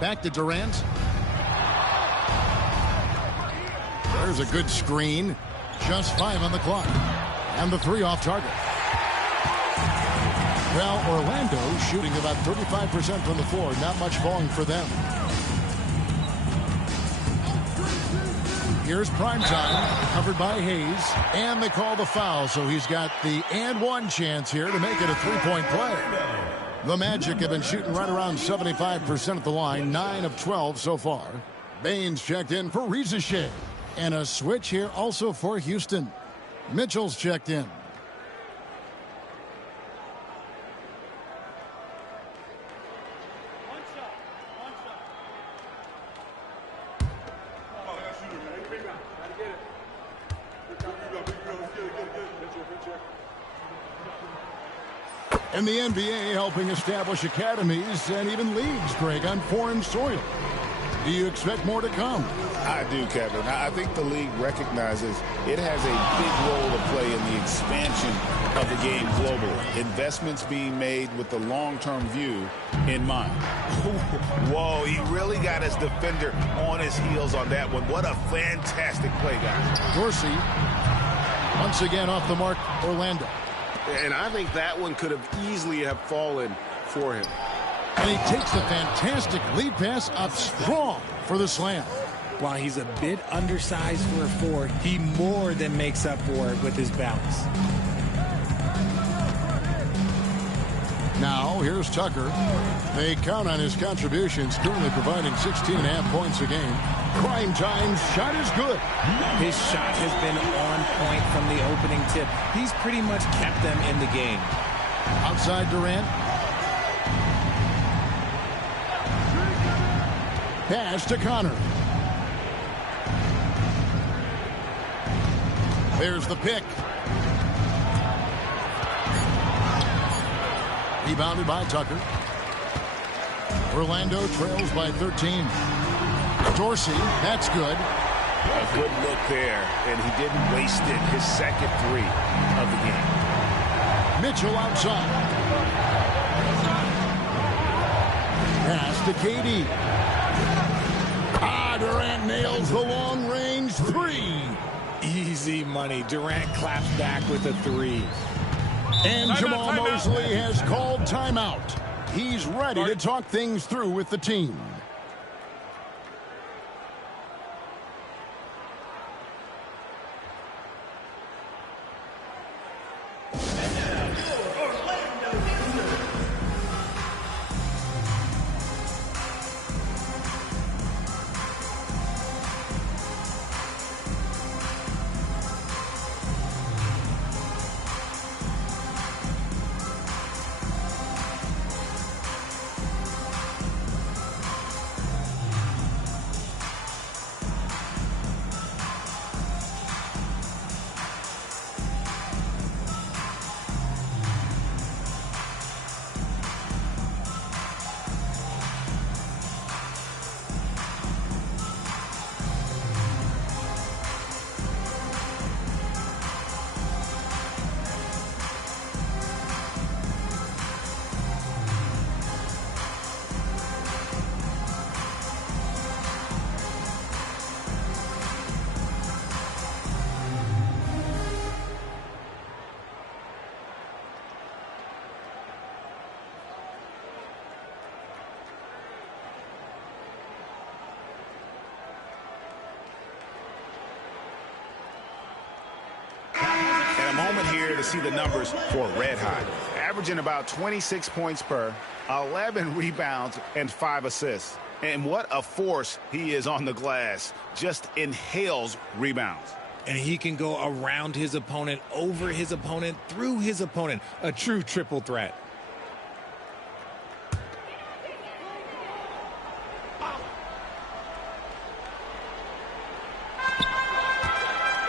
Back to Durant. There's a good screen. Just 5 on the clock. And the 3 off target. Well, Orlando shooting about 35% from the floor. Not much falling for them. Here's Primetime, covered by Hayes, and they call the foul, so he's got the and one chance here to make it a three-point play. The Magic have been shooting right around 75% at the line, 9 of 12 so far. Baines checked in for Rizachet, and a switch here also for Houston. Mitchell's checked in. And the NBA helping establish academies and even leagues, Greg, on foreign soil. Do you expect more to come? I do, Kevin. I think the league recognizes it has a big role to play in the expansion of the game globally. Investments being made with the long-term view in mind. Whoa, he really got his defender on his heels on that one. What a fantastic play, guys. Dorsey, once again off the mark, Orlando. And I think that one could have easily have fallen for him. And he takes the fantastic lead pass up strong for the slam. While he's a bit undersized for a forward, he more than makes up for it with his bounce. Now, here's Tucker. They count on his contributions, currently providing 16.5 points a game. Primetime's shot is good. His shot has been on point from the opening tip. He's pretty much kept them in the game. Outside Durant. Pass to Connor. There's the pick. Rebounded by Tucker. Orlando trails by 13. Dorsey, that's good. A good look there, and he didn't waste it. His second 3 of the game. Mitchell outside. Pass to KD. Durant nails the long-range 3. Easy money. Durant claps back with a 3. And Jamal Mosley has called timeout. He's ready to talk things through with the team. moment here to see the numbers for Red Hot. Averaging about 26 points per, 11 rebounds, and 5 assists. And what a force he is on the glass. Just inhales rebounds. And he can go around his opponent, over his opponent, through his opponent. A true triple threat.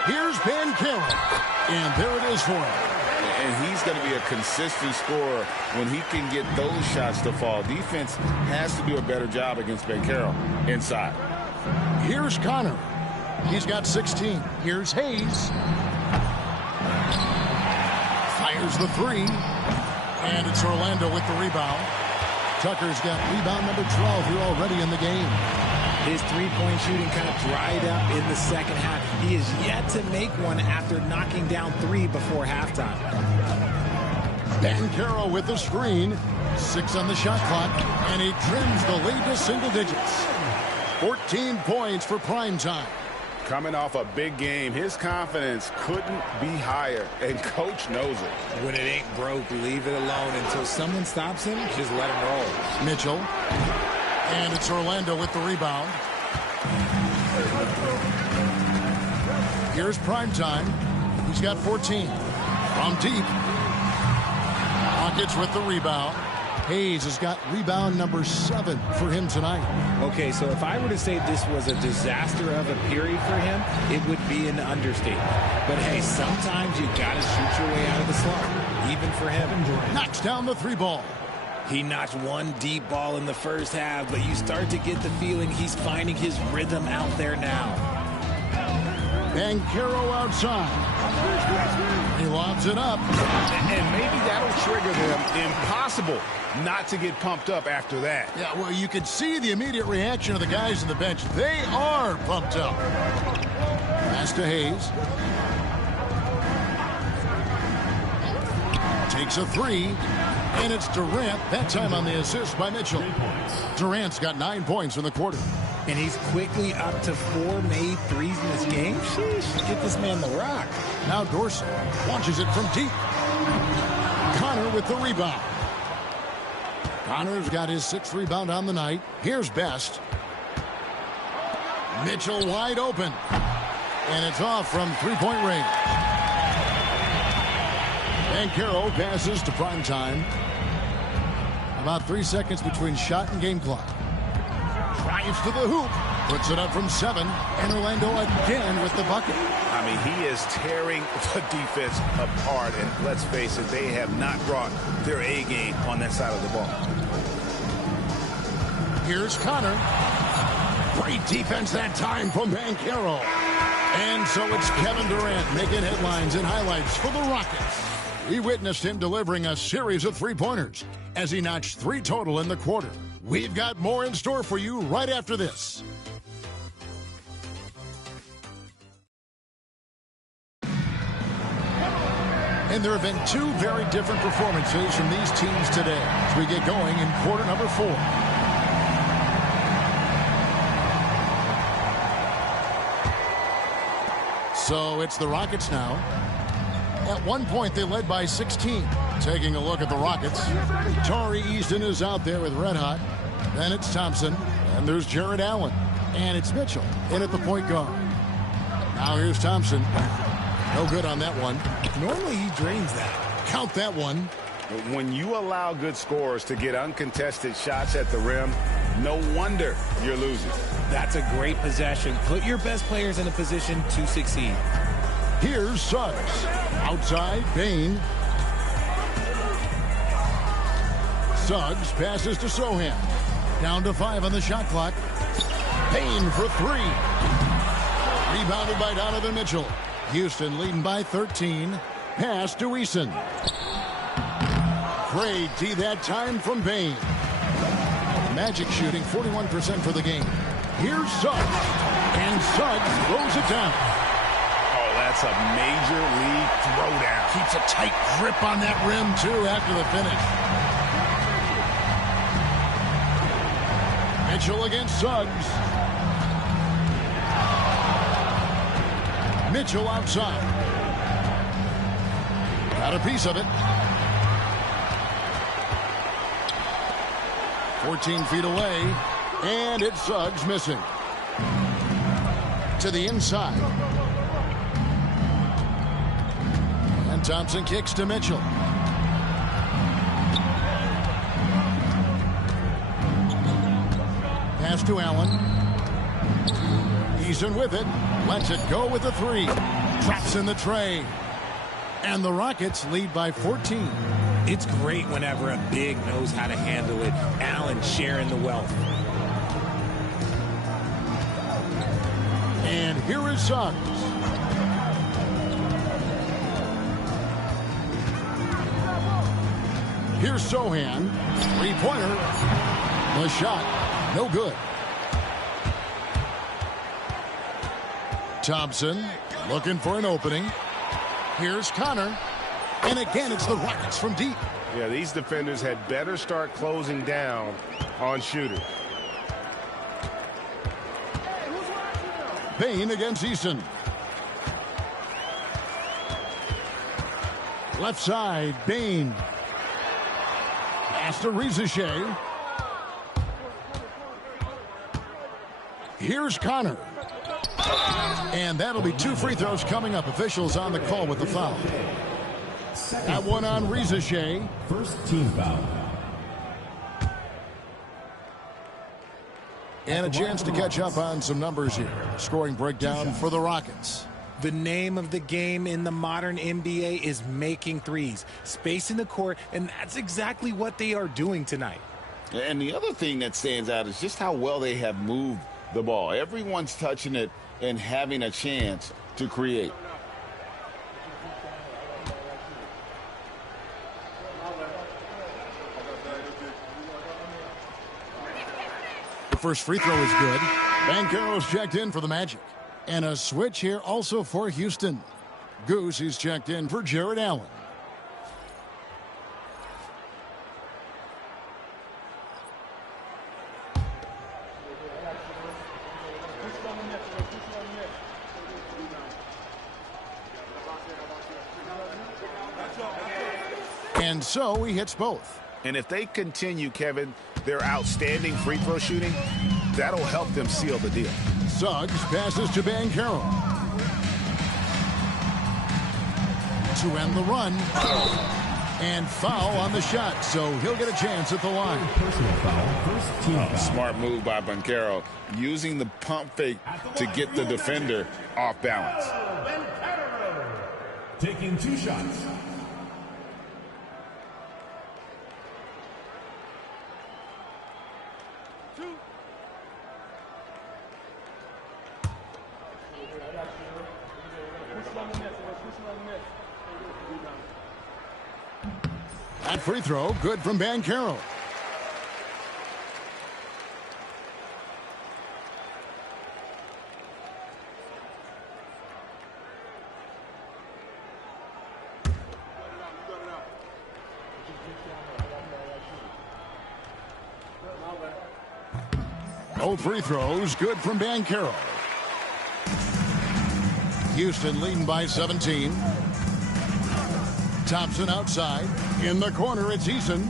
Here's Banchero, and there it is for him. And he's going to be a consistent scorer when he can get those shots to fall. Defense has to do a better job against Banchero inside. Here's Connor. He's got 16. Here's Hayes. Fires the three. And it's Orlando with the rebound. Tucker's got rebound number 12 here already in the game. His three-point shooting kind of dried up in the second half. He is yet to make one after knocking down 3 before halftime. Banchero with the screen. 6 on the shot clock. And he trims the lead to single digits. 14 points for prime time. Coming off a big game, his confidence couldn't be higher, and coach knows it. When it ain't broke, leave it alone until someone stops him. Just let him roll. Mitchell. And it's Orlando with the rebound. Here's Primetime. He's got 14. From deep. Rockets with the rebound. Hayes has got rebound number 7 for him tonight. Okay, so if I were to say this was a disaster of a period for him, it would be an understatement. But hey, sometimes you got to shoot your way out of the slump, even for him. Knocks down the 3 ball. He notched one deep ball in the first half, but you start to get the feeling he's finding his rhythm out there now. Banchero outside. He lobs it up. And maybe that'll trigger them. Impossible not to get pumped up after that. Yeah, well, you can see the immediate reaction of the guys on the bench. They are pumped up. Pass to Hayes. Takes a 3. And it's Durant, that time on the assist by Mitchell. Durant's got 9 points in the quarter. And he's quickly up to 4 made threes in this game. Sheesh, get this man the rock. Now Dorsey launches it from deep. Connor with the rebound. Connor's got his 6th rebound on the night. Here's Best. Mitchell wide open. And it's off from 3-point range. Banchero passes to Primetime. About 3 seconds between shot and game clock. Drives to the hoop. Puts it up from 7. And Orlando again with the bucket. I mean, he is tearing the defense apart. And let's face it, they have not brought their A game on that side of the ball. Here's Connor. Great defense that time from Banchero. And so it's Kevin Durant making headlines and highlights for the Rockets. We witnessed him delivering a series of 3-pointers as he notched 3 total in the quarter. We've got more in store for you right after this. And there have been 2 very different performances from these teams today as we get going in quarter number 4. So it's the Rockets now. At one point, they led by 16. Taking a look at the Rockets, Tari Easton is out there with Red Hot. Then it's Thompson, and there's Jared Allen. And it's Mitchell in at the point guard. Now here's Thompson. No good on that one. Normally he drains that. Count that one. When you allow good scorers to get uncontested shots at the rim, no wonder you're losing. That's a great possession. Put your best players in a position to succeed. Here's Suggs. Outside, Bain. Suggs passes to Sohan. Down to 5 on the shot clock. Bain for 3. Rebounded by Donovan Mitchell. Houston leading by 13. Pass to Eason. Great D that time from Bain. Magic shooting 41% for the game. Here's Suggs. And Suggs throws it down. Oh, that's a major league throwdown. Keeps a tight grip on that rim, too, after the finish. Mitchell against Suggs. Mitchell outside. Got a piece of it. 14 feet away, and it's Suggs missing. To the inside. And Thompson kicks to Mitchell. Pass to Allen. Eason with it. Lets it go with a three. Traps in the tray. And the Rockets lead by 14. It's great whenever a big knows how to handle it. Allen sharing the wealth. And here is Suggs. Here's Sohan. Three-pointer. The shot. No good. Thompson looking for an opening. Here's Connor. And again, it's the Rockets from deep. Yeah, these defenders had better start closing down on shooters. Bane against Eason. Left side, Bane. Pass to Rizachet. Here's Connor. And that'll be 2 free throws coming up. Officials on the call with the foul. That one on Rizachet. First team foul. And a chance to catch up on some numbers here. Scoring breakdown for the Rockets. The name of the game in the modern NBA is making threes. Space in the court, and that's exactly what they are doing tonight. And the other thing that stands out is just how well they have moved the ball. Everyone's touching it and having a chance to create. The first free throw is good. Banchero's checked in for the Magic. And a switch here also for Houston. Goose is checked in for Jared Allen. And so he hits both. And if they continue, Kevin, their outstanding free throw shooting, that'll help them seal the deal. Suggs passes to Banchero. To end the run. And foul on the shot, so he'll get a chance at the line. Personal foul. First team foul. Smart move by Banchero, using the pump fake to get the defender off balance. Taking 2 shots. That free throw, good from Banchero. No free throws, good from Banchero. Houston leading by 17. Thompson outside. In the corner, it's Eason.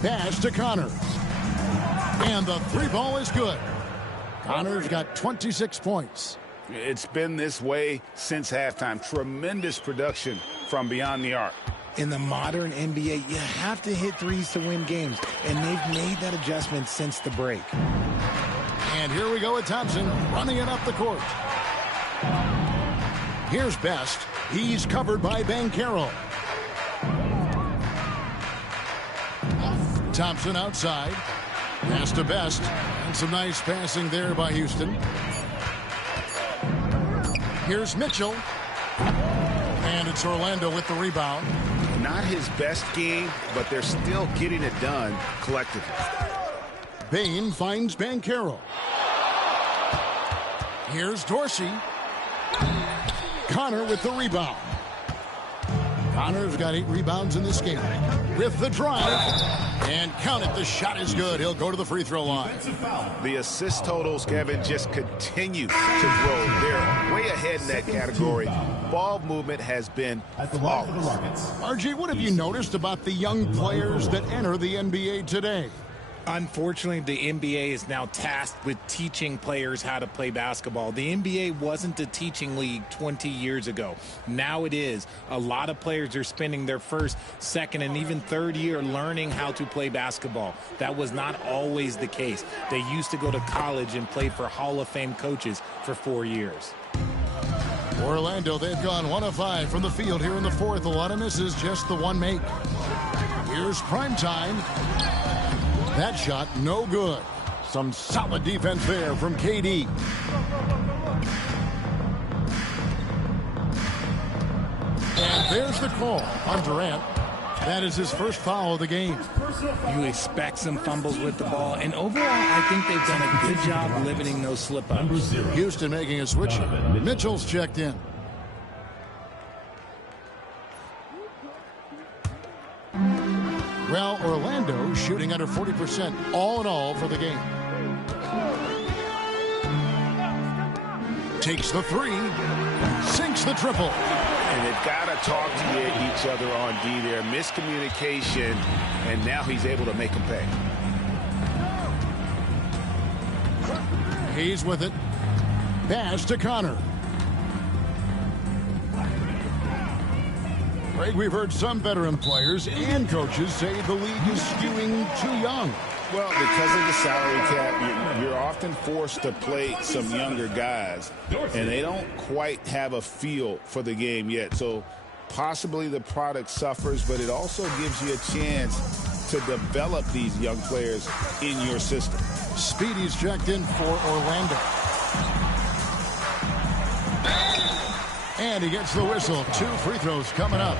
Pass to Connors. And the 3-ball is good. Connors got 26 points. It's been this way since halftime. Tremendous production from beyond the arc. In the modern NBA, you have to hit threes to win games, and they've made that adjustment since the break. And here we go with Thompson running it up the court. Here's Best. He's covered by Banchero. Thompson outside. Pass to Best. And some nice passing there by Houston. Here's Mitchell. And it's Orlando with the rebound. Not his best game, but they're still getting it done collectively. Bane finds Banchero. Here's Dorsey. Connor with the rebound. Connor's got 8 rebounds in this game. With the drive, and count it, the shot is good. He'll go to the free throw line. The assist totals, Kevin, just continue to grow. They're way ahead in that category. Ball movement has been flawless. RJ, what have you noticed about the young players that enter the NBA today? Unfortunately, the NBA is now tasked with teaching players how to play basketball. The NBA wasn't a teaching league 20 years ago. Now it is. A lot of players are spending their first, second, and even third year learning how to play basketball. That was not always the case. They used to go to college and play for Hall of Fame coaches for 4 years. Orlando, they've gone 1 of 5 from the field here in the fourth. A lot of misses, just the one make. Here's prime time. That shot, no good. Some solid defense there from KD. And there's the call on Durant. That is his first foul of the game. You expect some fumbles with the ball, and overall, I think they've done a good job limiting those slip-ups. Houston making a switch. Mitchell's checked in. Well, Orlando shooting under 40% all in all for the game. Takes the 3, sinks the triple. And they've got to talk to each other on D there. Miscommunication, and now he's able to make them pay. He's with it. Pass to Connor. Craig, we've heard some veteran players and coaches say the league is skewing too young. Well, because of the salary cap, you're often forced to play some younger guys, and they don't quite have a feel for the game yet. So possibly the product suffers, but it also gives you a chance to develop these young players in your system. Speedy's checked in for Orlando. And he gets the whistle. 2 free throws coming up.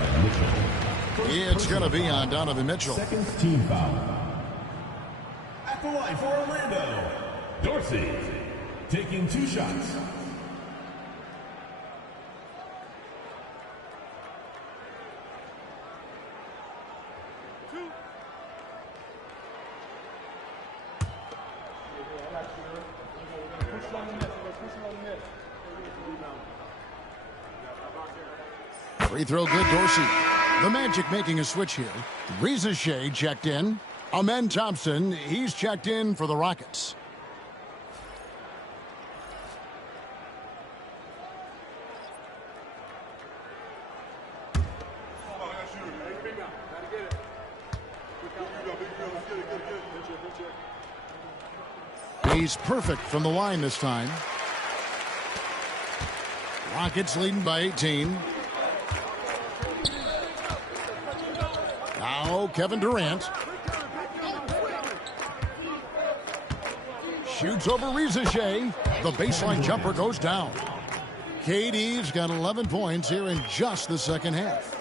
It's going to be on Donovan Mitchell. Second team foul. At the line for Orlando, Dorsey taking 2 shots. Free throw good, Dorsey. The Magic making a switch here. Reza Shea checked in. Amen Thompson, he's checked in for the Rockets. He's perfect from the line this time. Rockets leading by 18. Now Kevin Durant. Shoots over Reza Shea. The baseline jumper goes down. KD's got 11 points here in just the second half.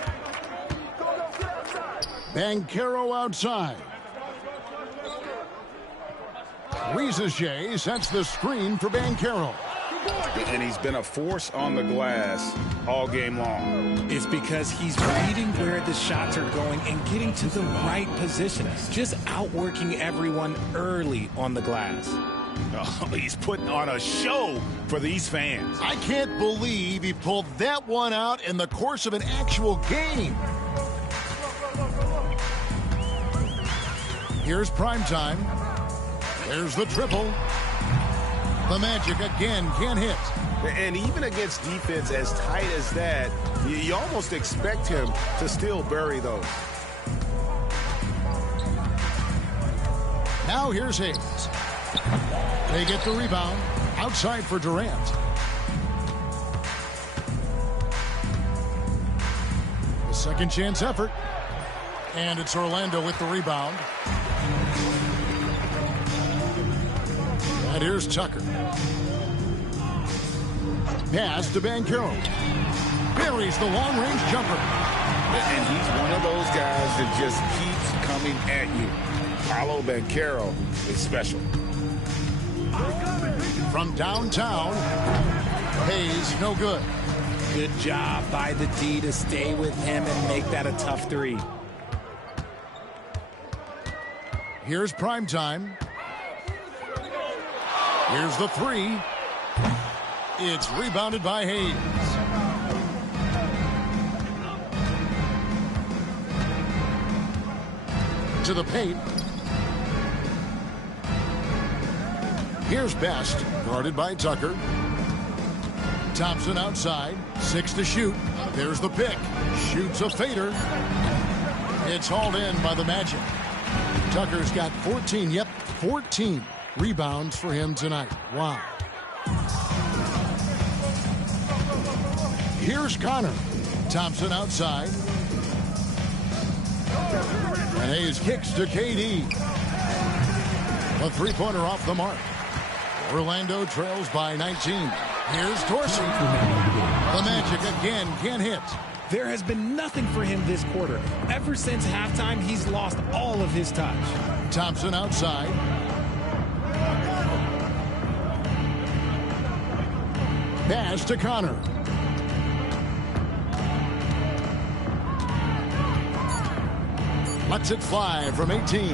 Banchero outside. Reza Shea sets the screen for Banchero. And he's been a force on the glass all game long. It's because he's reading where the shots are going and getting to the right position. Just outworking everyone early on the glass. Oh, he's putting on a show for these fans. I can't believe he pulled that one out in the course of an actual game. Here's prime time. There's the triple. The Magic again can't hit. And even against defense as tight as that, you almost expect him to still bury those. Now here's Hayes. They get the rebound. Outside for Durant. The second chance effort. And it's Orlando with the rebound. And here's Tucker. Pass to Banchero. Buries the long-range jumper. And he's one of those guys that just keeps coming at you. Paolo Banchero is special. From downtown, Hayes no good. Good job by the D to stay with him and make that a tough three. Here's prime time. Here's the three. It's rebounded by Hayes. To the paint. Here's Best, guarded by Tucker. Thompson outside, 6 to shoot. There's the pick. Shoots a fader. It's hauled in by the Magic. Tucker's got 14, 14 rebounds for him tonight. Wow. Here's Connor. Thompson outside. And Hayes kicks to KD. A three-pointer off the mark. Orlando trails by 19. Here's Dorsey. The Magic again can't hit. There has been nothing for him this quarter. Ever since halftime, he's lost all of his touch. Thompson outside. Pass to Connor. Lets it fly from 18.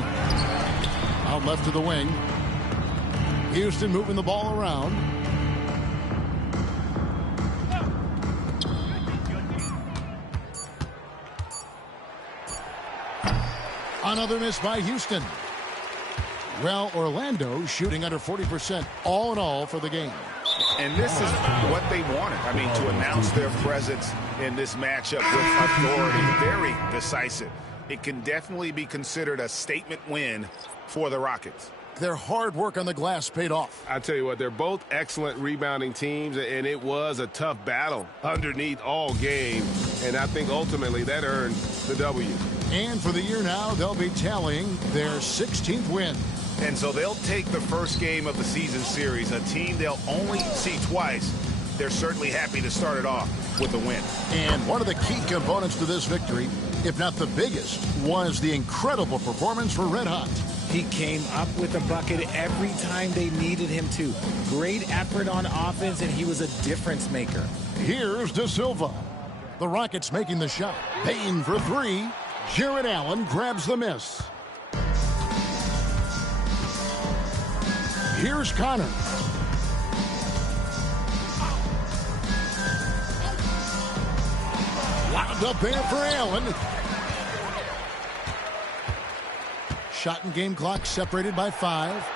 Out left to the wing. Houston moving the ball around. Another miss by Houston. Well, Orlando shooting under 40% all in all for the game. And this is what they wanted. I mean, to announce their presence in this matchup with authority, very decisive. It can definitely be considered a statement win for the Rockets. Their hard work on the glass paid off. I tell you what, they're both excellent rebounding teams, and it was a tough battle underneath all game. And I think ultimately that earned the W. And for the year now, they'll be tallying their 16th win. And so they'll take the first game of the season series, a team they'll only see twice. They're certainly happy to start it off with a win. And one of the key components to this victory, if not the biggest, was the incredible performance for Red Hot. He came up with a bucket every time they needed him to. Great effort on offense, and he was a difference maker. Here's De Silva. The Rockets making the shot. Payne for three. Jarrett Allen grabs the miss. Here's Connor. Lobbed up there for Allen. Shot and game clock separated by 5.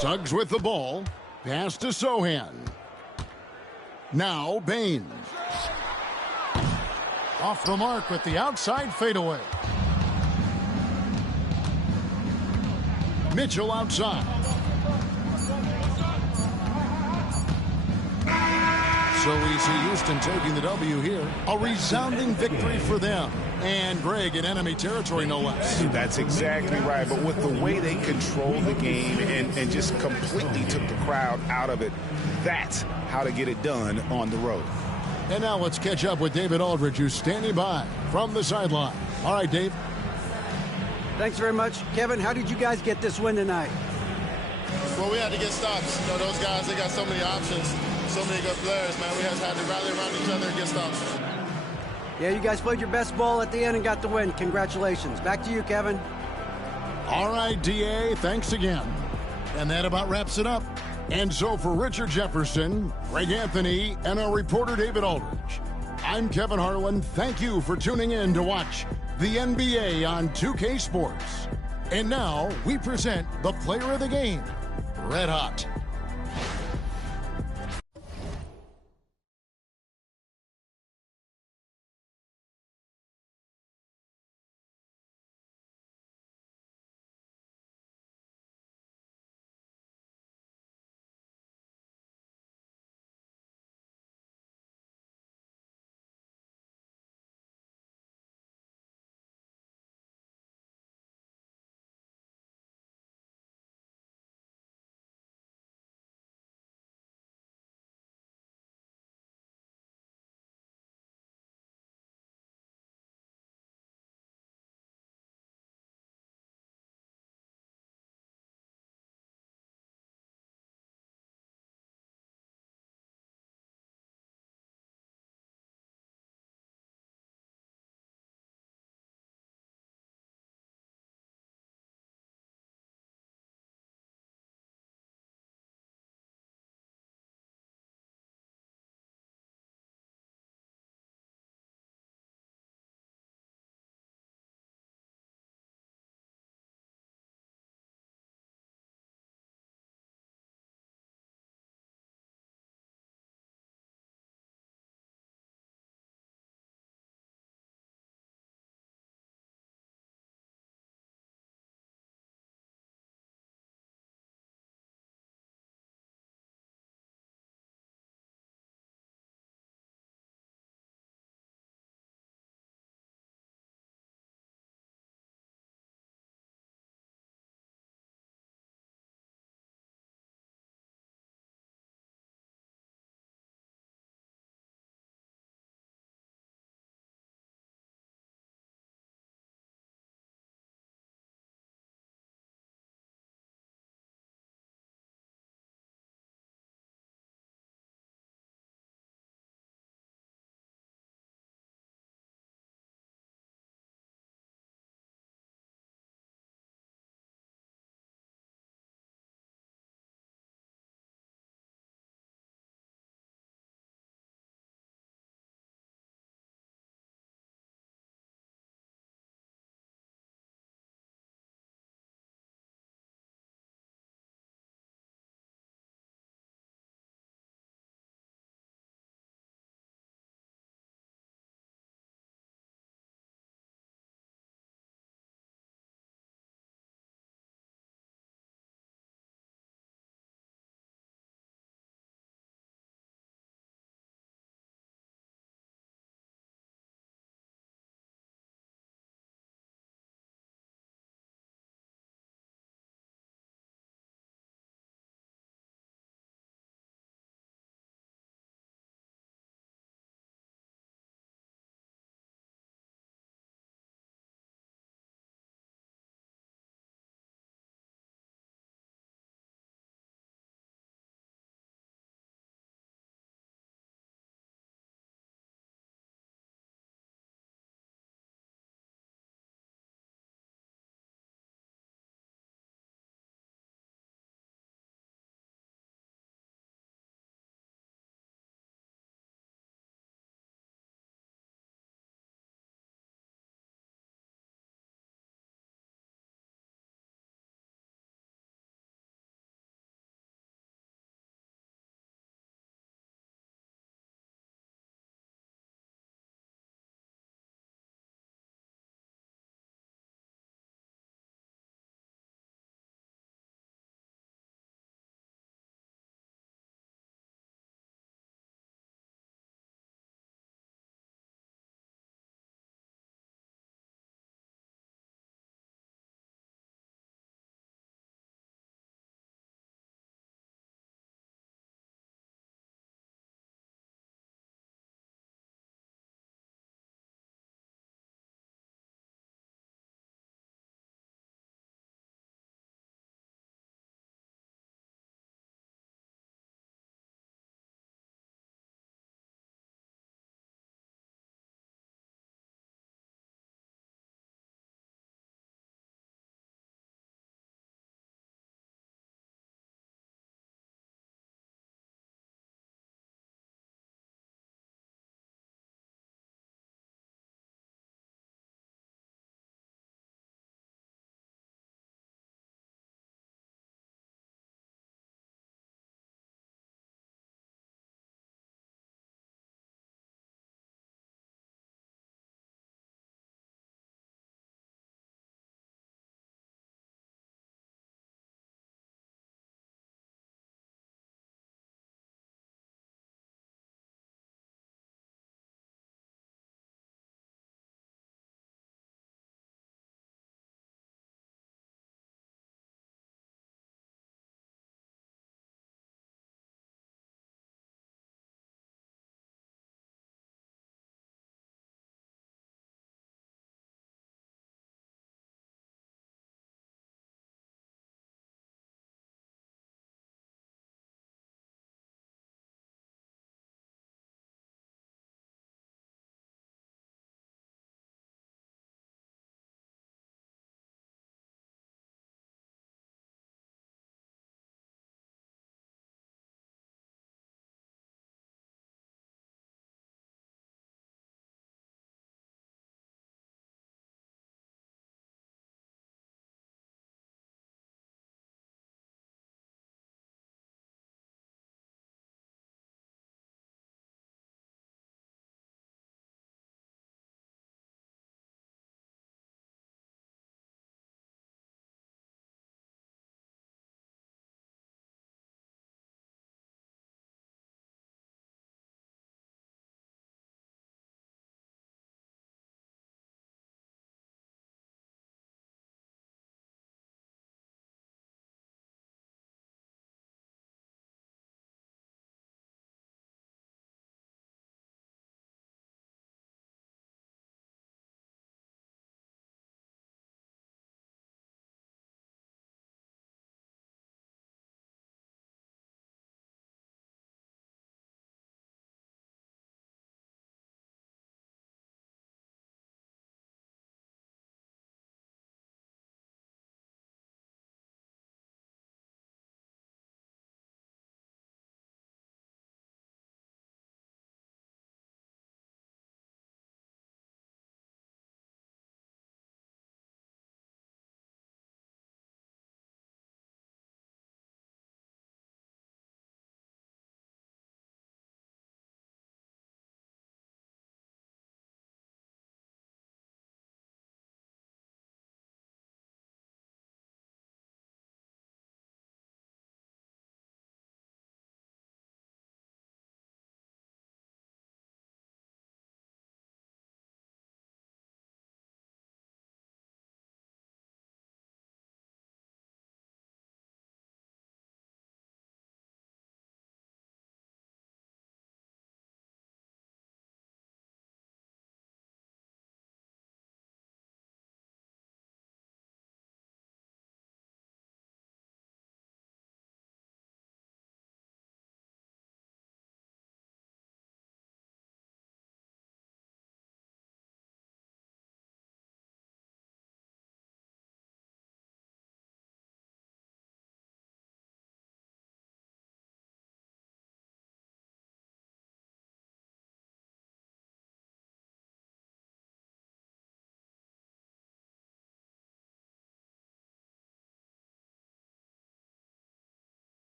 Suggs with the ball. Pass to Sohan. Now Baines. Off the mark with the outside fadeaway. Mitchell outside. So we see Houston taking the W here. A resounding victory for them. And Greg in enemy territory, no less. That's exactly right. But with the way they controlled the game and just completely took the crowd out of it, that's how to get it done on the road. And now let's catch up with David Aldridge, who's standing by from the sideline. All right, Dave. Thanks very much. Kevin, how did you guys get this win tonight? Well, we had to get stops. You know, those guys, they got so many options, so many good players, man. We just had to rally around each other and get stops. Yeah, you guys played your best ball at the end and got the win. Congratulations. Back to you, Kevin. All right, DA, thanks again. And that about wraps it up. And so for Richard Jefferson, Greg Anthony, and our reporter David Aldridge, I'm Kevin Harlan. Thank you for tuning in to watch the NBA on 2K Sports. And now we present the player of the game, Red Hot.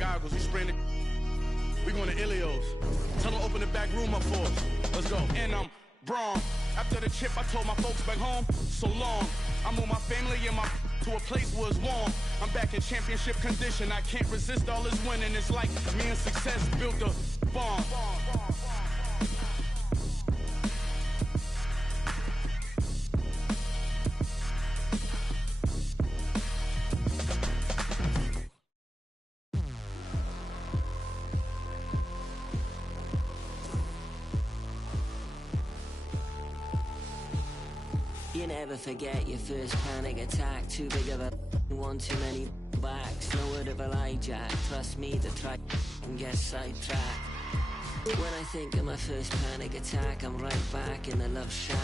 goggles. You spraying it. We going to Ilios. Tell them open the back room up for us. Let's go. And I'm Braun. After the chip, I told my folks back home, so long. I moved my family and my to a place where it's warm. I'm back in championship condition. I can't resist all this winning. It's like me and success built a bond. You never forget your first panic attack. Too big of a one, too many backs. No word of a lie, Jack. Trust me to try and get sidetracked. When I think of my first panic attack, I'm right back in the love shack.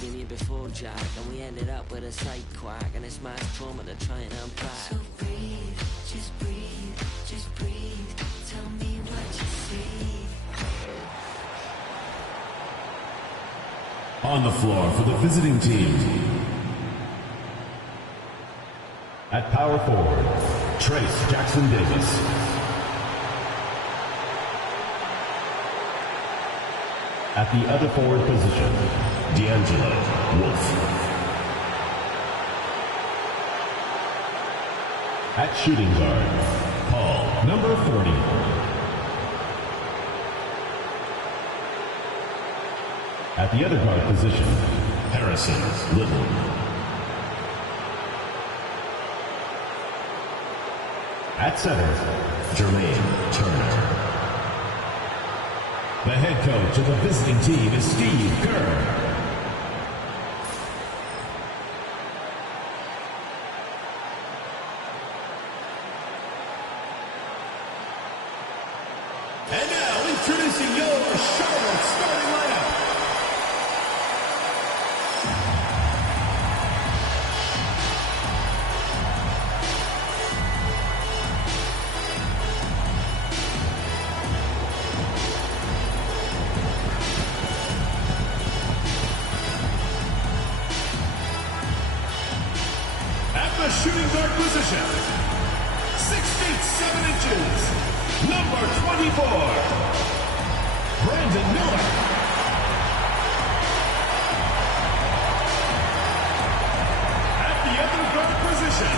Leaving you before Jack, and we ended up with a side quack, and it's mass trauma to try and unpack. So breathe, just breathe, just breathe. Tell me what you see. On the floor for the visiting team. At power forward, Trace Jackson Davis. At the other forward position, D'Angelo Wolf. At shooting guard, Paul, number 40. At the other guard position, Harrison Little. At center, Jermaine Turner. The head coach of the visiting team is Steve Kerr. And now, introducing your Charlotte starting lineup. Shooting guard position, 6 feet 7 inches, number 24, Brandon Miller. At the other guard position,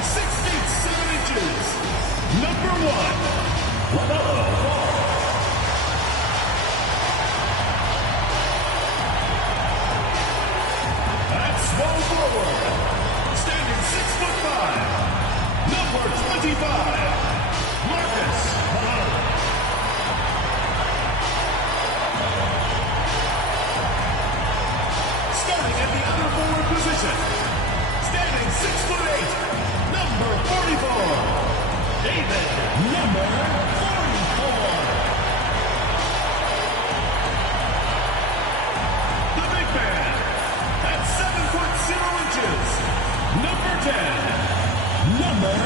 6 feet 7 inches, number 1, LaMelo Ball. At small forward, 6'5", number 25, Marcus Malone. Starting at the other forward position, standing 6'8", number 44, David, number 44. The big man, at 7'0" number 10, number 10.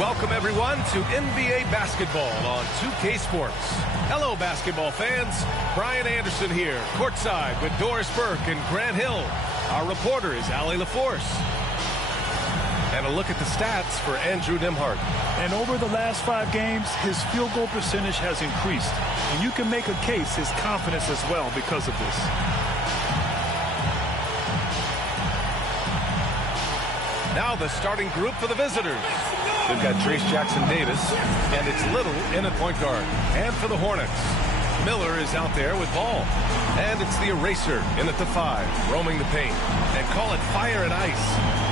Welcome, everyone, to NBA basketball on 2K Sports. Hello, basketball fans. Brian Anderson here, courtside with Doris Burke and Grant Hill. Our reporter is Allie LaForce. And a look at the stats for Andrew Nembhard. And over the last 5 games, his field goal percentage has increased. And you can make a case his confidence as well because of this. Now the starting group for the visitors. We've got Trace Jackson Davis, and it's Little in at point guard. And for the Hornets, Miller is out there with ball. And it's the eraser in at the 5, roaming the paint. And call it fire and ice.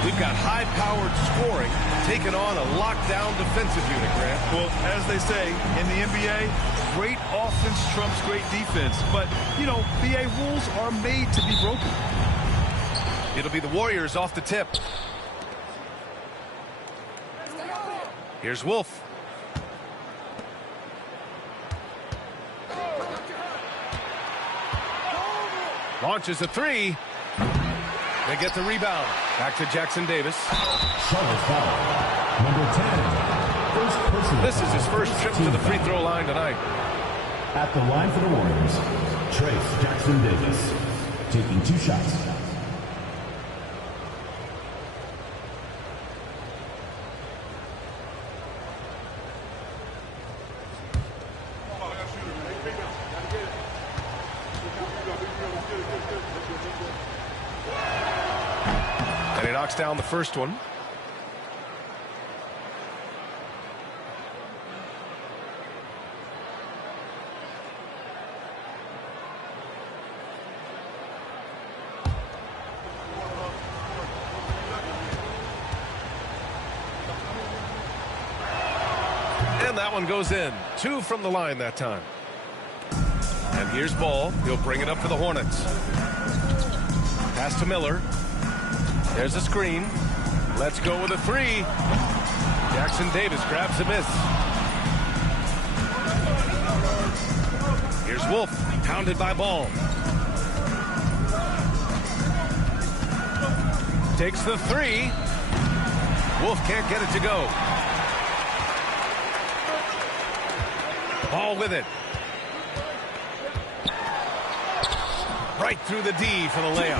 We've got high-powered scoring taking on a lockdown defensive unit, Grant. Well, as they say in the NBA, great offense trumps great defense. But, you know, NBA rules are made to be broken. It'll be the Warriors off the tip. Here's Wolf. Launches a 3. They get the rebound. Back to Jackson Davis. Charlotte foul. Number 10. First personal. This is his first trip to the free throw line tonight. At the line for the Warriors, Trace Jackson Davis. taking 2 shots. And he knocks down the first one. And that one goes in. 2 from the line that time. And here's Ball. He'll bring it up for the Hornets. Pass to Miller. There's a screen. Let's go with a 3. Jackson Davis grabs a miss. Here's Wolf, pounded by Ball. Takes the 3. Wolf can't get it to go. Ball with it. Right through the D for the layup.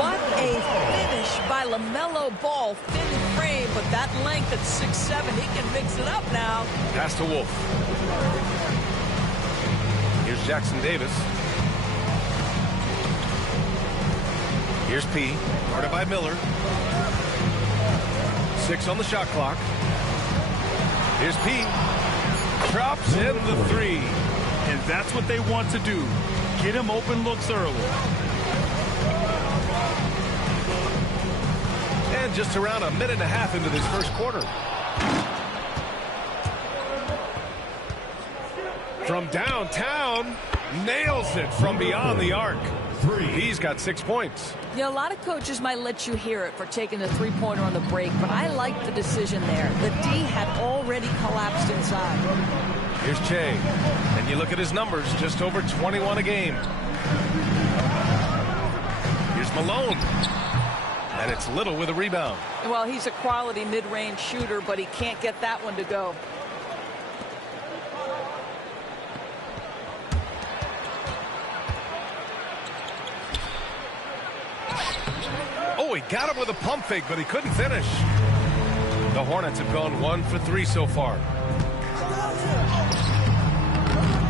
What a finish by LaMelo Ball. Thin frame, but that length at 6'7", he can mix it up now. Pass to Wolf. Here's Jackson Davis. Here's P. Guarded by Miller. 6 on the shot clock. Here's P. Drops in the 3. And that's what they want to do. Get him open looks early. And just around a minute and a half into this first quarter. From downtown, nails it from beyond the arc. He's got 6 points. Yeah, a lot of coaches might let you hear it for taking the three-pointer on the break, but I like the decision there. The D had already collapsed inside. Here's Che. And you look at his numbers, just over 21 a game. Here's Malone. And it's Little with a rebound. Well, he's a quality mid-range shooter, but he can't get that one to go. Oh, he got him with a pump fake, but he couldn't finish. The Hornets have gone 1 for 3 so far.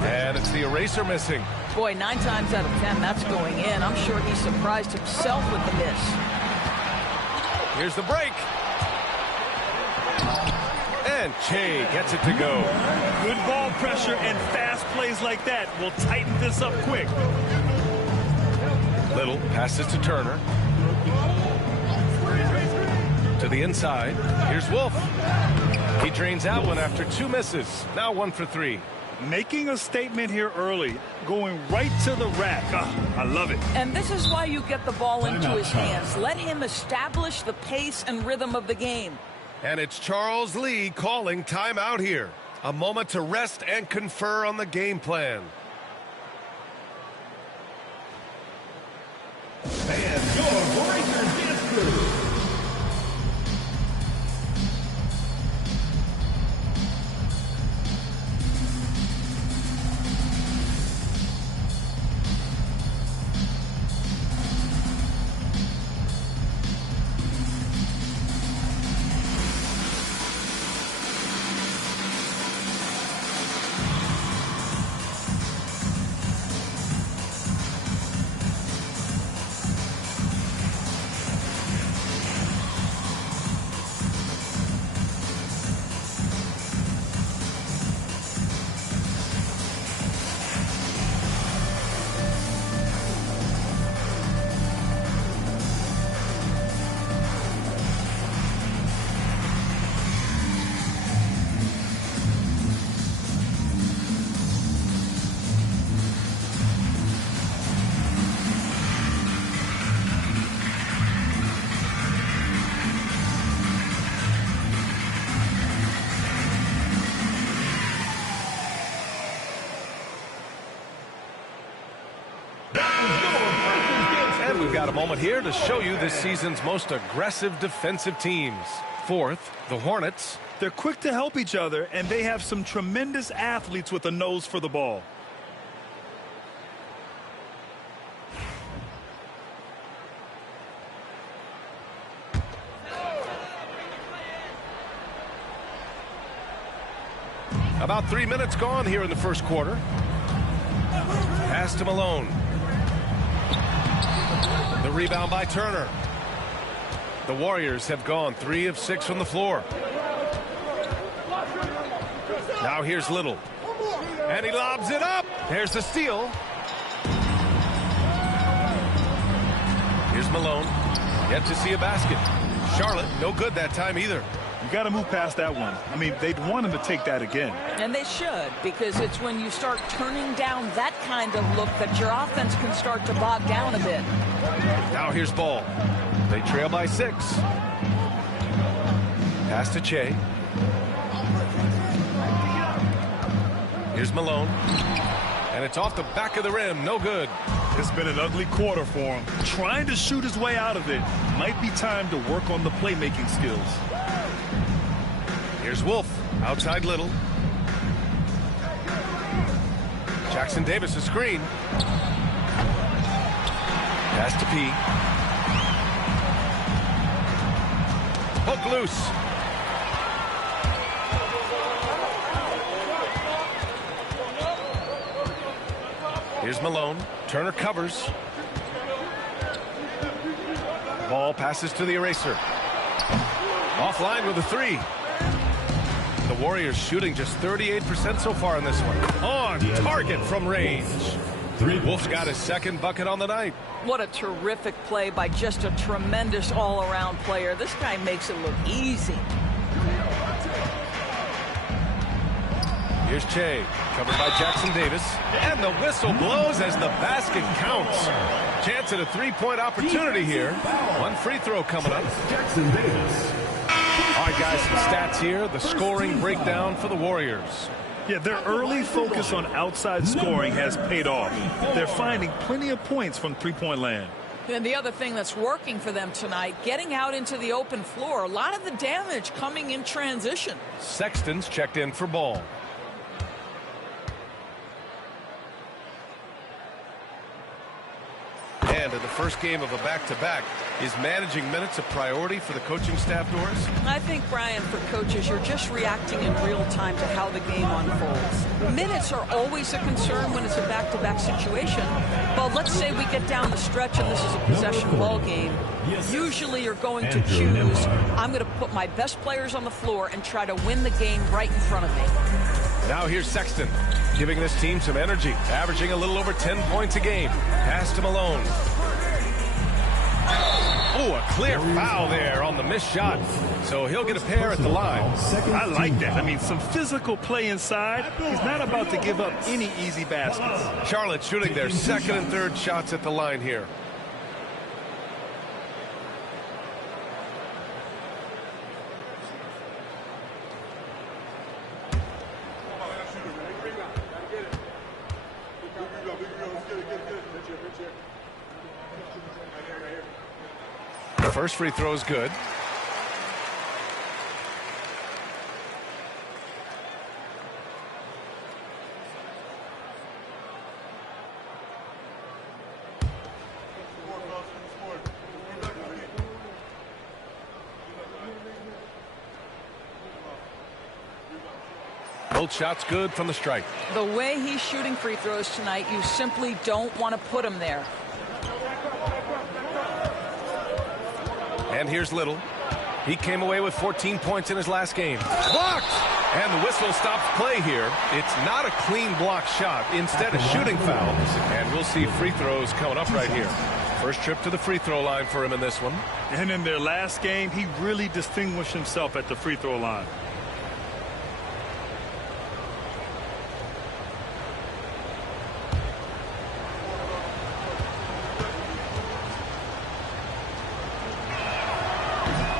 And it's the eraser missing. Boy, 9 times out of 10, that's going in. I'm sure he surprised himself with the miss. Here's the break. And Che gets it to go. Good ball pressure and fast plays like that will tighten this up quick. Little passes to Turner. To the inside. Here's Wolf. He drains out one after 2 misses. Now 1 for 3. Making a statement here early, going right to the rack. I love it. And this is why you get the ball into his hands. Let him establish the pace and rhythm of the game. And it's Charles Lee calling timeout here. A moment to rest and confer on the game plan. And your Breakers dance crew. We've got a moment here to show you this season's most aggressive defensive teams. 4th, the Hornets. They're quick to help each other, and they have some tremendous athletes with a nose for the ball. About 3 minutes gone here in the first quarter. Pass to Malone. The rebound by Turner. The Warriors have gone 3 of 6 from the floor. Now here's Little. And he lobs it up. There's the steal. Here's Malone. Yet to see a basket. Charlotte, no good that time either. You got to move past that one. I mean, they'd want him to take that again. And they should, because it's when you start turning down that kind of look that your offense can start to bog down a bit. Now here's Ball. They trail by 6. Pass to Che. Here's Malone. And it's off the back of the rim. No good. It's been an ugly quarter for him. Trying to shoot his way out of it. Might be time to work on the playmaking skills. Here's Wolf. Outside Little. Jackson Davis a screen. Pass to P. Hook loose. Here's Malone. Turner covers. Ball passes to the eraser. Offline with a 3. The Warriors shooting just 38% so far in this one. On target from range. Wolf's got his second bucket on the night. What a terrific play by just a tremendous all-around player. This guy makes it look easy. Here's Che, covered by Jackson Davis. And the whistle blows as the basket counts. Chance at a three-point opportunity here. One free throw coming up. Jackson Davis. All right, guys, some stats here. The scoring breakdown for the Warriors. Yeah, their early focus on outside scoring has paid off. They're finding plenty of points from three-point land. And the other thing that's working for them tonight, getting out into the open floor. A lot of the damage coming in transition. Sexton's checked in for Ball. And in the first game of a back-to-back, is managing minutes a priority for the coaching staff, Doris? I think, Brian, for coaches, you're just reacting in real time to how the game unfolds. Minutes are always a concern when it's a back-to-back situation. But let's say we get down the stretch and this is a possession ball game. Usually you're going to choose, I'm going to put my best players on the floor and try to win the game right in front of me. Now here's Sexton, giving this team some energy, averaging a little over 10 points a game. Pass to Malone. Oh, a clear foul there on the missed shot. So he'll get a pair at the line. I like that. I mean, some physical play inside. He's not about to give up any easy baskets. Charlotte shooting their second and third shots at the line here. The first free throw is good. Both shots good from the strike. The way he's shooting free throws tonight, you simply don't want to put him there. And here's Little. He came away with 14 points in his last game. Blocked! And the whistle stops play here. It's not a clean block shot. Instead, a shooting foul. And we'll see free throws coming up right here. First trip to the free throw line for him in this one. And in their last game, he really distinguished himself at the free throw line.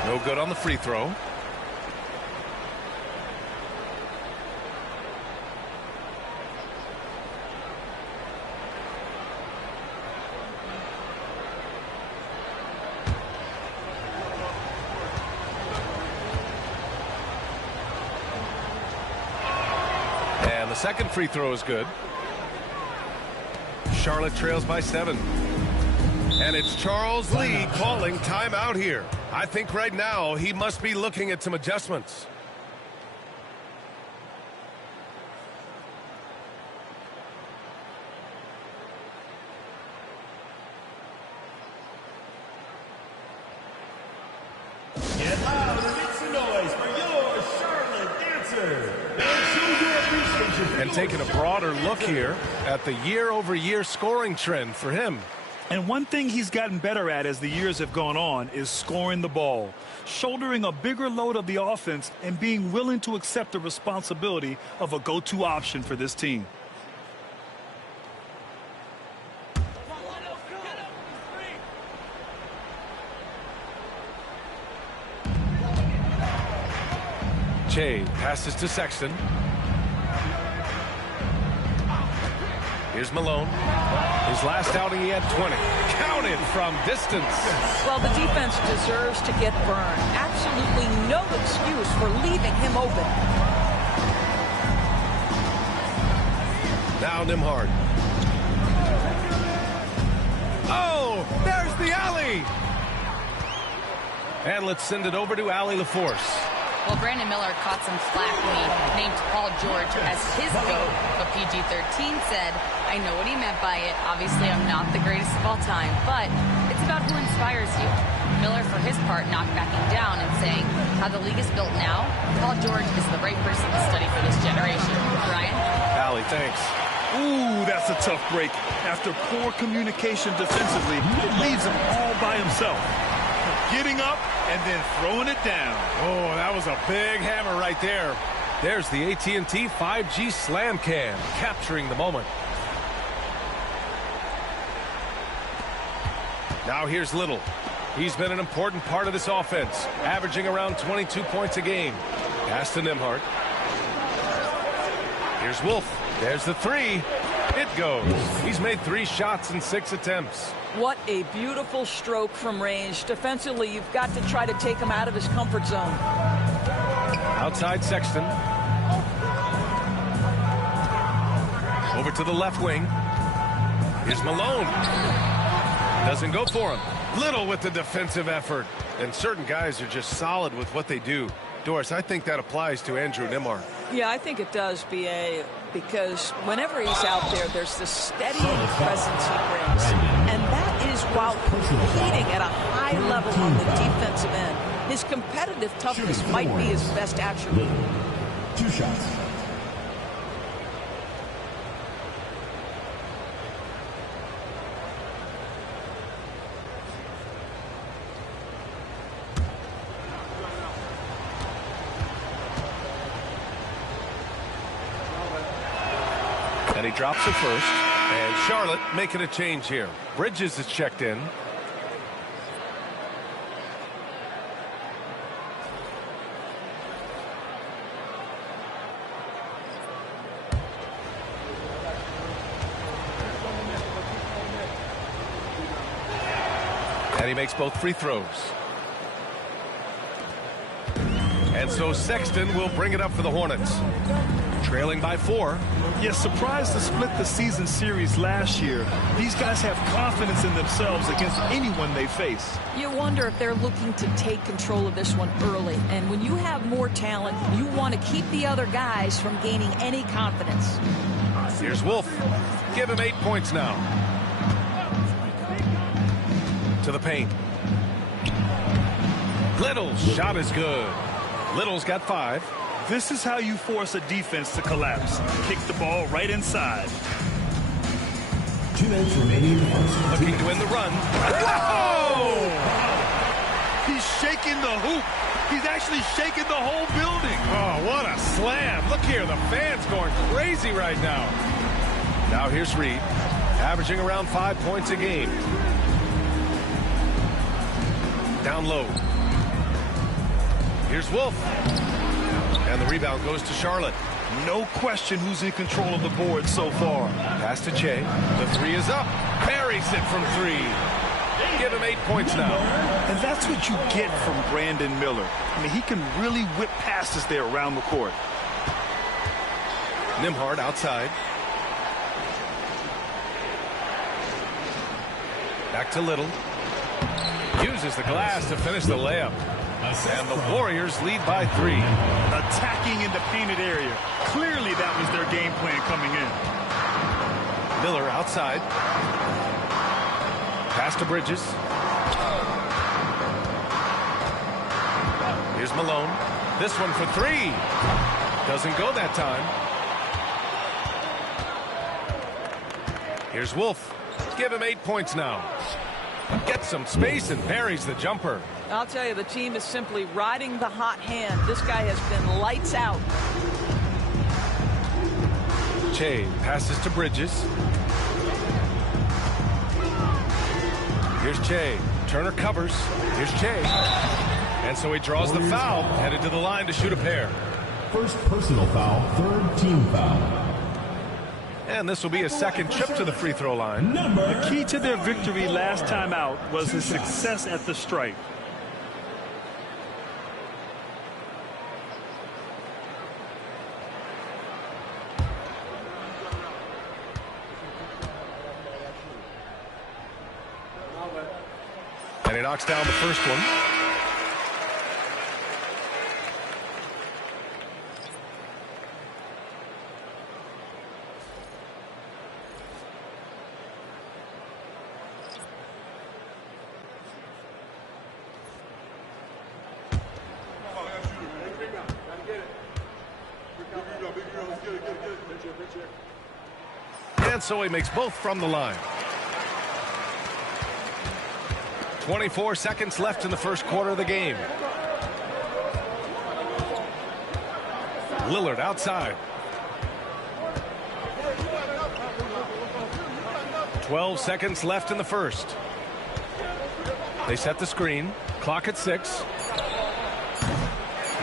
No good on the free throw. And the second free throw is good. Charlotte trails by 7. And it's Charles Lee calling timeout here. I think right now he must be looking at some adjustments. some noise for your Charlotte dancers. And show your appreciation for And taking a broader look here at the year-over-year scoring trend for him. And one thing he's gotten better at as the years have gone on is scoring the ball, shouldering a bigger load of the offense and being willing to accept the responsibility of a go-to option for this team. Che passes to Sexton. Here's Malone. His last outing, he had 20. Counted from distance. Well, the defense deserves to get burned. Absolutely no excuse for leaving him open. Now Nembhard. Oh, there's the alley. And let's send it over to Allie LaForce. Well, Brandon Miller caught some slack when he named Paul George as his GOAT, but PG-13 said, I know what he meant by it. Obviously, I'm not the greatest of all time, but it's about who inspires you. Miller, for his part, not backing down and saying, how the league is built now, Paul George is the right person to study for this generation. Ryan? Allie, thanks. Ooh, that's a tough break. After poor communication defensively, it leaves him all by himself. Getting up and then throwing it down. Oh, that was a big hammer right there. There's the AT&T 5G Slam Cam, capturing the moment. Now here's Little. He's been an important part of this offense, averaging around 22 points a game. Pass to Nembhard. Here's Wolf. There's the three. It goes. He's made 3 shots in 6 attempts. What a beautiful stroke from range. Defensively, you've got to try to take him out of his comfort zone. Outside Sexton. Over to the left wing. Here's Malone. Doesn't go for him. Little with the defensive effort. And certain guys are just solid with what they do. Doris, I think that applies to Andrew Nembhard. Yeah, I think it does, B.A., because whenever he's out there, there's this steadying presence he brings. And that is while competing at a high level on the defensive end. His competitive toughness might be his best attribute. 2 shots. And he drops it first. And Charlotte making a change here. Bridges is checked in. And he makes both free throws. And so Sexton will bring it up for the Hornets. Trailing by 4. Yes, surprised to split the season series last year. These guys have confidence in themselves against anyone they face. You wonder if they're looking to take control of this one early. And when you have more talent, you want to keep the other guys from gaining any confidence. Here's Wolf. Give him 8 points now. To the paint. Little's shot is good. Little's got 5. This is how you force a defense to collapse. Kick the ball right inside. 2 minutes remaining in the first. Looking to win the run. Whoa! He's shaking the hoop. He's actually shaking the whole building. Oh, what a slam. Look here, the fans going crazy right now. Now here's Reed, averaging around 5 points a game. Down low. Here's Wolf. And the rebound goes to Charlotte. No question who's in control of the board so far. Pass to Che. The 3 is up. Buries it from 3. Give him 8 points now. And that's what you get from Brandon Miller. I mean, he can really whip passes there around the court. Nembhard outside. Back to Little. Uses the glass to finish the layup. And the Warriors lead by 3. Attacking in the painted area. Clearly that was their game plan coming in. Miller outside. Pass to Bridges. Here's Here's Malone. This one for three. Doesn't go that time. Here's Wolf. Give him 8 points now. Gets some space and buries the jumper. I'll tell you, the team is simply riding the hot hand. This guy has been lights out. Che passes to Bridges. Here's Che. Turner covers. Here's Che. And so he draws the foul, headed to the line to shoot a pair. First personal foul, third team foul. And this will be a second trip to the free throw line. The key to their victory last time out was his success at the stripe. And he knocks down the first one. And so he makes both from the line. 24 seconds left in the first quarter of the game. Lillard outside. 12 seconds left in the first. They set the screen. Clock at 6.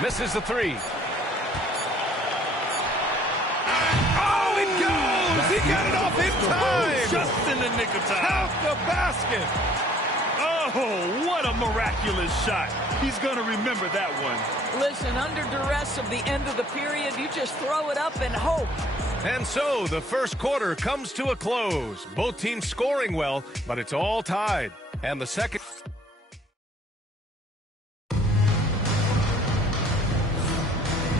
Misses the three. Oh, it goes! He got it off in time! Just in the nick of time. Count the basket! Oh, what a miraculous shot. He's going to remember that one. Listen, under duress of the end of the period, you just throw it up and hope. And so the first quarter comes to a close. Both teams scoring well, but it's all tied. And the second...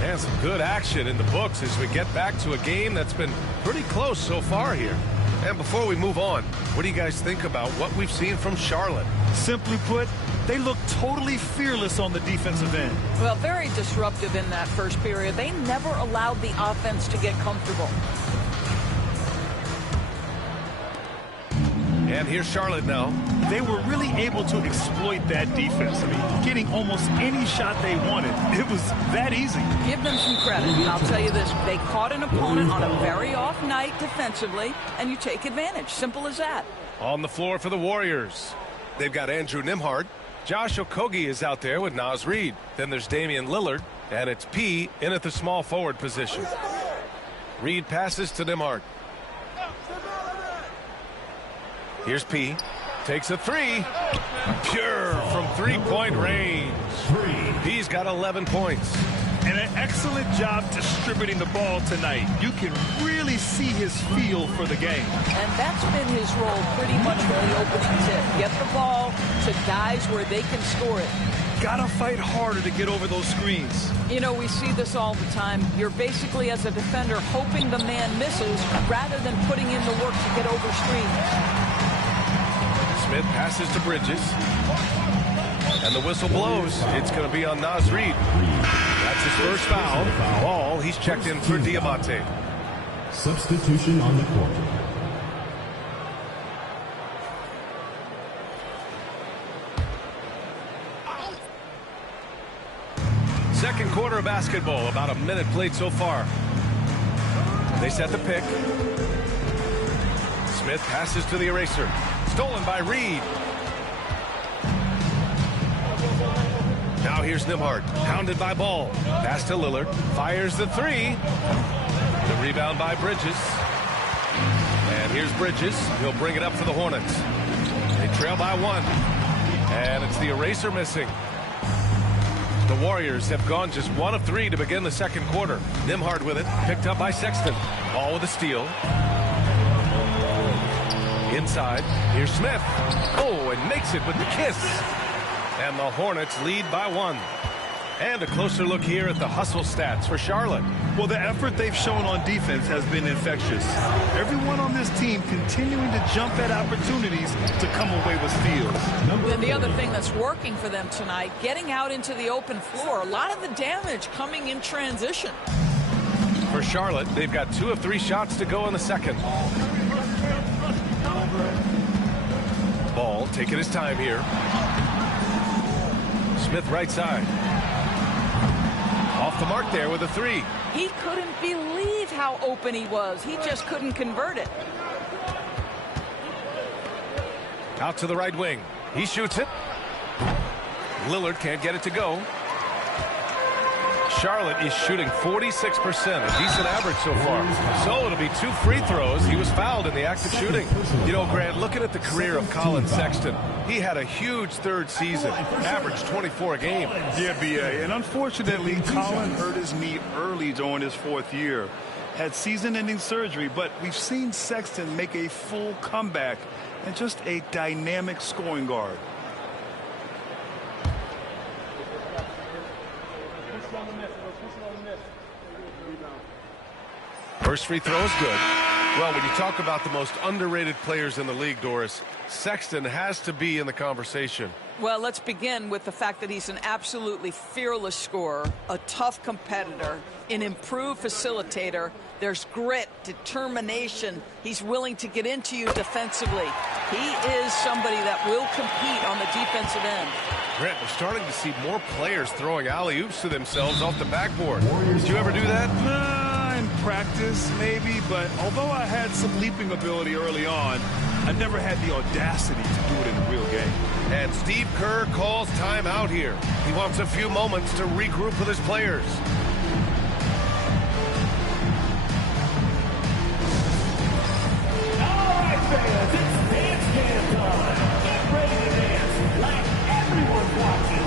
And some good action in the books as we get back to a game that's been pretty close so far here. And before we move on, what do you guys think about what we've seen from Charlotte? Simply put, they look totally fearless on the defensive end. Well, very disruptive in that first period. They never allowed the offense to get comfortable. And here's Charlotte now. They were really able to exploit that defense. I mean, getting almost any shot they wanted. It was that easy. Give them some credit. I'll tell you this. They caught an opponent on a very off night defensively, and you take advantage. Simple as that. On the floor for the Warriors. They've got Andrew Nembhard. Josh Okogie is out there with Naz Reid. Then there's Damian Lillard, and it's P in at the small forward position. Reid passes to Nembhard. Here's P. Takes a three. Pure from three-point range. P's got 11 points. And an excellent job distributing the ball tonight. You can really see his feel for the game. And that's been his role pretty much from the opening tip. Get the ball to guys where they can score it. Gotta fight harder to get over those screens. You know, we see this all the time. You're basically, as a defender, hoping the man misses rather than putting in the work to get over screens. Smith passes to Bridges. And the whistle blows. It's going to be on Naz Reid. That's his first foul. Ball, he's checked in for Diamante. Substitution on the court. Second quarter of basketball. About a minute played so far. They set the pick. Smith passes to the eraser. Stolen by Reid. Now here's Nembhard. Pounded by Ball. Pass to Lillard. Fires the three. The rebound by Bridges. And here's Bridges. He'll bring it up for the Hornets. They trail by one. And it's the eraser missing. The Warriors have gone just 1 of 3 to begin the second quarter. Nembhard with it. Picked up by Sexton. Ball with a steal. Inside, here's Smith. Oh, and makes it with the kiss. And the Hornets lead by 1. And a closer look here at the hustle stats for Charlotte. Well, the effort they've shown on defense has been infectious. Everyone on this team continuing to jump at opportunities to come away with steals. And the other thing that's working for them tonight, getting out into the open floor. A lot of the damage coming in transition. For Charlotte, they've got 2 of 3 shots to go in the second. Ball taking his time here. Smith right side. Off the mark there with a 3. He couldn't believe how open he was. He just couldn't convert it. Out to the right wing. He shoots it. Lillard can't get it to go. Charlotte is shooting 46%, a decent average so far. So it'll be 2 free throws. He was fouled in the act of shooting. You know, Grant, looking at the career of Colin Sexton, he had a huge 3rd season, averaged 24 a game. Yeah, B.A. And unfortunately, Colin hurt his knee early during his 4th year. Had season-ending surgery, but we've seen Sexton make a full comeback and just a dynamic scoring guard. First free throw is good. Well, when you talk about the most underrated players in the league, Doris, Sexton has to be in the conversation. Well, let's begin with the fact that he's an absolutely fearless scorer, a tough competitor, an improved facilitator. There's grit, determination. He's willing to get into you defensively. He is somebody that will compete on the defensive end. Grant, we're starting to see more players throwing alley-oops to themselves off the backboard. Did you ever do that? In practice, maybe, but although I had some leaping ability early on, I never had the audacity to do it in a real game. And Steve Kerr calls timeout here. He wants a few moments to regroup with his players. All right, fans, it's dance cam time. Get ready to dance like everyone's watching.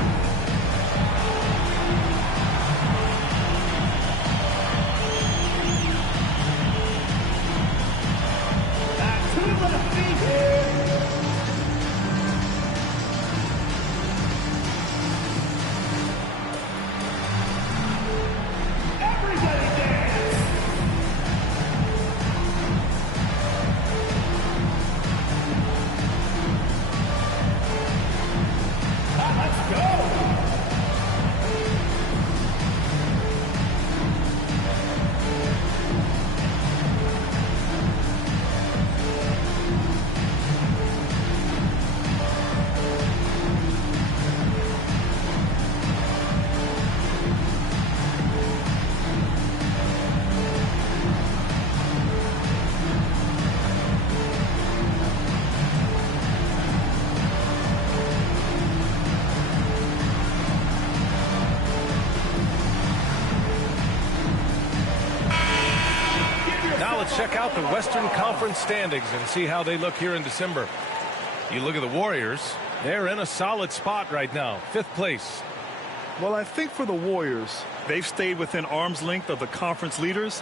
Check out the Western Conference standings and see how they look here in December. You look at the Warriors, they're in a solid spot right now, 5th place. Well, I think for the Warriors, they've stayed within arm's length of the conference leaders.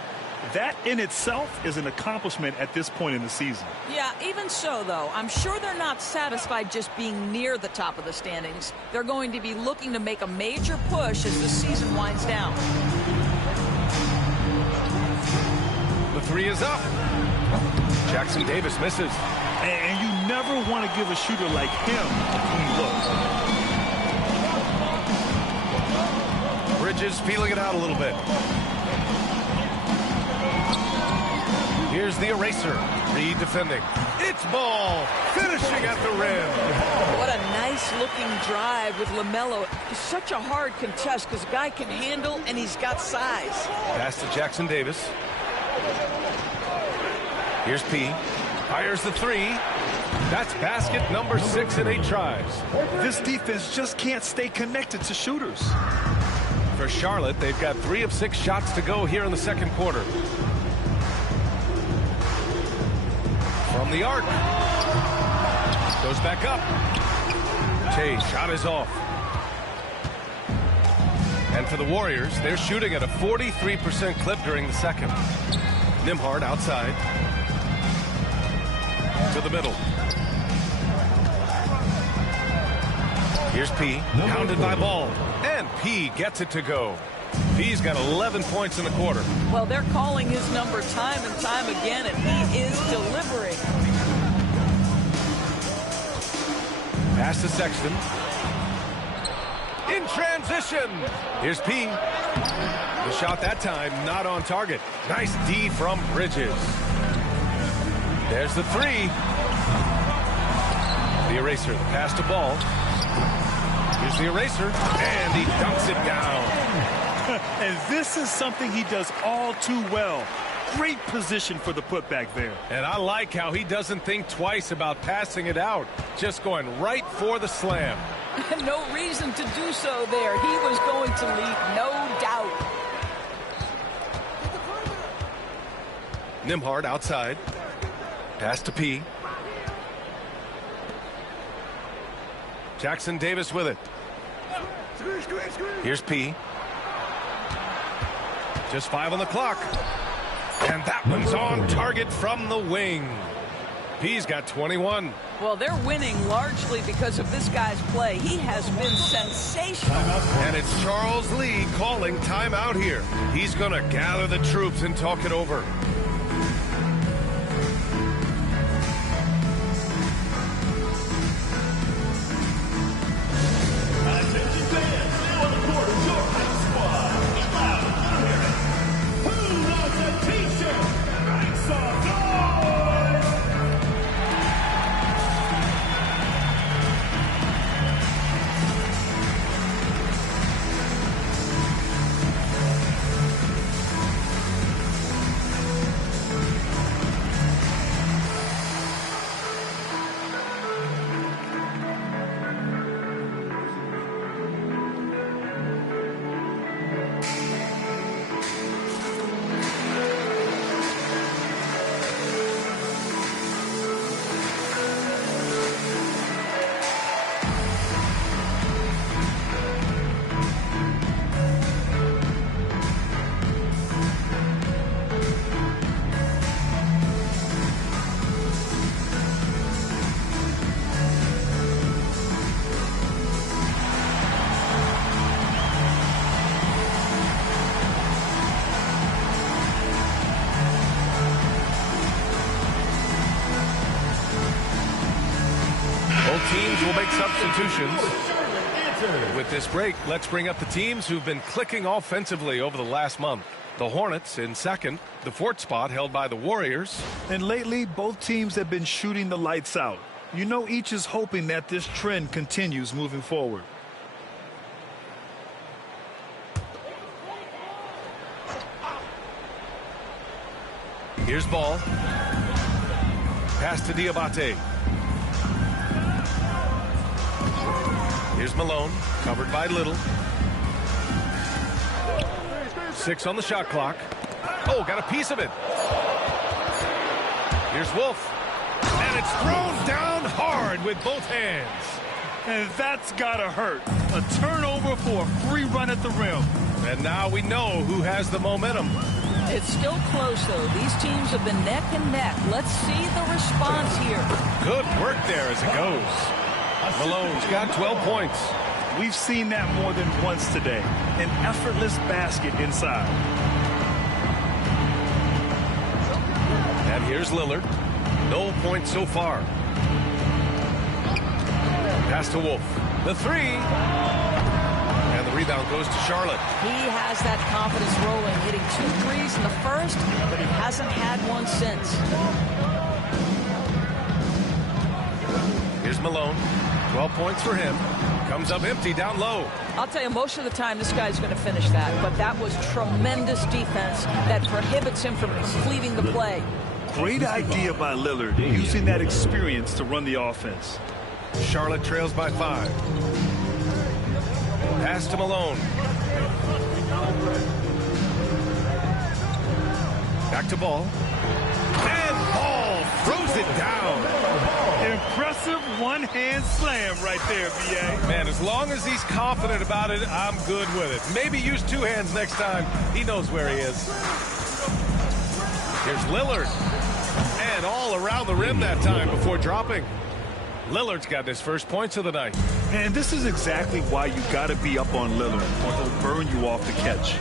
That in itself is an accomplishment at this point in the season. Yeah, even so, though, I'm sure they're not satisfied just being near the top of the standings. They're going to be looking to make a major push as the season winds down. The 3 is up. Jackson Davis misses. And you never want to give a shooter like him a clean look. Bridges feeling it out a little bit. Here's the eraser. Reed defending. It's Ball finishing at the rim. What a nice looking drive with LaMelo. It's such a hard contest because the guy can handle and he's got size. Pass to Jackson Davis. Here's P. Fires the 3. That's basket number 6 in 8 tries. This defense just can't stay connected to shooters. For Charlotte, they've got 3 of 6 shots to go here in the second quarter. From the arc. Goes back up. Tay, shot is off. And for the Warriors, they're shooting at a 43% clip during the second. Nembhard outside. To the middle. Here's P, pounded by Ball, and P gets it to go. P's got 11 points in the quarter. Well, they're calling his number time and time again, and he is delivering. Pass to Sexton. In transition. Here's P. The shot that time not on target. Nice D from Bridges. There's the three. The eraser. The pass to Ball. Here's the eraser. And he dunks it down. And this is something he does all too well. Great position for the putback there. And I like how he doesn't think twice about passing it out. Just going right for the slam. No reason to do so there. He was going to lead, no doubt. Nembhard outside. Pass to P. Jackson Davis with it. Here's P. Just 5 on the clock. And that one's on target from the wing. P's got 21. Well, they're winning largely because of this guy's play. He has been sensational. And it's Charles Lee calling timeout here. He's going to gather the troops and talk it over. Attention fans, now on the court is your high squad. Get loud, I'm hearing. Who wants a t-shirt? Make some noise! Teams will make substitutions. With this break, let's bring up the teams who've been clicking offensively over the last month. The Hornets in second, the fourth spot held by the Warriors. And lately, both teams have been shooting the lights out. You know, each is hoping that this trend continues moving forward. Here's Ball. Pass to Diabate. Here's Malone, covered by Little. 6 on the shot clock. Oh, got a piece of it. Here's Wolf. And it's thrown down hard with both hands. And that's gotta hurt. A turnover for a free run at the rim. And now we know who has the momentum. It's still close, though. These teams have been neck and neck. Let's see the response here. Good work there as it goes. Malone's got 12 points. We've seen that more than once today. An effortless basket inside. And here's Lillard. No points so far. Pass to Wolf. The three. And the rebound goes to Charlotte. He has that confidence rolling, hitting 2 threes in the first, but he hasn't had one since. Here's Malone. 12 points for him. Comes up empty down low. I'll tell you, most of the time this guy's going to finish that, but that was tremendous defense that prohibits him from completing the play. Great idea by Lillard, using that experience to run the offense. Charlotte trails by 5. Pass to Malone. Back to Ball. And Ball throws it down. Impressive one-hand slam right there, B.A. Man, as long as he's confident about it, I'm good with it. Maybe use 2 hands next time. He knows where he is. Here's Lillard. And all around the rim that time before dropping. Lillard's got his first points of the night. And this is exactly why you got to be up on Lillard, or he'll burn you off the catch.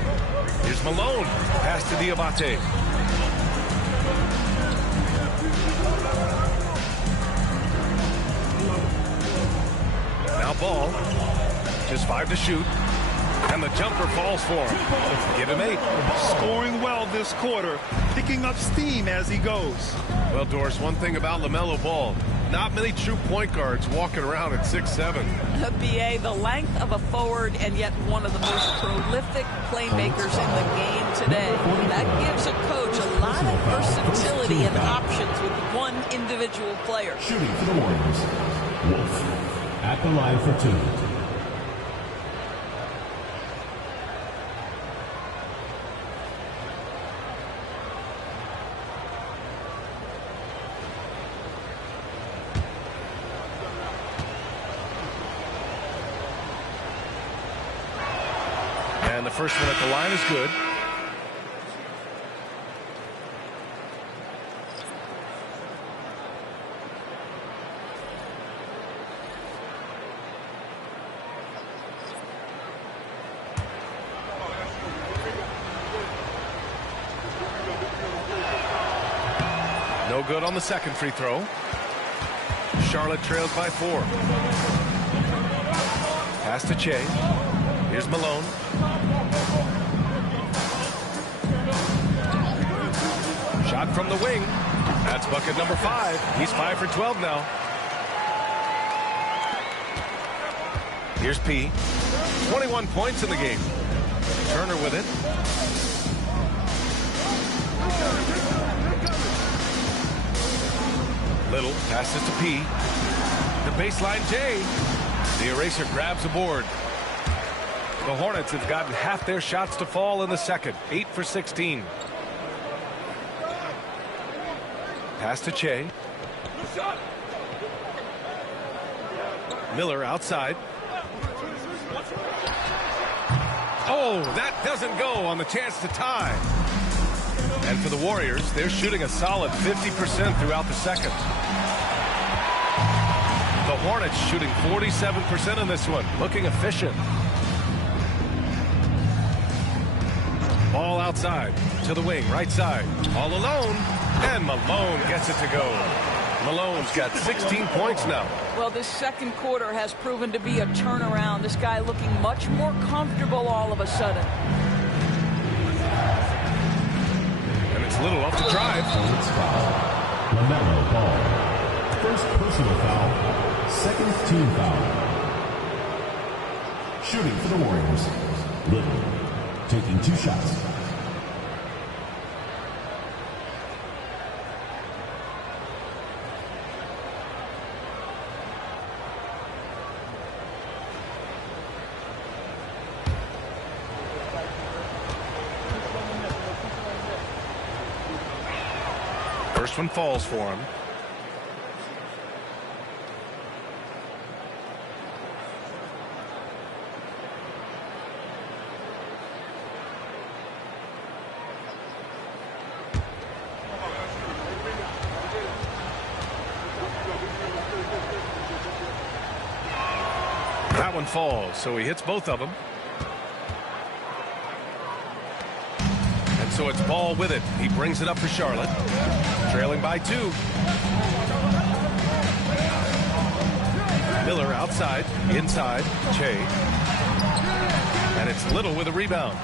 Here's Malone. Pass to Diabate. Now Ball. Just 5 to shoot. And the jumper falls for him. Give him 8. Scoring well this quarter, picking up steam as he goes. Well, Doris, one thing about LaMelo Ball, not many true point guards walking around at 6'7". BA, the length of a forward and yet one of the most prolific playmakers in the game today. That gives a coach a lot of versatility and options with one individual player. Shooting for the Warriors, Wolf at the line for 2. And the first one at the line is good. No good on the second free throw. Charlotte trails by 4. Pass to Che. Here's Malone. Shot from the wing. That's bucket number 5. He's 5 for 12 now. Here's P. 21 points in the game. Turner with it. Little passes to P. The baseline J. The eraser grabs a board. The Hornets have gotten half their shots to fall in the second. 8 for 16. Pass to Che. Miller outside. Oh, that doesn't go on the chance to tie. And for the Warriors, they're shooting a solid 50% throughout the second. The Hornets shooting 47% in this one, looking efficient. Ball outside to the wing, right side. All alone, and Malone gets it to go. Malone's got 16 points now. Well, this second quarter has proven to be a turnaround. This guy looking much more comfortable all of a sudden. And it's Little off the drive. LaMelo Ball. First personal foul, second team foul. Shooting for the Warriors, Little taking 2 shots. First one falls for him. That one falls, so he hits both of them. And so it's Ball with it. He brings it up for Charlotte. Trailing by 2. Miller outside, inside, Che. And it's Little with a rebound.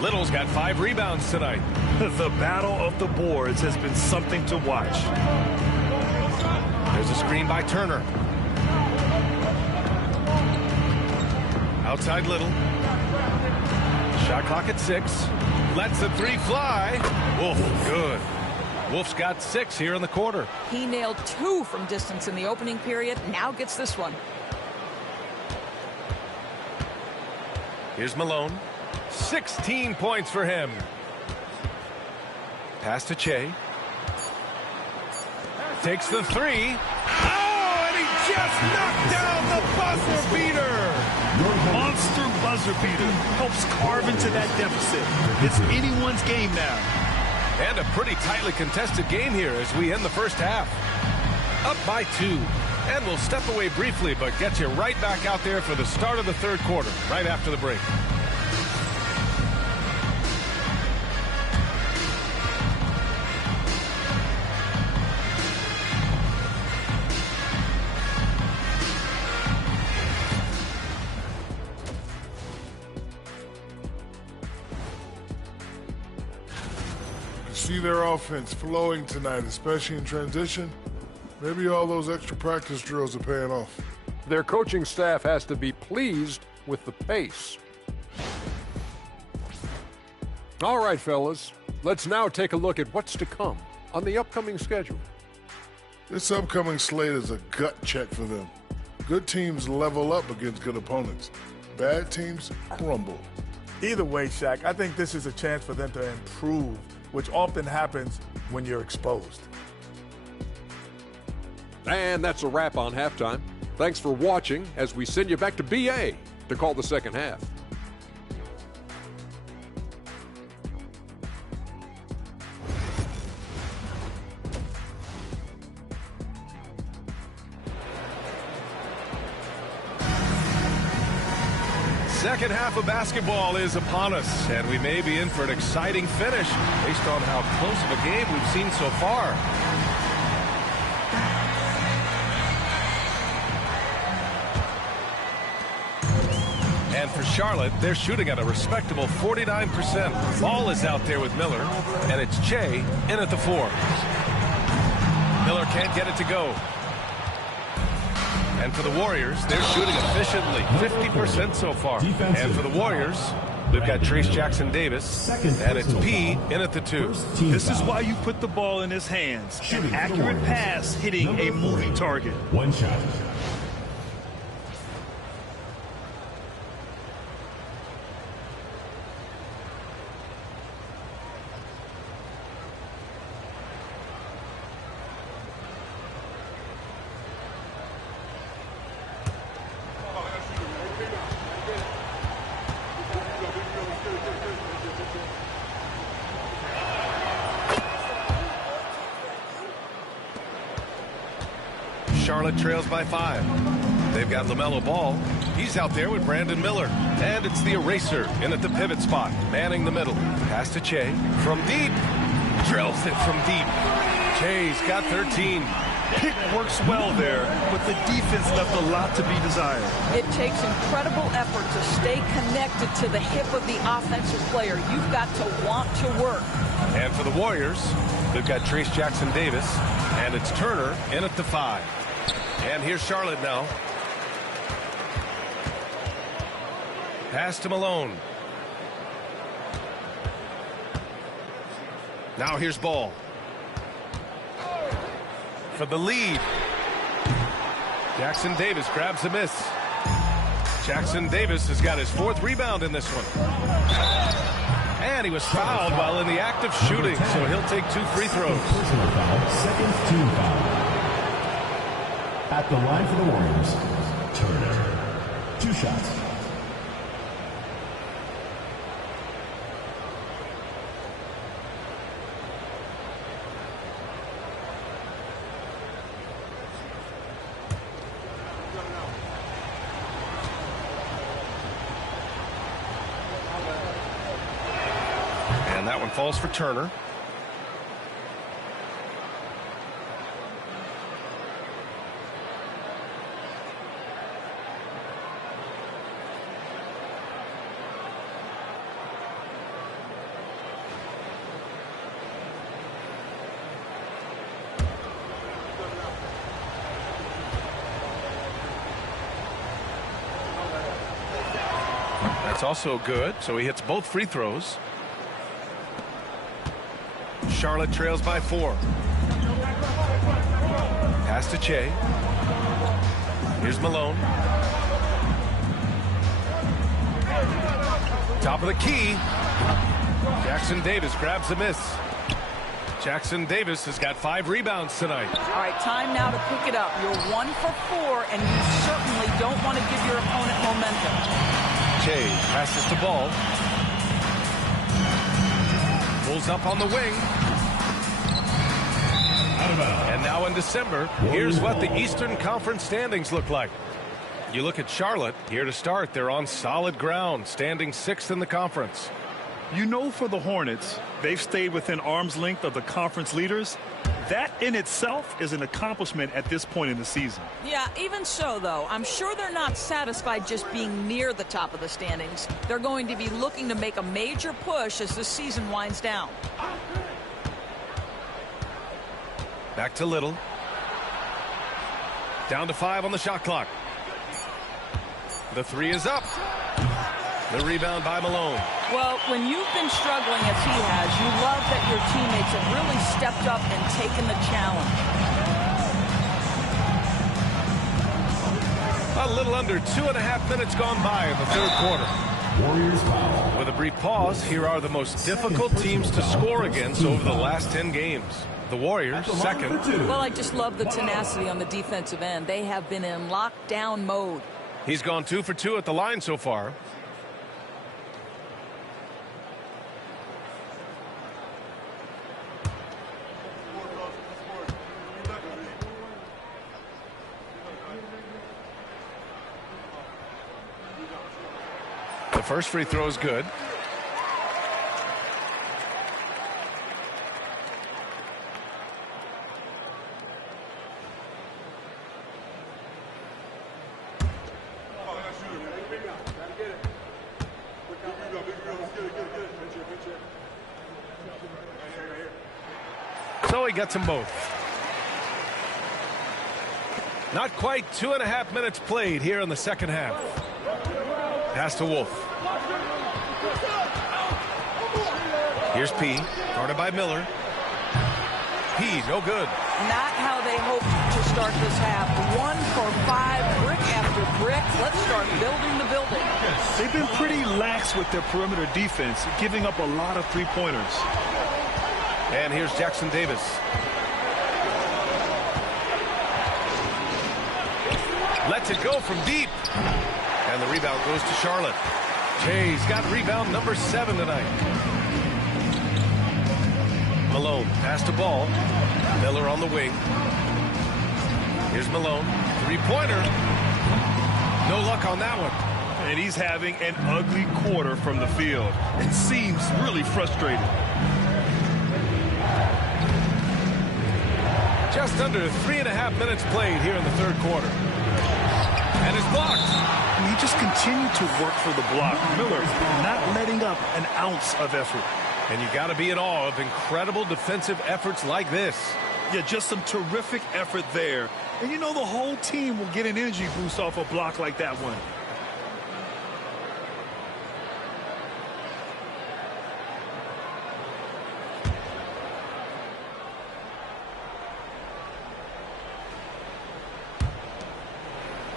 Little's got 5 rebounds tonight. The battle of the boards has been something to watch. There's a screen by Turner. Outside Little. Shot clock at 6. Lets the 3 fly. Wolf, good. Wolf's got 6 here in the quarter. He nailed 2 from distance in the opening period. Now gets this one. Here's Malone. 16 points for him. Pass to Che. Takes the 3. Oh, and he just knocked down the buzzer beater. Monster buzzer beater helps carve into that deficit. It's anyone's game now. And a pretty tightly contested game here as we end the first half. Up by 2. And we'll step away briefly, but get you right back out there for the start of the third quarter, right after the break. See their offense flowing tonight, especially in transition. Maybe all those extra practice drills are paying off. Their coaching staff has to be pleased with the pace. All right, fellas, let's now take a look at what's to come on the upcoming schedule. This upcoming slate is a gut check for them. Good teams level up against good opponents. Bad teams crumble. Either way, Shaq, I think this is a chance for them to improve, which often happens when you're exposed. And that's a wrap on halftime. Thanks for watching as we send you back to BA to call the second half. Second half of basketball is upon us, and we may be in for an exciting finish based on how close of a game we've seen so far. And for Charlotte, they're shooting at a respectable 49%. Ball is out there with Miller, and it's Che in at the 4. Miller can't get it to go. And for the Warriors, they're shooting efficiently, 50% so far. And for the Warriors, we've got Trace Jackson-Davis, and it's P in at the 2. This is why you put the ball in his hands. An accurate pass hitting a moving target. One shot. Charlotte trails by 5. They've got LaMelo Ball. He's out there with Brandon Miller. And it's the eraser in at the pivot spot, manning the middle. Pass to Che from deep. Drills it from deep. Che's got 13. Pick works well there, but the defense left a lot to be desired. It takes incredible effort to stay connected to the hip of the offensive player. You've got to want to work. And for the Warriors, they've got Trace Jackson-Davis, and it's Turner in at the 5. And here's Charlotte now. Pass to Malone. Now here's Ball. For the lead. Jackson-Davis grabs a miss. Jackson-Davis has got his 4th rebound in this one. And he was fouled while in the act of shooting, so he'll take 2 free throws. Personal foul, second team foul. At the line for the Warriors, Turner. 2 shots. And that one falls for Turner. That's also good, so he hits both free throws. Charlotte trails by 4. Pass to Che. Here's Malone. Top of the key. Jackson-Davis grabs the miss. Jackson-Davis has got 5 rebounds tonight. All right, time now to pick it up. You're 1 for 4, and you certainly don't want to give your opponent momentum. Che passes to Ball. Pulls up on the wing. And now in December, here's what the Eastern Conference standings look like. You look at Charlotte, here to start, they're on solid ground, standing 6th in the conference. You know, for the Hornets, they've stayed within arm's length of the conference leaders. That in itself is an accomplishment at this point in the season. Yeah, even so, though, I'm sure they're not satisfied just being near the top of the standings. They're going to be looking to make a major push as the season winds down. Back to Little. Down to 5 on the shot clock. The 3 is up. The rebound by Malone. Well, when you've been struggling as he has, you love that your teammates have really stepped up and taken the challenge. A little under 2.5 minutes gone by in the third quarter. Warriors foul. With a brief pause, here are the most difficult teams to score against over the last 10 games. The Warriors, second. Well, I just love the tenacity on the defensive end. They have been in lockdown mode. He's gone 2 for 2 at the line so far. The first free throw is good. So he gets them both. Not quite 2.5 minutes played here in the second half. Pass to Wolf. Here's P, guarded by Miller. P, no good. Not how they hoped to start this half. 1 for 5, brick after brick. Let's start building the building. They've been pretty lax with their perimeter defense, giving up a lot of three-pointers. And here's Jackson Davis. Lets it go from deep. And the rebound goes to Charlotte. Jay's got rebound number 7 tonight. Malone, pass to Ball. Miller on the wing. Here's Malone. Three-pointer. No luck on that one. And he's having an ugly quarter from the field. It seems really frustrating. Just under 3.5 minutes played here in the third quarter. And it's blocked. And he just continued to work for the block. Miller not letting up an ounce of effort. And you got to be in awe of incredible defensive efforts like this. Yeah, just some terrific effort there. And you know the whole team will get an energy boost off a block like that one.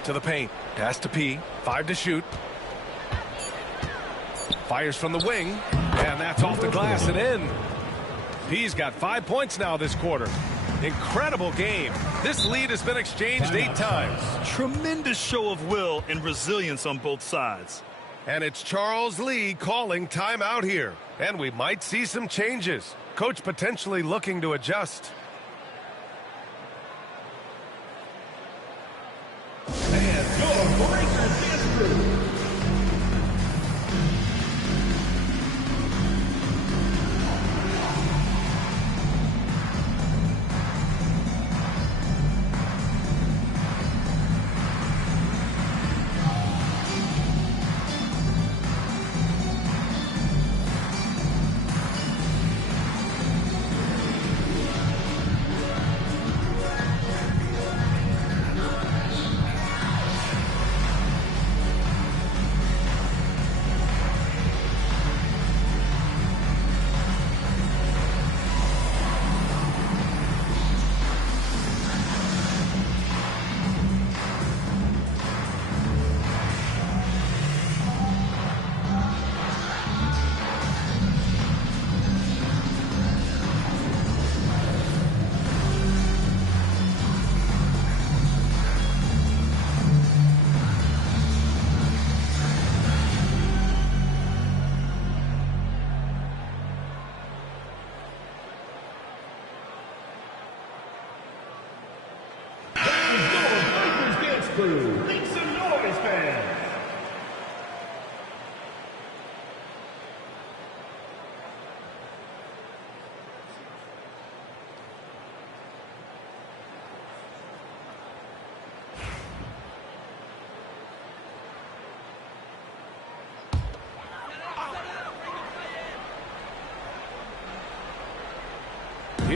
To the paint. Pass to P. 5 to shoot. Fires from the wing. And that's off the glass and in. P's got 5 points now this quarter. Incredible game. This lead has been exchanged 8 times. Tremendous show of will and resilience on both sides. And it's Charles Lee calling timeout here. And we might see some changes. Coach potentially looking to adjust.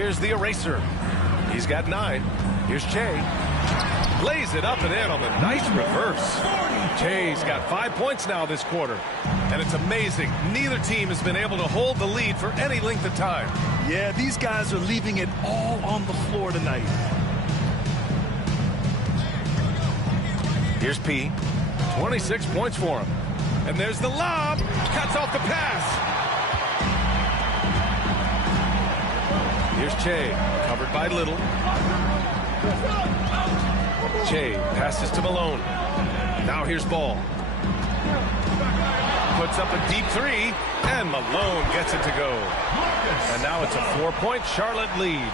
Here's the eraser. He's got 9. Here's Che. Lays it up and in on the nice reverse. Che's got 5 points now this quarter. And it's amazing. Neither team has been able to hold the lead for any length of time. Yeah, these guys are leaving it all on the floor tonight. Here's P. 26 points for him. And there's the lob. Cuts off the pass. Here's Che. Covered by Little. Che passes to Malone. Now here's Ball. Puts up a deep 3. And Malone gets it to go. And now it's a 4-point Charlotte lead.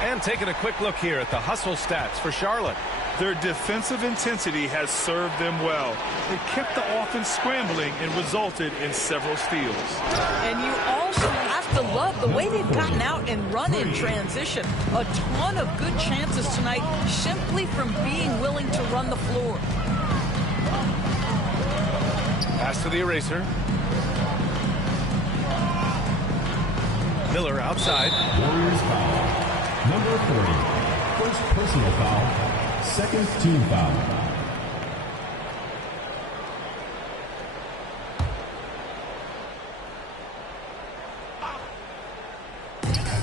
And taking a quick look here at the hustle stats for Charlotte. Their defensive intensity has served them well. They kept the offense scrambling and resulted in several steals. And you also have to love the way they've gotten out and run in transition. A ton of good chances tonight simply from being willing to run the floor. Pass to the eraser. Miller outside. Warriors foul. Number 30. First personal foul. Second team foul.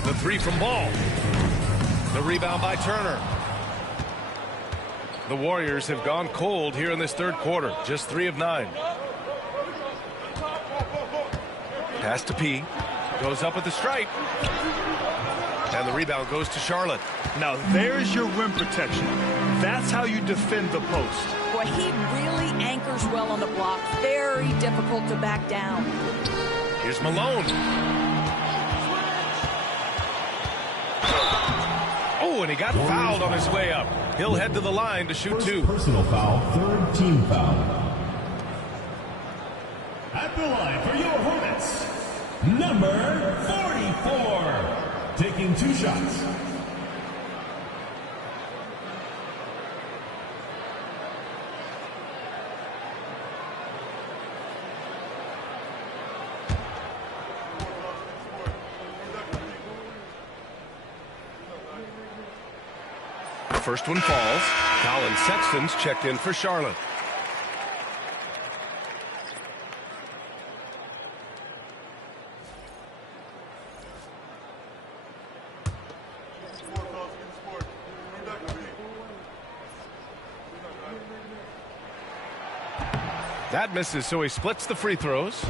The 3 from Ball. The rebound by Turner. The Warriors have gone cold here in this third quarter. Just 3 of 9. Pass to P. Goes up with the stripe. And the rebound goes to Charlotte. Now there's your rim protection. That's how you defend the post. Boy, he really anchors well on the block. Very difficult to back down. Here's Malone. Oh, and he got fouled on his way up. He'll head to the line to shoot 2. Personal foul, third team foul. At the line for your Hornets, number 44. Taking 2 shots. First one falls. Colin Sexton's checked in for Charlotte. That misses, so he splits the free throws.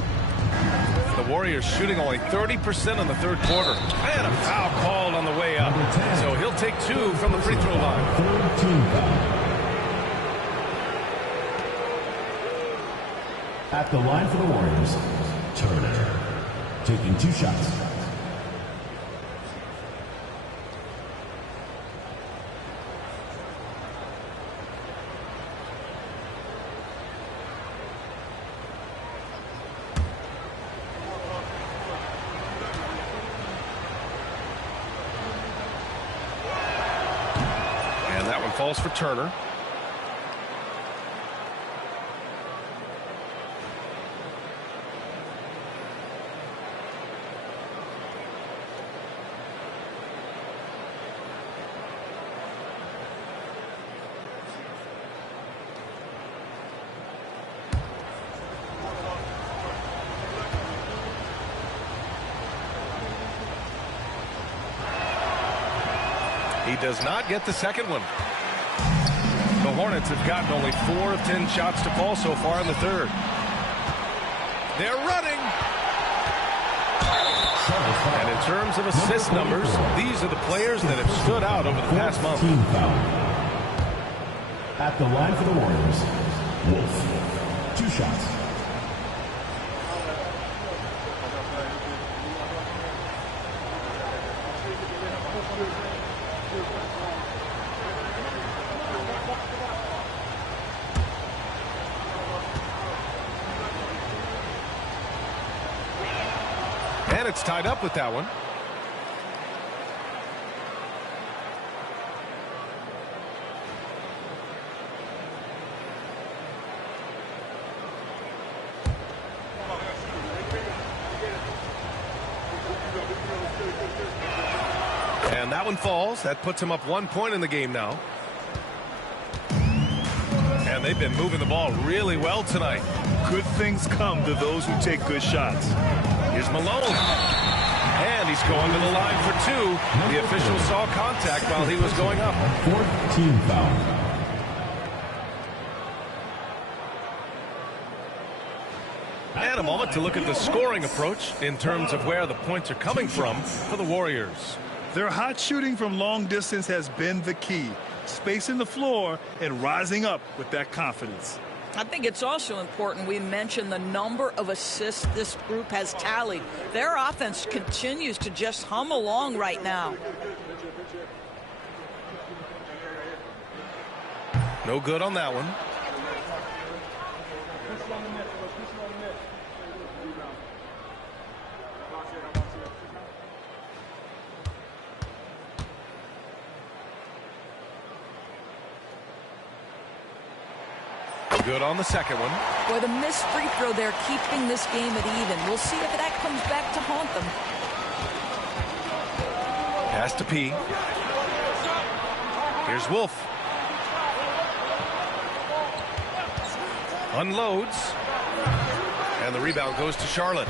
The Warriors shooting only 30% in the third quarter. And a foul called on the way up. So he'll take 2 from the free throw line. Third team foul. At the line for the Warriors, Turner. Taking 2 shots. Falls for Turner. He does not get the second one. The Hornets have gotten only 4 of 10 shots to fall so far in the third. They're running. And in terms of assist numbers, these are the players that have stood out over the past month. Team foul. At the line for the Warriors, Wolf. 2 shots. And it's tied up with that one. That one falls. That puts him up 1 point in the game now. And they've been moving the ball really well tonight. Good things come to those who take good shots. Here's Malone. And he's going to the line for two. The official saw contact while he was going up. 4th team foul. And a moment to look at the scoring approach in terms of where the points are coming from for the Warriors. Their hot shooting from long distance has been the key. Spacing the floor and rising up with that confidence. I think it's also important we mention the number of assists this group has tallied. Their offense continues to just hum along right now. No good on that one. Good on the second one. Boy, the missed free throw there keeping this game at even. We'll see if that comes back to haunt them. Pass to P. Here's Wolf. Unloads. And the rebound goes to Charlotte.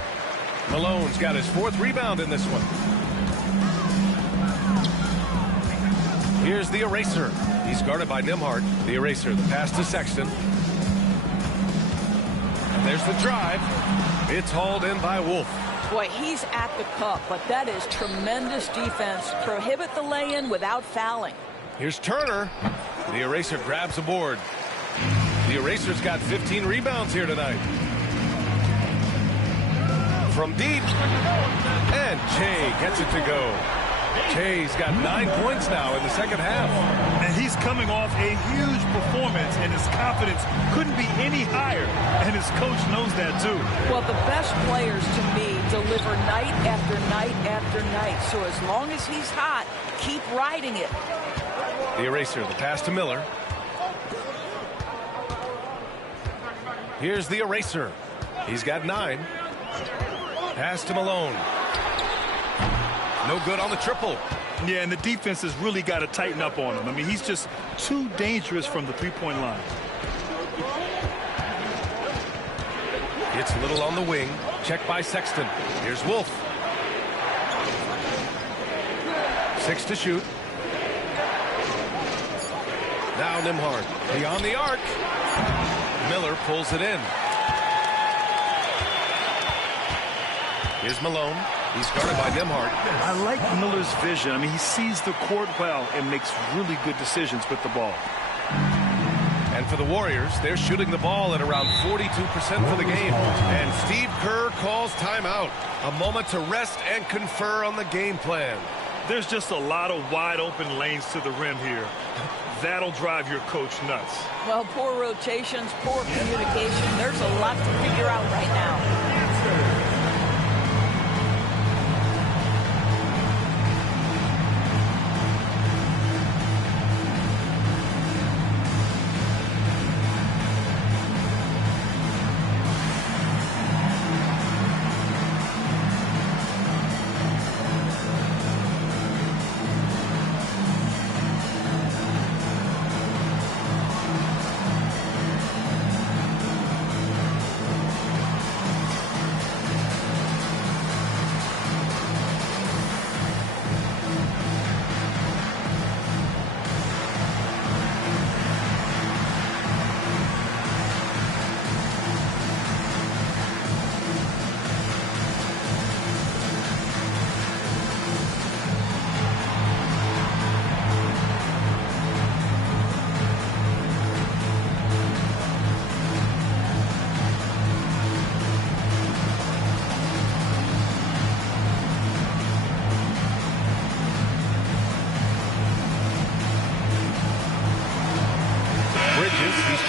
Malone's got his 4th rebound in this one. Here's the eraser. He's guarded by Nembhard. The eraser. The pass to Sexton. There's the drive. It's hauled in by Wolf. Boy, he's at the cup, but that is tremendous defense. Prohibit the lay-in without fouling. Here's Turner. The eraser grabs a board. The eraser's got 15 rebounds here tonight. From deep. And Che gets it to go. Che's got 9 points now in the second half. And he's coming off a huge performance, and his confidence couldn't be any higher. And his coach knows that, too. Well, the best players, to me, deliver night after night after night. So as long as he's hot, keep riding it. The eraser, the pass to Miller. Here's the eraser. He's got 9. Pass to Malone. No good on the triple. Yeah, and the defense has really got to tighten up on him. I mean, he's just too dangerous from the three-point line. It's Little on the wing. Check by Sexton. Here's Wolf. 6 to shoot. Now Nembhard. Beyond the arc. Miller pulls it in. Here's Malone. He's guarded by Nembhard. I like Miller's vision. I mean, he sees the court well and makes really good decisions with the ball. And for the Warriors, they're shooting the ball at around 42% for the game. And Steve Kerr calls timeout. A moment to rest and confer on the game plan. There's just a lot of wide open lanes to the rim here. That'll drive your coach nuts. Well, poor rotations, poor communication. There's a lot to figure out right now.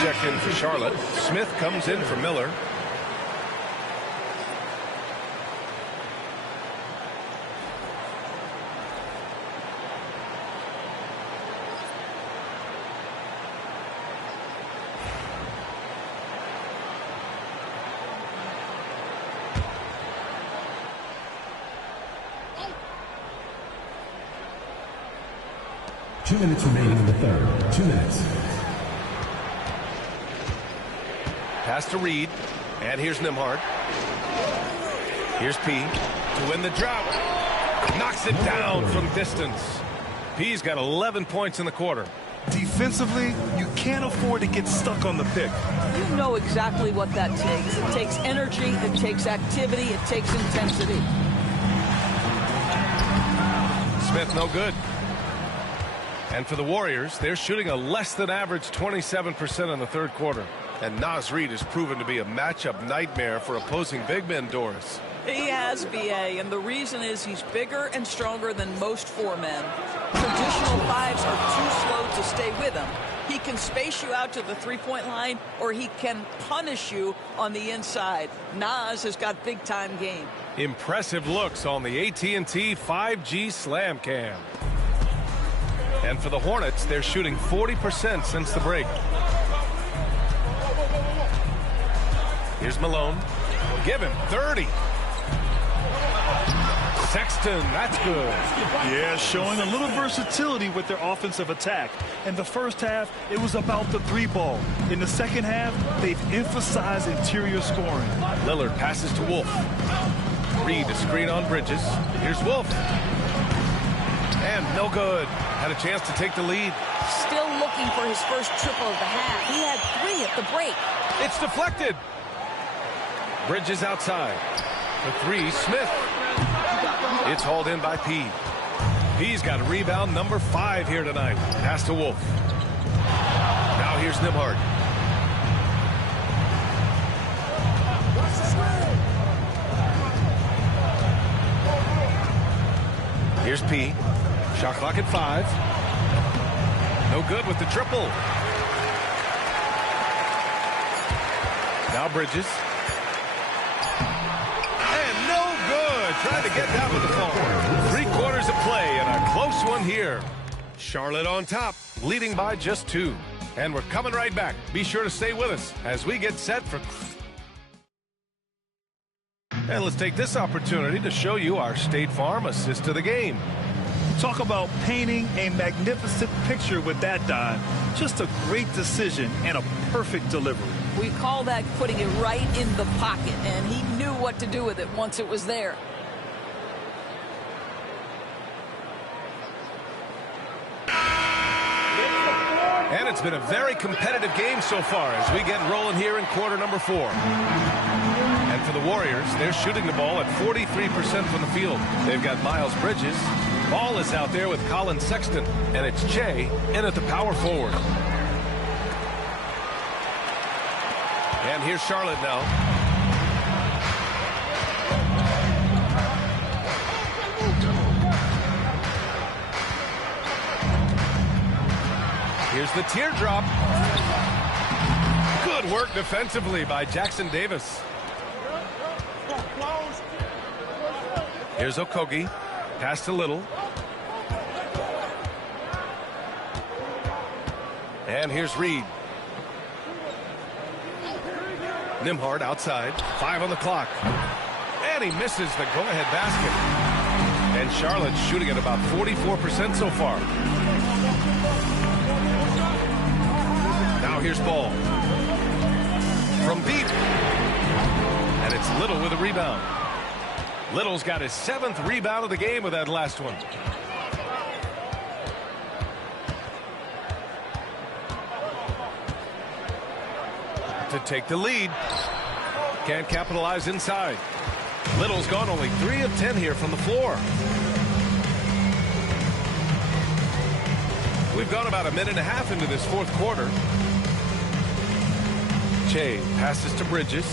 Checked in for Charlotte. Smith comes in for Miller. 2 minutes remaining in the third. 2 minutes. Pass to Reed. And here's Nembhard. Here's P to win the drought. Knocks it down from distance. P's got 11 points in the quarter. Defensively, you can't afford to get stuck on the pick. You know exactly what that takes. It takes energy, it takes activity, it takes intensity. Smith no good. And for the Warriors, they're shooting a less than average 27% in the third quarter. And Naz Reid has proven to be a matchup nightmare for opposing big men, Doris. He has, B.A., and the reason is he's bigger and stronger than most 4 men. Traditional 5s are too slow to stay with him. He can space you out to the three-point line, or he can punish you on the inside. Naz has got big-time game. Impressive looks on the AT&T 5G Slam Cam. And for the Hornets, they're shooting 40% since the break. Here's Malone. Give him 30. Sexton, that's good. Yeah, showing a little versatility with their offensive attack. In the first half, it was about the 3-ball. In the second half, they've emphasized interior scoring. Lillard passes to Wolf. Reed a screen on Bridges. Here's Wolf. And no good. Had a chance to take the lead. Still looking for his first triple of the half. He had 3 at the break. It's deflected. Bridges outside. The 3, Smith. It's hauled in by P. P's got a rebound number 5 here tonight. Pass to Wolf. Now here's Nembhard. Here's P. Shot clock at 5. No good with the triple. Now Bridges. Trying to get down with the ball. 3 quarters of play and a close one here. Charlotte on top, leading by just 2. And we're coming right back. Be sure to stay with us as we get set for... And let's take this opportunity to show you our State Farm assist to the game. Talk about painting a magnificent picture with that, Don. Just a great decision and a perfect delivery. We call that putting it right in the pocket, and he knew what to do with it once it was there. And it's been a very competitive game so far as we get rolling here in quarter number 4. And for the Warriors, they're shooting the ball at 43% from the field. They've got Miles Bridges. Ball is out there with Colin Sexton. And it's Che in at the power forward. And here's Charlotte now. Here's the teardrop. Good work defensively by Jackson Davis. Here's Okogie. Pass to Little. And here's Reed. Nembhard outside. 5 on the clock. And he misses the go-ahead basket. And Charlotte's shooting at about 44% so far. Now here's Ball. From deep. And it's Little with a rebound. Little's got his 7th rebound of the game with that last one. To take the lead. Can't capitalize inside. Little's gone only 3 of 10 here from the floor. We've gone about a minute and a half into this 4th quarter. Che passes to Bridges.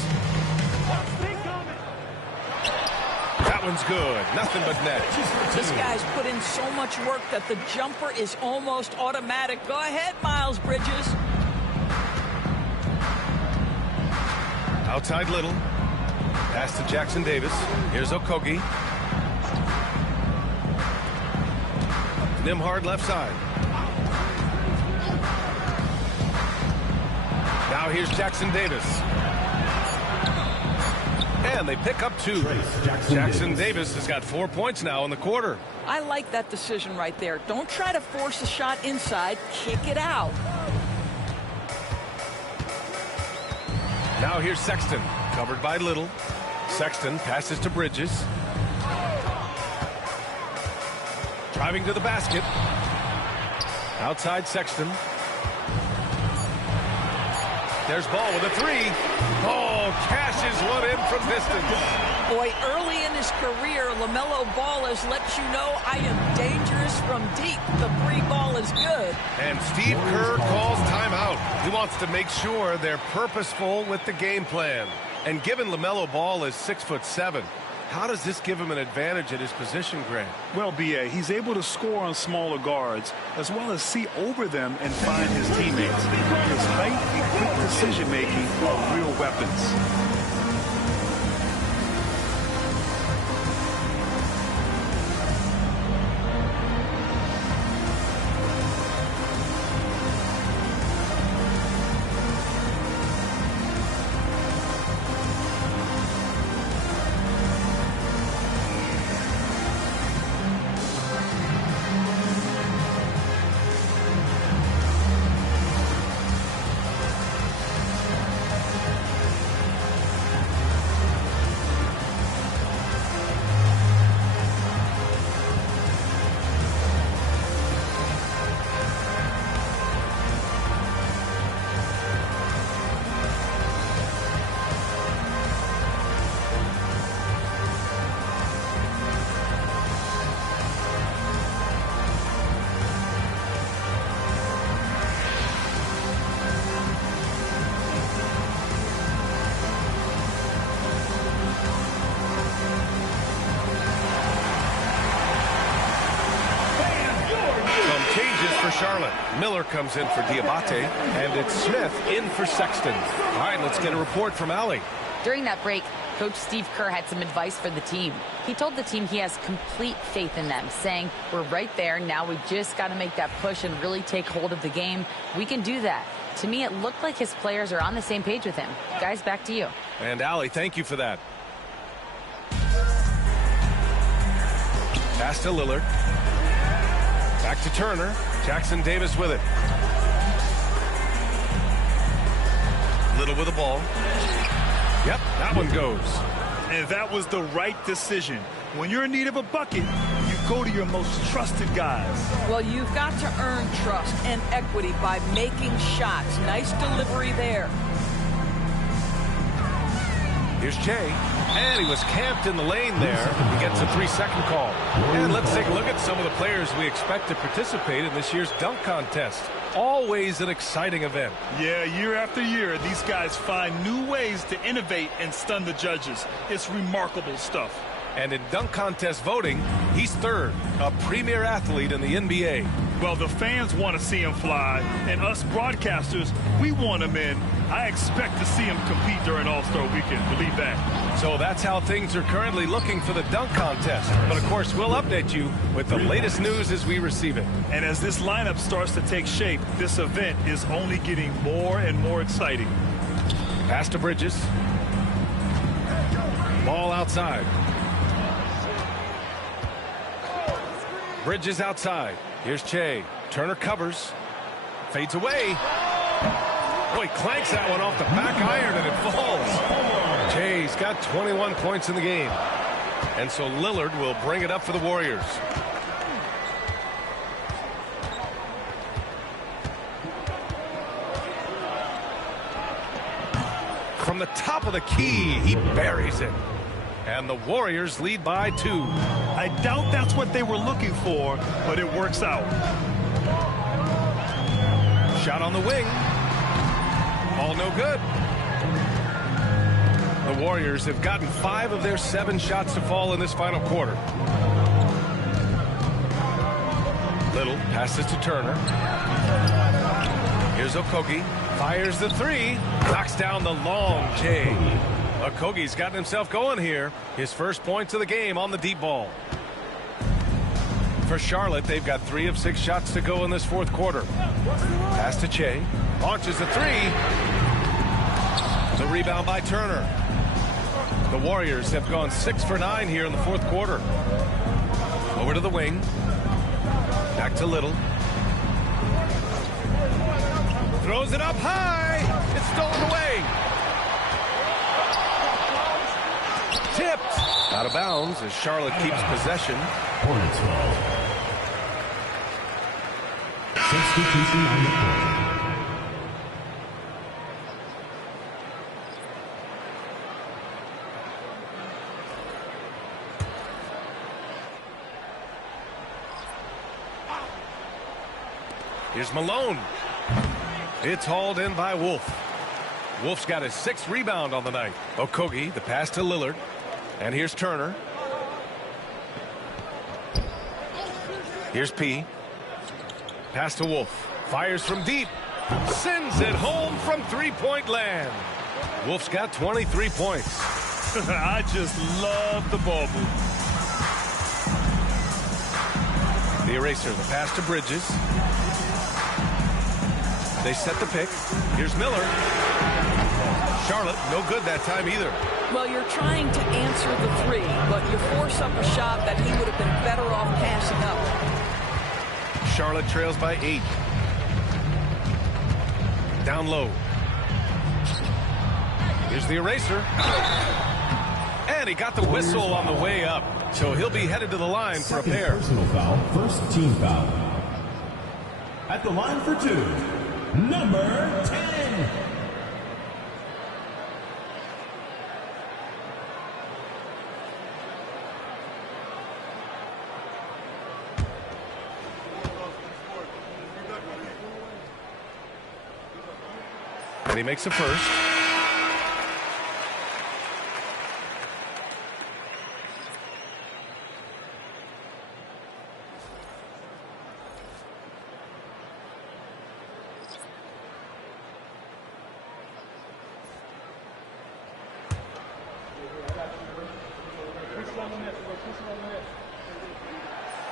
That one's good. Nothing but net. This guy's put in so much work that the jumper is almost automatic. Go ahead, Miles Bridges. Outside Little. Pass to Jackson Davis. Here's Okogie. Nembhard left side. Now here's Jackson Davis. And and they pick up 2. Jackson Davis has got 4 points now in the quarter. I like that decision right there. Don't try to force a shot inside. Kick it out. Now here's Sexton, covered by Little. Sexton passes to Bridges. Driving to the basket. Outside Sexton. There's Ball with a 3. Oh, cashes one in from distance. Boy, early in his career, LaMelo Ball has let you know I am dangerous from deep. The 3 ball is good. And Steve Kerr calls timeout. He wants to make sure they're purposeful with the game plan. And given LaMelo Ball is 6'7", how does this give him an advantage at his position, Grant? Well, B.A., he's able to score on smaller guards, as well as see over them and find his teammates. His height and quick decision-making are real weapons. Charlotte. Miller comes in for Diabate, and it's Smith in for Sexton. All right, let's get a report from Allie. During that break, Coach Steve Kerr had some advice for the team. He told the team he has complete faith in them, saying, we're right there. Now we just got to make that push and really take hold of the game. We can do that. To me, it looked like his players are on the same page with him. Guys, back to you. And Allie, thank you for that. Pass to Lillard. Back to Turner. Jackson Davis with it. Little with the ball. Yep, that one goes. And that was the right decision. When you're in need of a bucket, you go to your most trusted guys. Well, you've got to earn trust and equity by making shots. Nice delivery there. Here's Jay, and he was camped in the lane there. He gets a 3-second call. And let's take a look at some of the players we expect to participate in this year's dunk contest. Always an exciting event. Yeah, year after year, these guys find new ways to innovate and stun the judges. It's remarkable stuff. And in dunk contest voting, he's third, a premier athlete in the NBA. Well, the fans want to see him fly, and us broadcasters, we want him in. I expect to see him compete during All-Star Weekend, believe that. So that's how things are currently looking for the dunk contest. But, of course, we'll update you with the latest news as we receive it. And as this lineup starts to take shape, this event is only getting more and more exciting. Pass to Bridges. Ball outside. Bridges outside. Here's Che. Turner covers. Fades away. Boy, clanks that one off the back iron and it falls. Che's got 21 points in the game. And so Lillard will bring it up for the Warriors. From the top of the key, he buries it. And the Warriors lead by 2. I doubt that's what they were looking for, but it works out. Shot on the wing. All no good. The Warriors have gotten 5 of their 7 shots to fall in this final quarter. Little passes to Turner. Here's Okogie. Fires the 3. Knocks down the long J. Okogie's gotten himself going here. His first points of the game on the deep ball. For Charlotte, they've got 3 of 6 shots to go in this fourth quarter. Pass to Che. Launches the 3. The rebound by Turner. The Warriors have gone 6 for 9 here in the fourth quarter. Over to the wing. Back to Little. Throws it up high. It's stolen away. Tipped. Out of bounds as Charlotte keeps possession. Hornets ball. Substitution on the court. Here's Malone. It's hauled in by Wolf. Wolf's got his 6th rebound on the night. Okogie, the pass to Lillard. And here's Turner. Here's P. Pass to Wolf. Fires from deep. Sends it home from three-point land. Wolf's got 23 points. I just love the ball move. The eraser, the pass to Bridges. They set the pick. Here's Miller. Charlotte, no good that time either. Well, you're trying to answer the three, but you force up a shot that he would have been better off passing up. Charlotte trails by 8. Down low. Here's the eraser. And he got the whistle on the way up. So he'll be headed to the line for a pair. Personal foul, first team foul. At the line for 2, number 10. And he makes a first.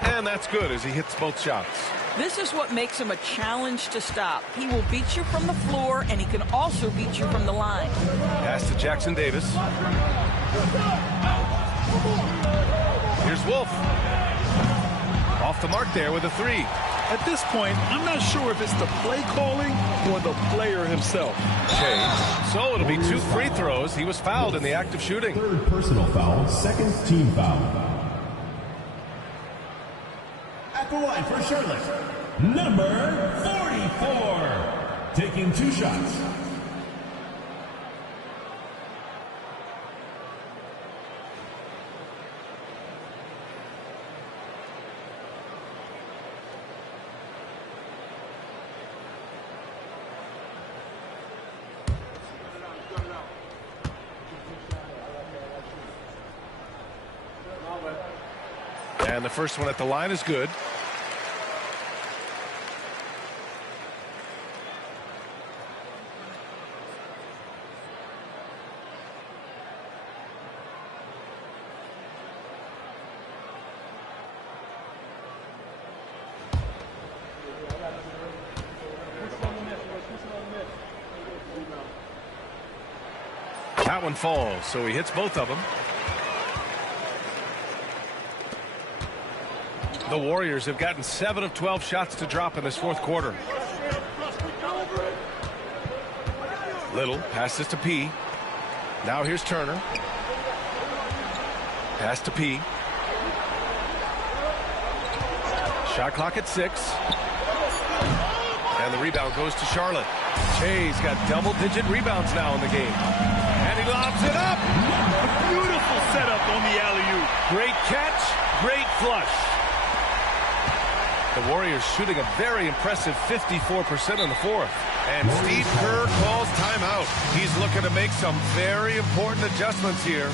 And that's good as he hits both shots. This is what makes him a challenge to stop. He will beat you from the floor, and he can also beat you from the line. Pass to Jackson Davis. Here's Wolf. Off the mark there with a 3. At this point, I'm not sure if it's the play calling or the player himself. So it'll be 2 free throws. He was fouled in the act of shooting. 3rd personal foul, 2nd team foul. At the line for Charlotte, number 44, taking 2 shots. And the first one at the line is good. That one falls, so he hits both of them. The Warriors have gotten 7 of 12 shots to drop in this fourth quarter. Little passes to P. Now here's Turner. Pass to P. Shot clock at 6. And the rebound goes to Charlotte. Shay's got double-digit rebounds now in the game. And he lobs it up. Beautiful setup on the alley-oop. Great catch, great flush. The Warriors shooting a very impressive 54% in the fourth. And Steve Kerr calls timeout. He's looking to make some very important adjustments here.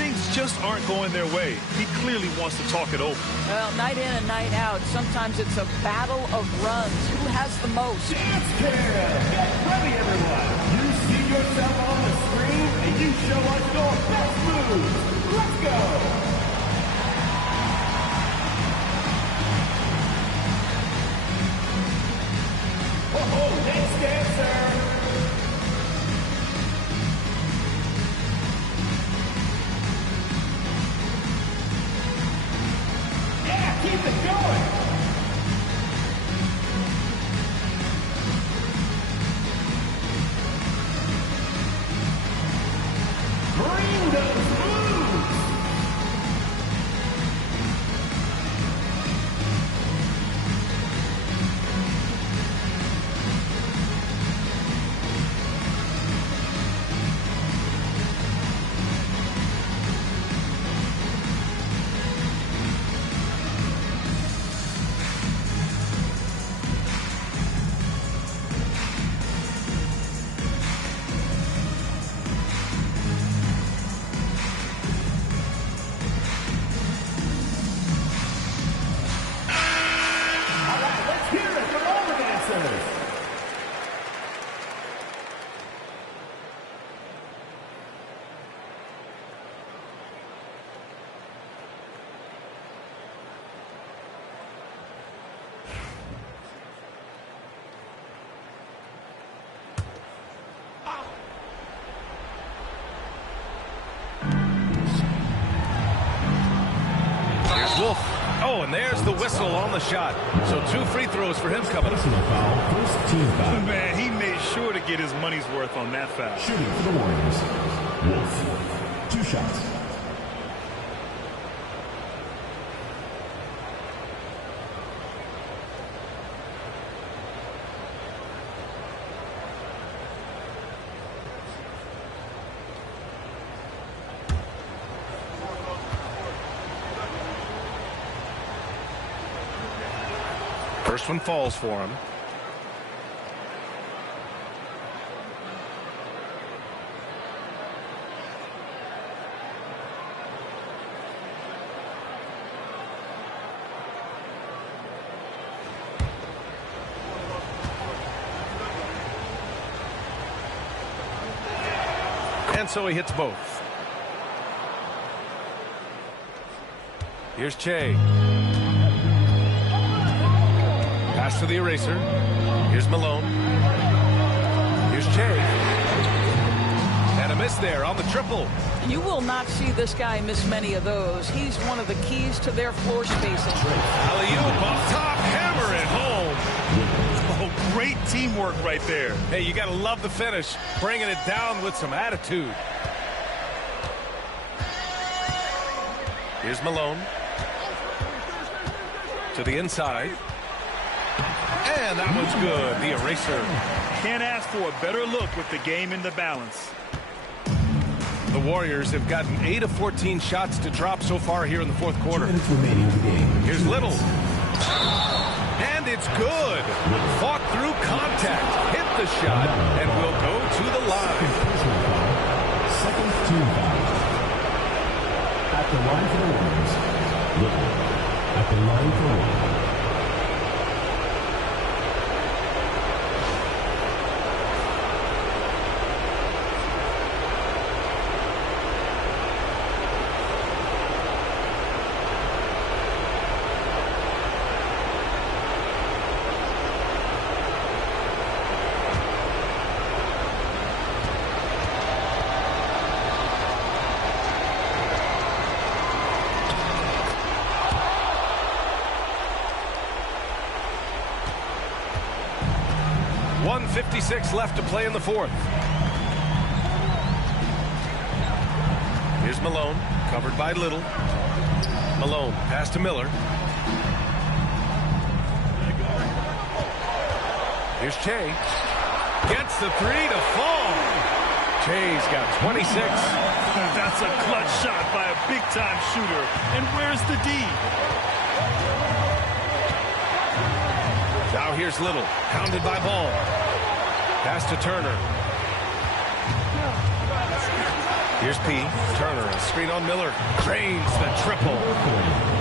Things just aren't going their way. He clearly wants to talk it over. Well, night in and night out, sometimes it's a battle of runs. Who has the most? Dance Cam! Get ready, everyone! You see yourself on the screen, and you show us your best moves. Let's go! Oh, next dancer! Oh, and there's the whistle on the shot. So 2 free throws for him coming up. Man, he made sure to get his money's worth on that foul. Shooting for the Warriors, Wolf. 2 shots. First one falls for him. And so he hits both. Here's Che. Pass to the eraser. Here's Malone. Here's Che. And a miss there on the triple. You will not see this guy miss many of those. He's one of the keys to their floor spacing. Alley-oop off top, hammer it home. Oh, great teamwork right there. Hey, you got to love the finish, bringing it down with some attitude. Here's Malone. To the inside. And that one's good, the eraser. Can't ask for a better look with the game in the balance. The Warriors have gotten 8 of 14 shots to drop so far here in the fourth quarter. Here's Little. And it's good. Fought through contact, hit the shot, and will go to the line. Second team foul. At the line for the Warriors, Little. At the line for one. .56 left to play in the fourth. Here's Malone, covered by Little. Malone, pass to Miller. Here's Che. Gets the 3 to fall. Che's got 26. That's a clutch shot by a big-time shooter. And where's the D? Now here's Little, hounded by Ball. Pass to Turner. Here's P. Turner, a screen on Miller. Drains the triple.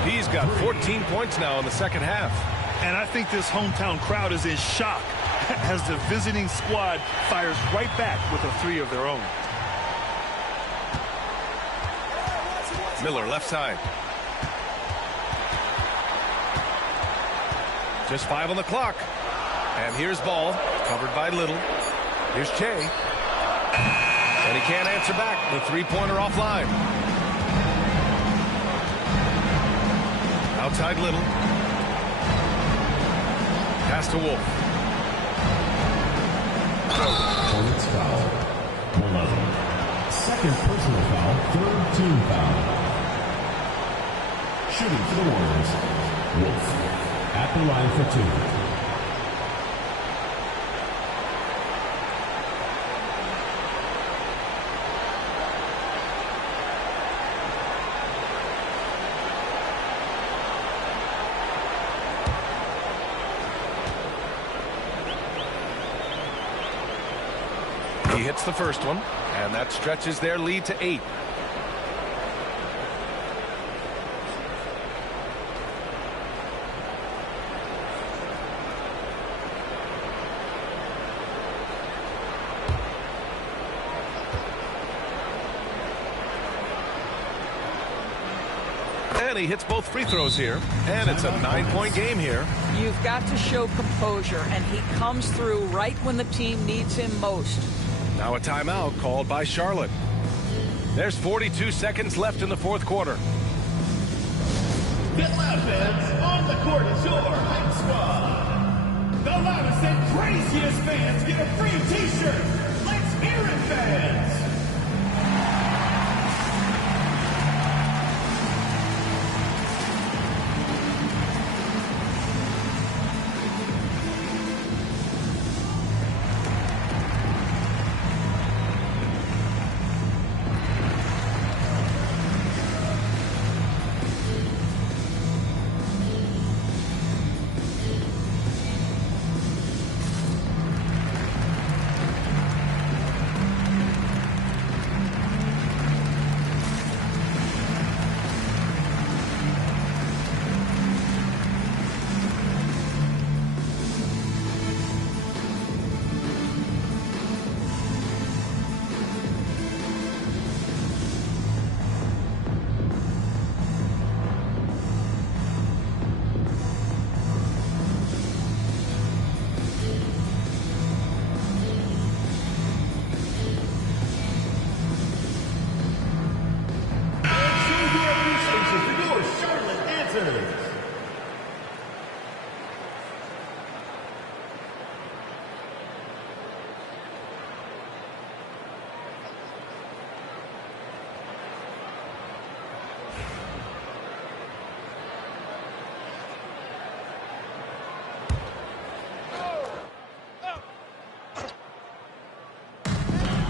He's got 14 points now in the second half. And I think this hometown crowd is in shock as the visiting squad fires right back with a 3 of their own. Miller, left side. Just 5 on the clock. And here's Ball, covered by Little. Here's Che. And he can't answer back. The three-pointer offline. Outside Little. Pass to Wolf. Hornets foul. 11. Second personal foul. Third team foul. Shooting for the Warriors, Wolf. At the line for 2. He hits the first one, and that stretches their lead to 8. And he hits both free throws here, and it's a 9-point game here. You've got to show composure, and he comes through right when the team needs him most. Now a timeout called by Charlotte. There's 42 seconds left in the fourth quarter. Get loud, fans. On the court is your hype squad. The loudest and craziest fans get a free t-shirt. Let's hear it, fans.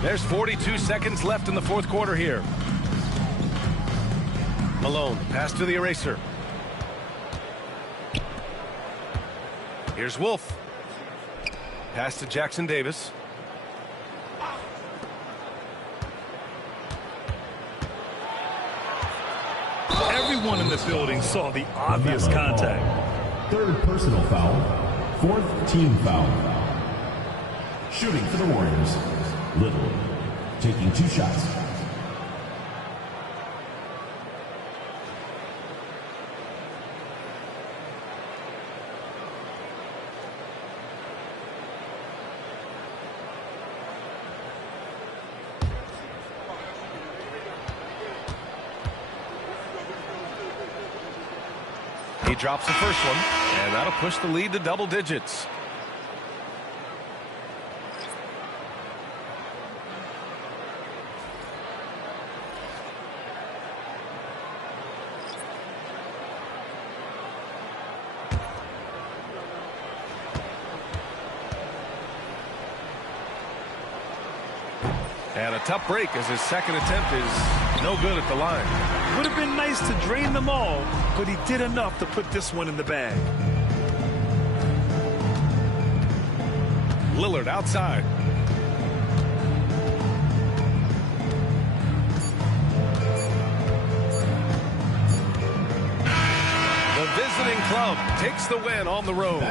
There's 42 seconds left in the fourth quarter here. Malone, pass to the eraser. Here's Wolf. Pass to Jackson Davis. Everyone in the building saw the obvious contact. Third personal foul. Fourth team foul. Shooting for the Warriors. Little, taking 2 shots. He drops the first one, and that'll push the lead to double digits. And a tough break as his second attempt is no good at the line. Would have been nice to drain them all, but he did enough to put this one in the bag. Lillard outside. The visiting club takes the win on the road.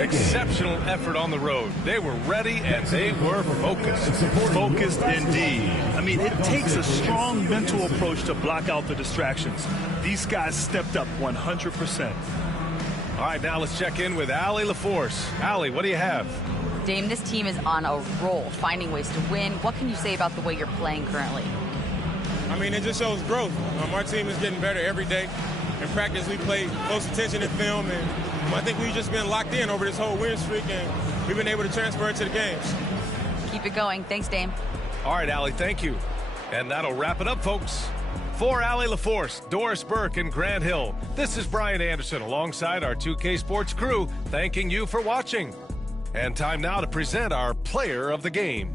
Exceptional effort on the road. They were ready and they were focused. Focused indeed. I mean, it takes a strong mental approach to block out the distractions. These guys stepped up 100%. All right, now let's check in with Allie LaForce. Allie, what do you have? Dame, this team is on a roll, finding ways to win. What can you say about the way you're playing currently? I mean, it just shows growth. Our team is getting better every day. In practice, we play close attention in film, and I think we've just been locked in over this whole win streak, and we've been able to transfer it to the games. Keep it going. Thanks, Dame. All right, Allie, thank you. And that'll wrap it up, folks. For Allie LaForce, Doris Burke, and Grant Hill, this is Brian Anderson alongside our 2K Sports crew, thanking you for watching. And time now to present our player of the game.